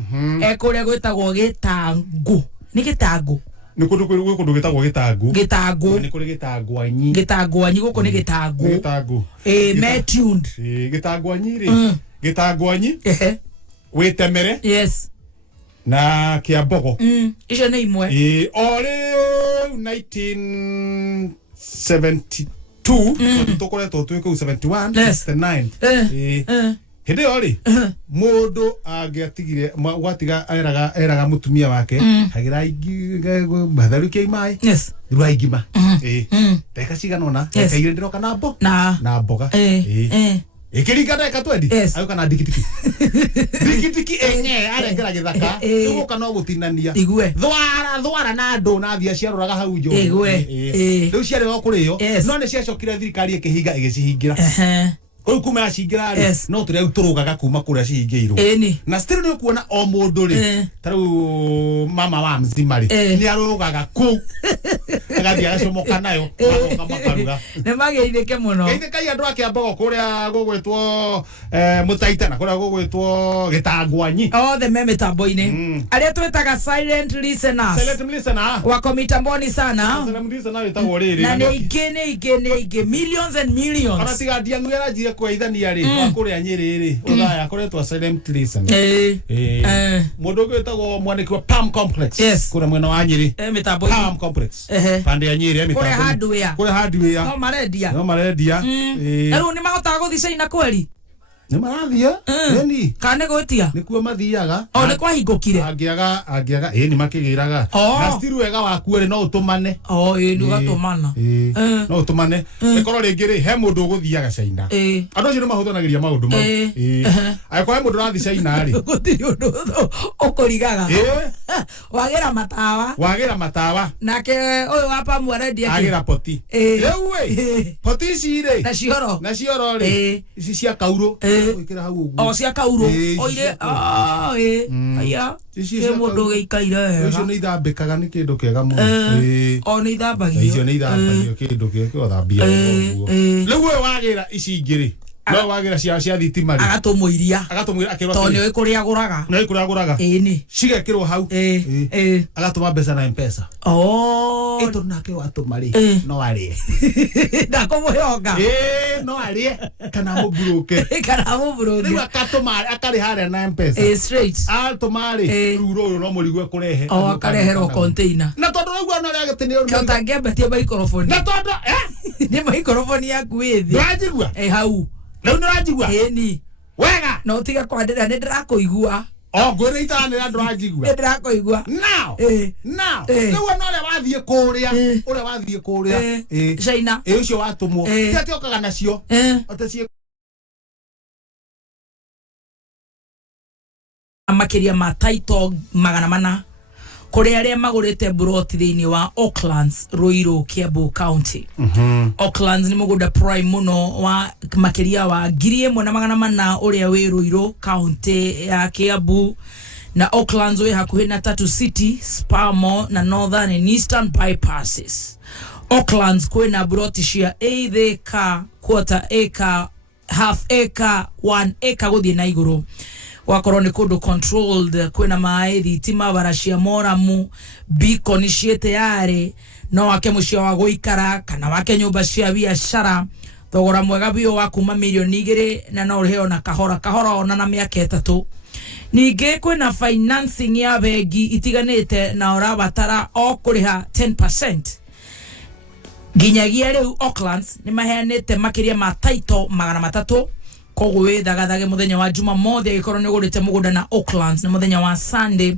Ekuria gwitagwo gitangu. Ni gitangu. Ni kundu gitagwo gitangu. Gitangu. Ni kuri gitangwanyi. Gitangwanyi guko ni gitangu. Gitangu. Metuned. Gitangwanyi ri. Gitangwanyi. Witemere. Yes. Na kiambogo. Icio ni imwe. Ore 1972 tukoretwo twi ku 71 69 hindi ori mundu angiatigire gwatiga eraga mutumia wake hagira ingi matharukia imai rwa ingima ndeka ciganona kaire ndiroka na mboga ikiringana ka twendi ayuka na dikitiki enye arengera githaka uguka no gutinania thwara na ndu na thia ciaruraga hau njo riu ciari go kurio no ne ciacokire thirikari ikihinga igicihingira koyu kuma acingira ri no turi turugaga kuma kuria cihingiirwo na still ni kuona o mundu ri taru mama wa mzima ri ni arugaga ku agathia acomoka nayo makaruga ne mageithike muno geithika andu ake ambogo kuria gugwitwo mutaitana kuria gugwitwo gitangwanyi othe me mitambo-ini aria twetaga silent listeners wako mitamboni sana na ni ingi millions and millions ana tiga ndianguera njire kwaithania ri kuria nyiri ri uthaya kuretwo silent listeners mundu gwitagwo mwaniki wa Palm Complex kuria mwena wa Nyeri mitambo-ini Palm Complex pande ya Nyeri mitambo kuria hardware no maredia riu ni mahotaga guthi China kweli ni marathia ni kana gwetia ni kuo mathiaga ni kwa hingukire angiaga ni makigiraga na still wega waku ri no utumane ni ugatumana no utumane ikoro ringi ri he mundu guthiaga China andu acio ni mahuthanagiria maundu mau aikwa he mundu rathi China ri gutiri undu ukurigaga wagira matawa nake uyu wapa mwaredia agira poti riu we poti ici ri na cioro ri ici cia kauro ikira hau ugu cia kauro oire aya ye mundu geikaire icio ni ithambikaga ni kindu kiega muno ni ithambagio icio ni ithambagio kindu kiega thambia uguo riu we wagira ici ingiri no wagira cia thitima ri agatumuiria akirwa to ni kuri aguraga ni cigekirwo hau agatuma mbeca na M-Pesa eto nake watuma ri no arie ndakumuhonga no arie kana muburuke riu akatuma akari haria na M-Pesa straight atuma ri riu ruru no murigue kurehe akareherwo container na tondu riu no ria gitini katangebetie microphone na tondu ni microphone yaku ithi ndajigua hau riu ndirajigua ni wega no tiga kwandira ni ndirakuigua ngwire itanira ndurajigua ni ndirakuigua now riu no ria wathie kuria China ucio watumwo ti okaga nacio atacie makiria ma title 400 kuri aria magurite broti thiini wa Aucklands Ruiru Kiambu County Aucklands ni mugunda prime muno wa makiria wa 1,400 uria wi Ruiru County ya Kiambu na Aucklands we hakuhi na Tatu City Spamo na Northern and Eastern bypasses Aucklands kwina broti cia acre quarter acre half acre 1 acre guthie na iguru wakorwo ni kundu controlled kwina mai thitima barashia moramu beacon ciete yare no wake mucio wa guikara kana wake nyumba cia biashara thogora mwega bio wa kuma milioni 2 na no riheo na kahora ona na miaka 3 ninge kwina financing ya bengi itiganite na orabatara o kuriha 10% ginyagia riu Aucklands ni maheanite makiria ma title 300 koguo withagathage muthenya wa Jumamothi ikorwo ni gurite mugunda na Aucklands ni muthenya wa Sunday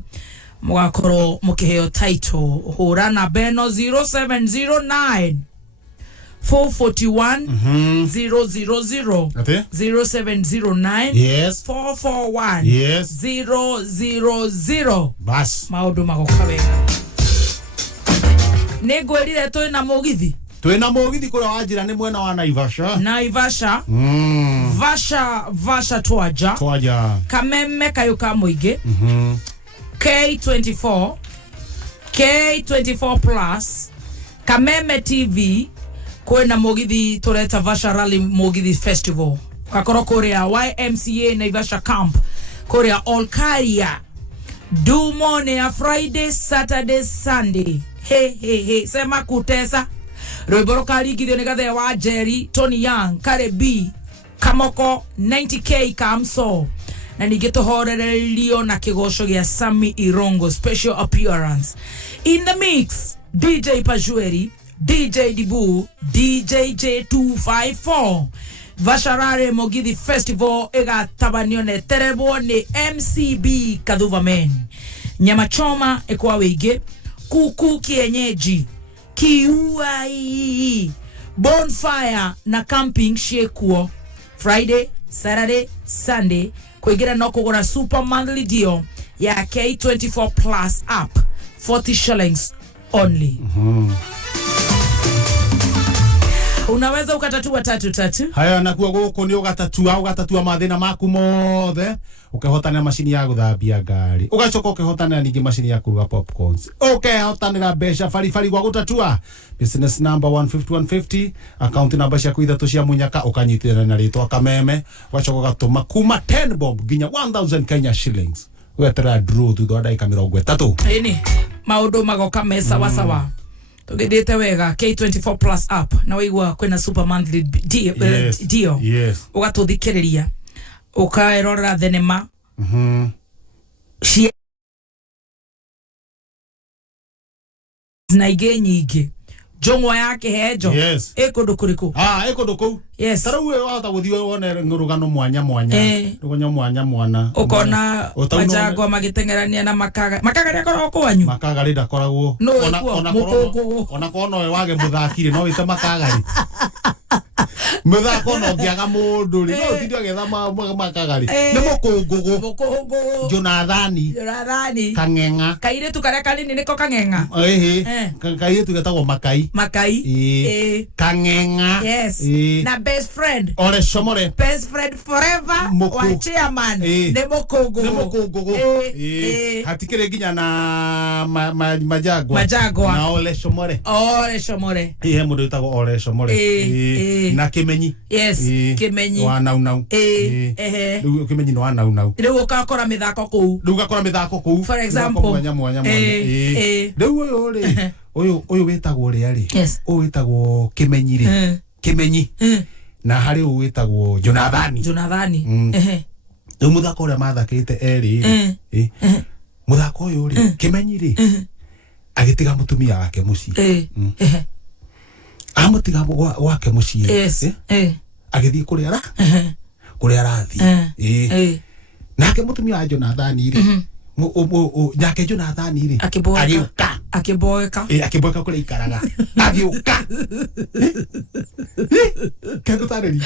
mugakorwo mukiheo title hura na beno 0709 441 000 0709 441 000 bas maundu magokawega ni ngwirire twina mugithi kuria wajira ni mwena wa Naivasha Vasha twaja Kameme kayuka muingi K24 plus Kameme TV kwena mugithi tureta Vasha Rally mugithi festival akoro korea YMCA Naivasha camp korea Olkaria dumone ya Friday Saturday Sunday he sema kutesa Roiboro kali githio ni gathe wa Jerry Tony Young Kare B Kamoko 90k Kamso na nigetohorererio na kigosho gya Sami Irongo special appearance in the mix DJ Pajueri DJ Dibu DJ J254 Vasharare Mogithi Festival ega tabanione terebo ni MCB Kaduva Men nyama choma ekwa wege kuku kienyeji kiuai bonfire na camping shekuo Friday Saturday Sunday kuigira no kugura super monthly deal ya K24 plus app 40 shillings only. Unaweza ukatatua tatu. Haya nakuwa goko ni ugatatua mathina maku mothe ukahotana mashini ya guthambia ngari ugacoka ukahotana ningi mashini ya kuruga popcorns ukahotana besha fari gwa gutatua business number 150 account number cia kuithatu cia munyaka ukanyitira na ritwa kameme ugacoka gatuma kuma 10 bob ginya 1000 Kenya shillings wetera draw thutha wa dakika 30 ini maundu magoka mesa wasawa tugithite wega K24 plus app na waigua kwena super monthly deal ugatuthikiriria ukaerora thenema na nyingi jongwa yake Kihenjo ekundu kuriku ekundu ku taru we wahota guthio wone ngurugano mwanya rugonyo mwanya ukona majagwa magitengerania na makagari akorwo kwanyu makagari ndakoragwo ona kono we wage muthakire no wite makagari muthako no ngiaga mundu ri no tindio getha makagari ni mukungugu Jonathani Kangenga kairetu karia kanini niko Kangenga kairetu getagwo makai Kangenga na best friend Ole Shomore best friend forever wa chairman ne mukungugu hatikire ginya na majagwa na Ole Shomore mundu etagwo Ole Shomore na Kimenyi Kimenyi wa nau Kimenyi no nau riu ukakora mithako kuu for example mwanya riu uyu wetagwo ri uyu wetagwo Kimenyi ri Kimenyi na hari uyu wetagwo Jonathani riu muthako uria mathakite eri muthako uyu ri Kimenyi ri agitiga mutumia wake mucii amutiga wake mucii agithii kuria arathi nake mutumia wa Jonathani ri nyake Jonathani ri akiboeka kuria ikaraga agiuka kagutari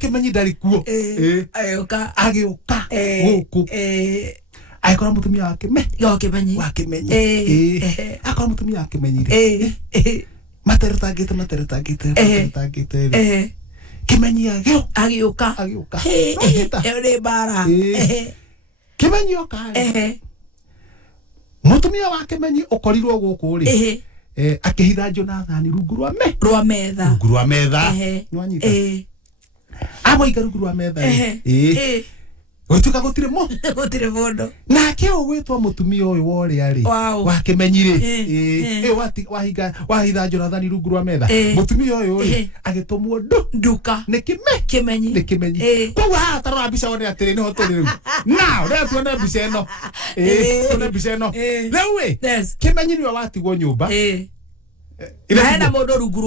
Kimenyi ndari kuo agiuka guku aikora mutumia wake Kimenyi akora mutumia wake Kimenyi ri materutangite Kimenyi agiuka eri bara Kimenyi oka mutumia wa Kimenyi ukorirwo guku ri akihitha Jonathani rungu rwa metha nwanyita amoiga rungu rwa metha Otuka gutire mundu nake ugwitwa mutumia uyu wori ari wa Kimenyi ri wahitha Jonathani rungu rwa metha mutumia uyu ri agitumwo nduka ni Kimenyi kwa hatarora mbica wone atiri ni hoturi riu now let tuone mbica ino tuone mbica ino riu Kimenyi ni watigwo nyumba hena mundu rungu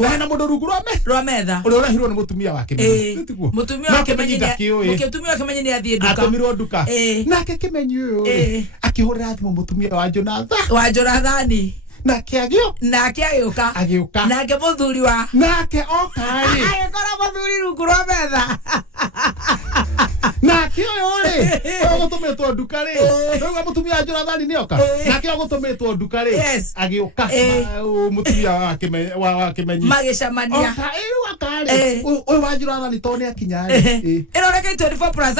rwa metha uri urahirwo ni mutumia wa Kimenyi mutumia wa Kimenyi ni athie nduka atumirwo nduka nake Kimenyi uyu akihurira thimu mutumia wa Jonathani nake agiuka nake muthuri wa nake okari agikora muthuri rungu rwa metha nake uyu ri ogutumitwo nduka ri riu mutumia wa Jonathani ni oka nake ogutumitwo nduka ri agiuka mutumia wa Kimenyi magicamania akari uyu wa Jonathani to ni akinya ri iroreke 24 plus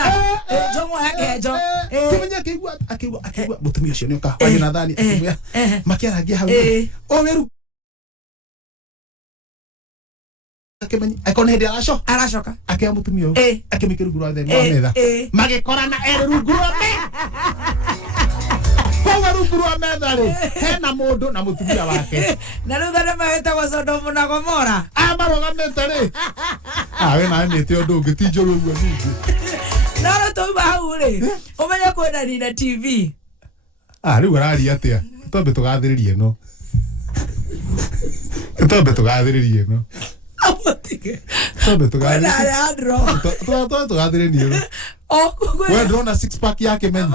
jongo ya Kihenjo Kimenyi akigwa mutumia ucio ni oka wa Jonathani makiaragia hau o weru akimenya akone hedi aracoka akia mutumia akimikira rungu rwa metha magikorana rungu rwa kwa rungu rwa metha ri hena mundu na mutumia wake na riu thana mawetagwo Sodomu na Gomora marogamete ri we na nĩ te ũndũ ũngĩ ti njũru ũguo ningĩ no tũma hau ri ũmenye kwenda nina TV rĩu araria atĩa twambe tũgathĩrĩrie ĩno twambe tũgathĩrĩrie ĩno twambe tũgathĩrĩrie we ndĩrona 6 pack yake menyi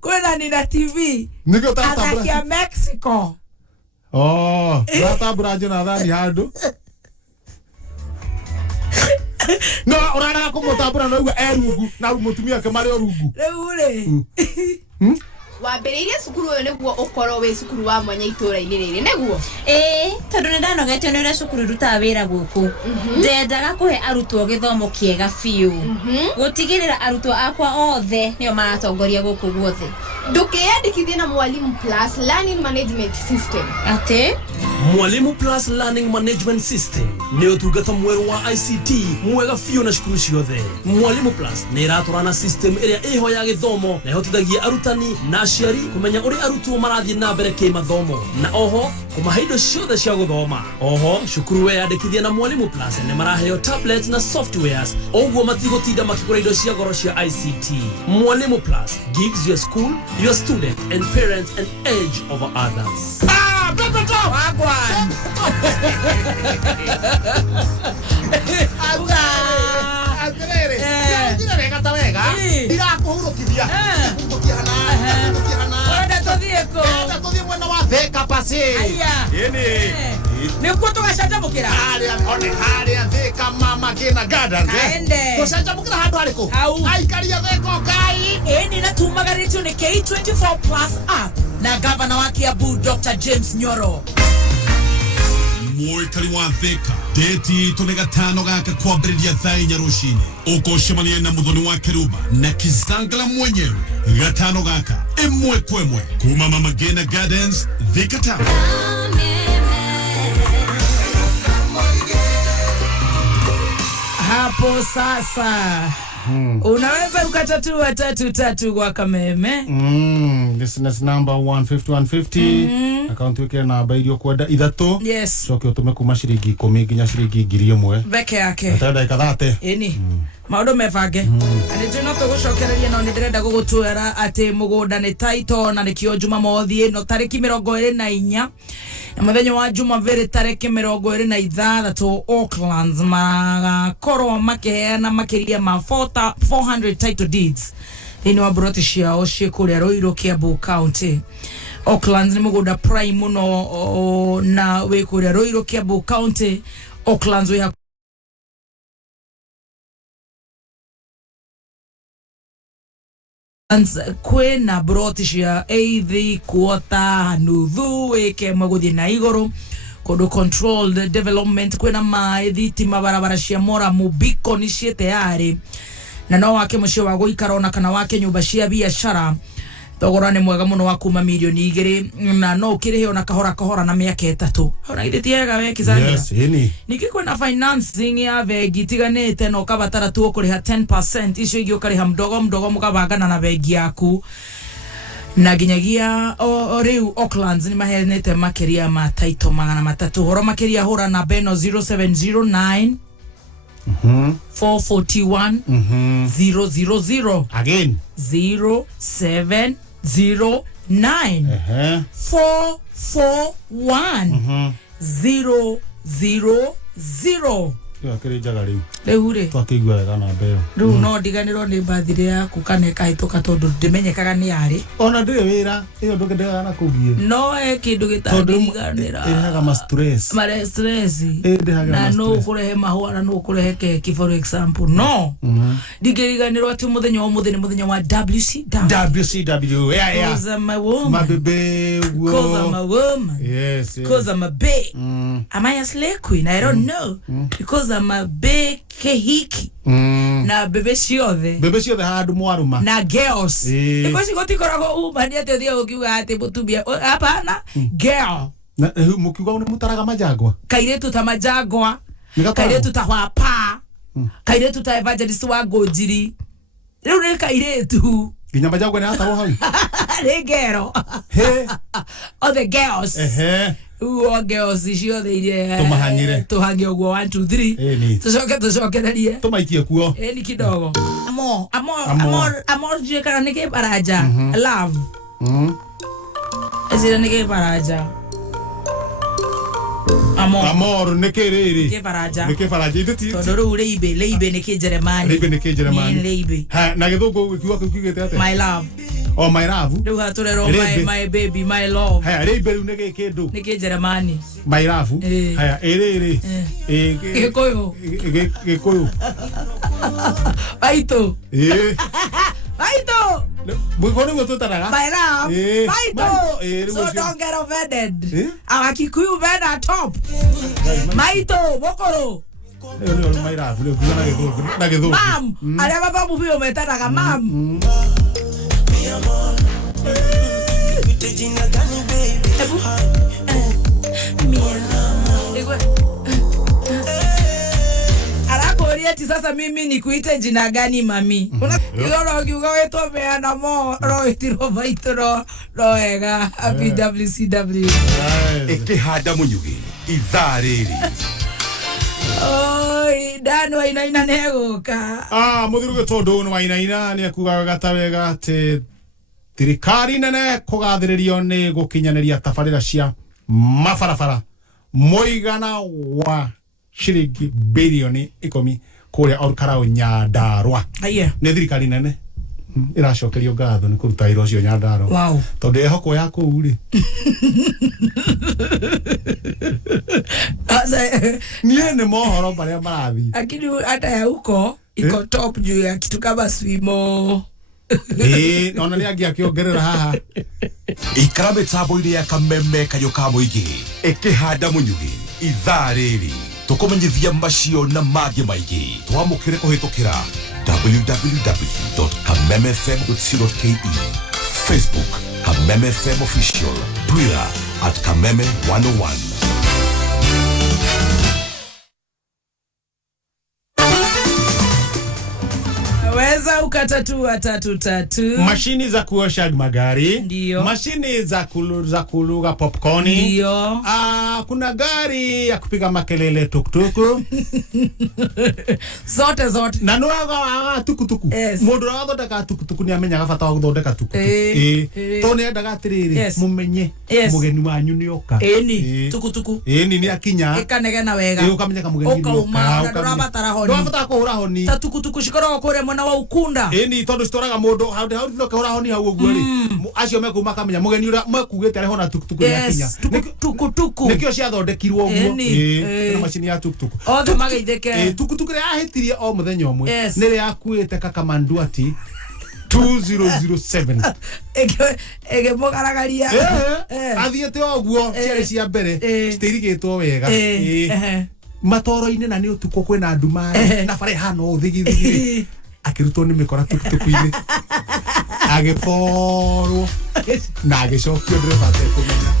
kwenda nina TV nĩkĩo tatambũra athakia Mexico tatambũra Jonathan handũ no ũraraga kũmũtambũra no uga rungu na mũtumia wake marĩ o rungu rĩu rĩ wambĩrĩirie cukuru ũyũ nĩguo ũkorwo wĩ cukuru wa mwanya itũũra-inĩ rĩrĩ nĩguo tondũ nĩ ndanogetio nĩ ũrĩa cukuru irutaga wĩra gũkũ ndendaga kũhe arutwo gĩthomo kĩega biũ gũtigĩrĩra arutwo akwa othe nĩo maratongoria gũkũ guothe ndũkĩyandĩkithie na Mwalimu Plus Learning Management System atĩ Mwalimu Plus Learning Management System nĩ ũtungata mwerũ wa ICT mwega biũ na cukuru ciothe. Mwalimu Plus nĩ ĩratwarana system ĩrĩa ĩho ya gĩthomo na ĩhotithagia arutani na aciari kũmenya ũrĩa arutwo marathiĩ na mbere kĩmathomo na oho kũmahe indo ciothe cia gũthoma. Oho cukuru weyandĩkithia na Mwalimu Plus nĩ maraheo tablets na softwares ũguo matigũtinda makĩgũra indo cia goro cia ICT. Mwalimu Plus gives your school, your student and parents an edge over others. Wagwan. Atirere. Atirere gata wega. Ndirakuhurukithia. Wenda tuthie ku. Wenda tuthie mwena wa Thika pasi. Aya. Yeni. Nikuo tugacanjamukira. Harĩa Thika mama kina gardens. Aende. Tugacanjamukira handũ harĩkũ? Aikaria Thika kai. Eni na tumagaritio ni K24 Plus app na gavana wa Kiambu Dr. James Nyoro. Mũikari wa Thika ndeti itũ nĩ gatano gaka kwambĩrĩria thaa 4 rũcinĩ ũkũcemania na Muthoni Wakirumba na Kizangala mwenyewe gatano gaka ĩmwe kwa ĩmwe kuma Mama Ngina Gardens Thika Town. Hapo sasa unaweza ukatatua 33 kwa Kameme. Business number 150 account wake namba irio kwenda 3. Yes. Coke utume kuma ciringi 10 nginya ciringi 1000 beke yake. Atenda ikathate. Eni. Maundu mebange. Ani no tugucokereria no ndirenda gugutwera ati mugunda ni taito na nikio Jumamothi no tariki 24 na muthenya wa Jumapili tariki 26 Auckland magakorwo makiheana makiria ma 400 title deeds thini wa broti ciao ciekuria Ruiru Kiambu County. Auckland ni mugunda prime muno na wekuria Ruiru Kiambu County. Auckland we kwena broti cia eithi kuota nuthu weke maguthi na iguru kodo controlled development kwena maethi tima barabara cia mora mubiko ni ciete yari na no wake mucio wa guikarona kana wake nyumba cia biashara thogora ni mwega muno wa kuma milioni 2 na no ukirihe ona kahora na miaka 3 ona ithetiega we Kizangira. Yes, ini nikikwena financing ya bengi tiganete no kabatara tu kuriha 10% icio igio kariha mdogo mukabangana na bengi yaku na ginyagia riu Auckland ni mahenete makeria ma title 300 horo makeria hora na beno 0709 441 000 again 0709 441 000 kiri jagari lehure twakigwa wega na mbeo riu no ndiganirwo ni bathire yaku kana kahituka tondu ndimenyekaga ni ari ona ndire wira iyo ndũkĩndegaga na kũgie no kindu gitangĩganĩra ĩrehaga ma stress na no kurehe mahũa na no kurehe keki for example no ndigĩriganĩrwo atĩ mũthenya wa mũthenya mũthenya wa WCW yeah cause I'm a woman my baby cause I'm a woman yes cause I'm a babe am I a slay queen I don't know because I'm a big kehiki na bebe ciothe handu mwaruma na girls iko cigotikoragwo umania te thio ukiuga ati mutumia hapana girl na mukiuga ni mutaraga majagwa kairetu ta majagwa kairetu ta wapa kairetu ta evangelist wa Ngojiri riu ni kairetu ginya majagwa ni ataro hau regero all the girls girls ciothe iria tuhangie uguo 1 2 3 tucokererie tumaikie kuo ni kidogo amor jeka nike baraja love ezira nike baraja amor nike riri nike baraja ituti tondoro leibe nike Jeremani ha na githungu gikiwa kugite ate my love oh my love riu haturero my baby my love ha leibe riu nike kindu nike Jeremani my love ha iri gikuyu baito Mugoni gututaraga my love baito so don't get offended Akikuyu vena top maito bokoro my love na githungu mam aria baba mubio metaraga mam Ati sasa mimi nikuite jina gani mami? Unasikia ukiuga wetu ameana mo roitiro vaitoro roega happy WCW. Ikihanda munyugi ithariri. Oi dano ina neguka. Muthiruge tondu no ina ni akuga gatawega ati thirikari nene kugathiririo ni gukinyaniria tabarira cia mabarabara moigana wa shilingi bilioni 10 kuria Olkarau Nyandarua ni thirikari nene iracokerio ngatho ni kuruta iro cio Nyandarua tondu ehoko ya kuu ri nie ni mohoro baria marathi lakini hata ya huko iko top juu ya kitu kama swimo ona ni angia kiongerera haha ikara mitambo-ini ya kameme kayo ka muingi ikihanda munyugi ithariri tukumenyithia macio na mangĩ maingĩ twamũkĩre kũhĩtũkĩra www.kamemefm.co.ke Facebook Kameme FM Official Twitter @Kameme101 weza ukatatua tatu mashini za kuosha magari ndio mashini za kuluga popcorn ndio kuna gari ya kupiga makelele tuktuku zote na noaga tukutuku mundu rathondeka tukutuku ni amenyaga bata wa guthondeka tukutuku to ni endaga atiriri mumenye mugeni wanyu ni oka ni tukutuku ni akinya ikanegena wega ukamenyeka mugeni ni oka ndurabatara honi ndurabatara kuhura honi ta tukutuku cikoragwo kuria mwena wa Ukunda ni tondu citoraga mundu hau thilo kahura honi hau uguo ri acio mekuma kamenya mugeni ura mekugite reho na tukutuku ni akinya tukutuku nikio ciathondekirwo uguo na machini ya tukutuku othe mageitheke tukutuku ria ahitirie o muthenya umwe ni ria akuite Kakamanduati 2007 ege mogaragaria athiete oguo ciari cia mbere citirigitwo wega matoro-ini na ni utuko kwina nduma na bare hano thigithigi akirutwo ni mikora tukutuku-ini agiforwo na agicokio driver kumenya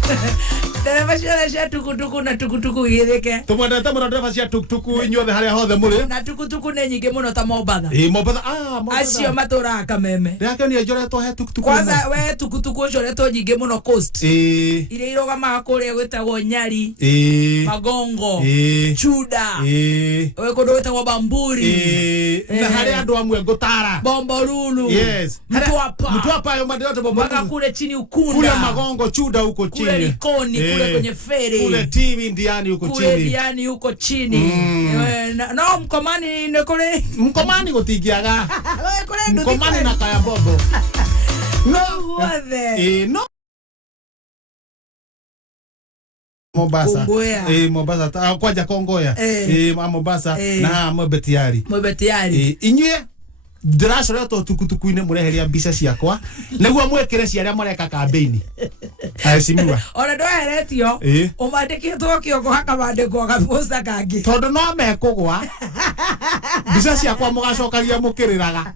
dereva cia tukutuku na tukutuku githike tumwendete muno dereva cia tukutuku inyuothe haria hothe muri na tukutuku ni nyingi muno ta Mombatha Mombatha acio maturaga Kameme yake ni njoretwo he tukutuku kwanza we tukutuku njoretwo nyingi muno coast iria irogamaga kuria gwitagwo Nyari Magongo Chuda we kundu gwitagwo Bamburi na haria andu amwe ngutara Bomborulu Mtwapa yo madoto Bomborulu kule chini Ukunda kule Magongo Chuda huko chini kule Likoni kule kwenye feri kule TV Ndiani huko chini kule Ndiani huko chini no Mkomani ne kule Mkomani gotingiaga Mkomani na Kaya Bobo no wothe no Mombasa Mombasa kwaja Kongoya Mombasa na Mwebetiari inyue ndiracoretwo tukutuku-ini mureheria mbica ciakwa niguo mwekire ciaria mareka kambeini aicimiwa ona ndweheretio umandikitwo kiongo hakamandikwo gaposta kangi tondu no mekugwa mbica ciakwa mugacokaria mukiriraga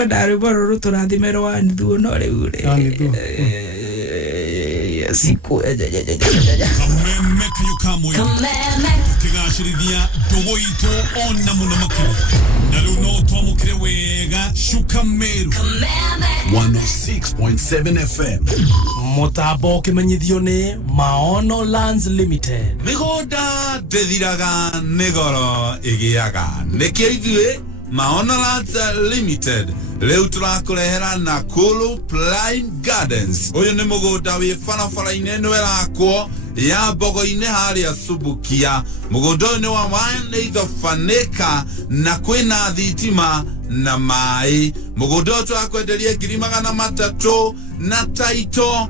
ngwenda rwĩmbo rũrũ tũrathimĩrwo wa nithuo no rĩu siku kameme kayo kamwe kigashirithia ndogo itu ona muno makiri na rĩu no twamũkĩre wega Shuka Meru 106.7 FM mũtambo ũkĩmenyithio nĩ Maono Lands Limited. Mĩgũnda ndĩthiraga nĩ goro ĩgĩaga nĩkĩo ithuĩ Maono Lands Limited rĩu tũrakũrehera Nakuru Prime Gardens. Ũyũ nĩ mũgũnda wĩ barabara-inĩ ĩno ĩrakwo ya Mbogo-inĩ harĩa Subukia. Mũgũnda ũyũ nĩ wa 1.5 acre na kwĩna thitima na maĩ. Mũgũnda ũyũ tũrakwenderia 300,000 na taito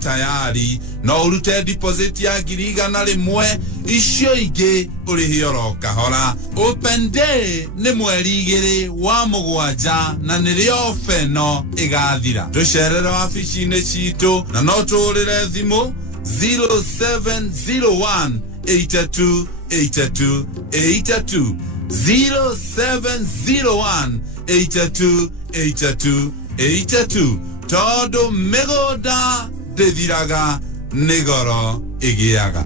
tayari. No urute deposit ya 100,000 icio ingĩ ũrĩhe oro kahora. Open day nĩ mweri 2 wa Mũgwanja na nĩrĩo feno ĩgathira. Tũcerere wabici-inĩ citũ na no tũũrĩre thimũ 0701 82 82 82 0701 82 82 82 Todo mĩgũnda ndĩthiraga nĩ goro ĩgĩaga.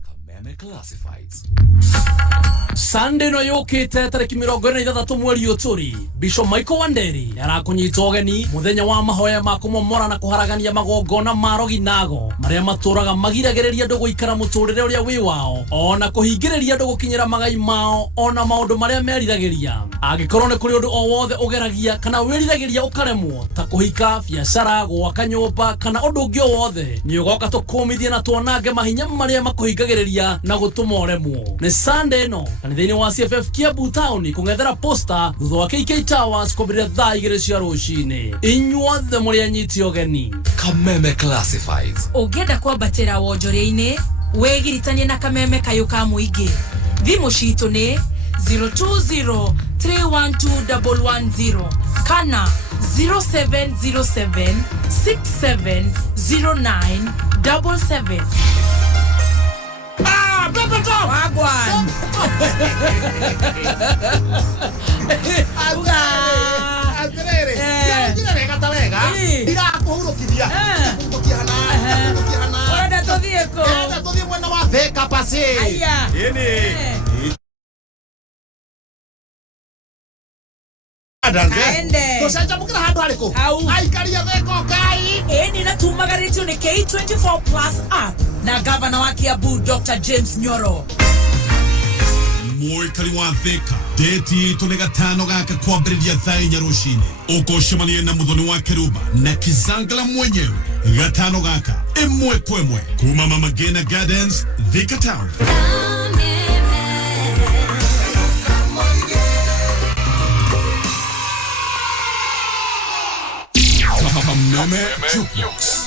Sunday no yũkĩte tarĩki 26 mweri ũtũri. Bishop Michael Wanderi arakũnyita ũgeni mũthenya wa mahoya ma kũmomora na kũharagania magongona ma roginago marĩa matũraga magiragĩrĩria andũ gũikara mũtũrĩre ũrĩa wĩ wao ona kũhingĩrĩria andũ gũkinyĩra magai mao ona maũndũ marĩa meriragĩria. Angĩkorwo nĩ kũrĩ ũndũ o wothe ũgeragia kana wĩriragĩria ũkaremwo ta kũhika, biacara, gwaka nyũmba kana ũndũ ũngĩ o wothe, nĩ ũgoka tũkũmithie na twanange mahinya marĩa makũhingagĩrĩria na gũtũma ũremwo. Nĩ Sunday no kanitha-inĩ wa CFF Kiambu Town kũng'ethera posta thutha wa KK Towers kwambĩrĩria thaa 2 cia rũcinĩ. Inyuothe mũrĩ anyiti ũgeni. Kameme Classifieds. Ũngĩenda kwambatĩra wonjoria-inĩ wĩgiritanie na kameme kayo ka mũingĩ. Thimũ citũ nĩ 020312110 kana 0707670977. Pepe Tom! Wagwan! Atirere! Ndĩrega ta wega. Ndĩrakũhurũkithia. Ũrenda tũthiĩ kũ? Ũrenda tũthiĩ mwena wa Thika Pasi. Aya. Ĩni. Aende. Tũcanjamũkĩra handũ harĩkũ? Aikaria Thika Kai. Ĩni na tumagaritio nĩ K24 Plus app na gavana wa Kiambu Dr. James Nyoro. Mũikari wa Thika deti itũ nĩ 5 gaka kwambĩrĩria thaa 4 rũcinĩ. Ũkũcemania na Muthoni Wakirumba na Kizangala mwenyewe 5 gaka 1 kwa 1 kuma Mama Ngina Gardens Thika Town. Kameme Jukebox.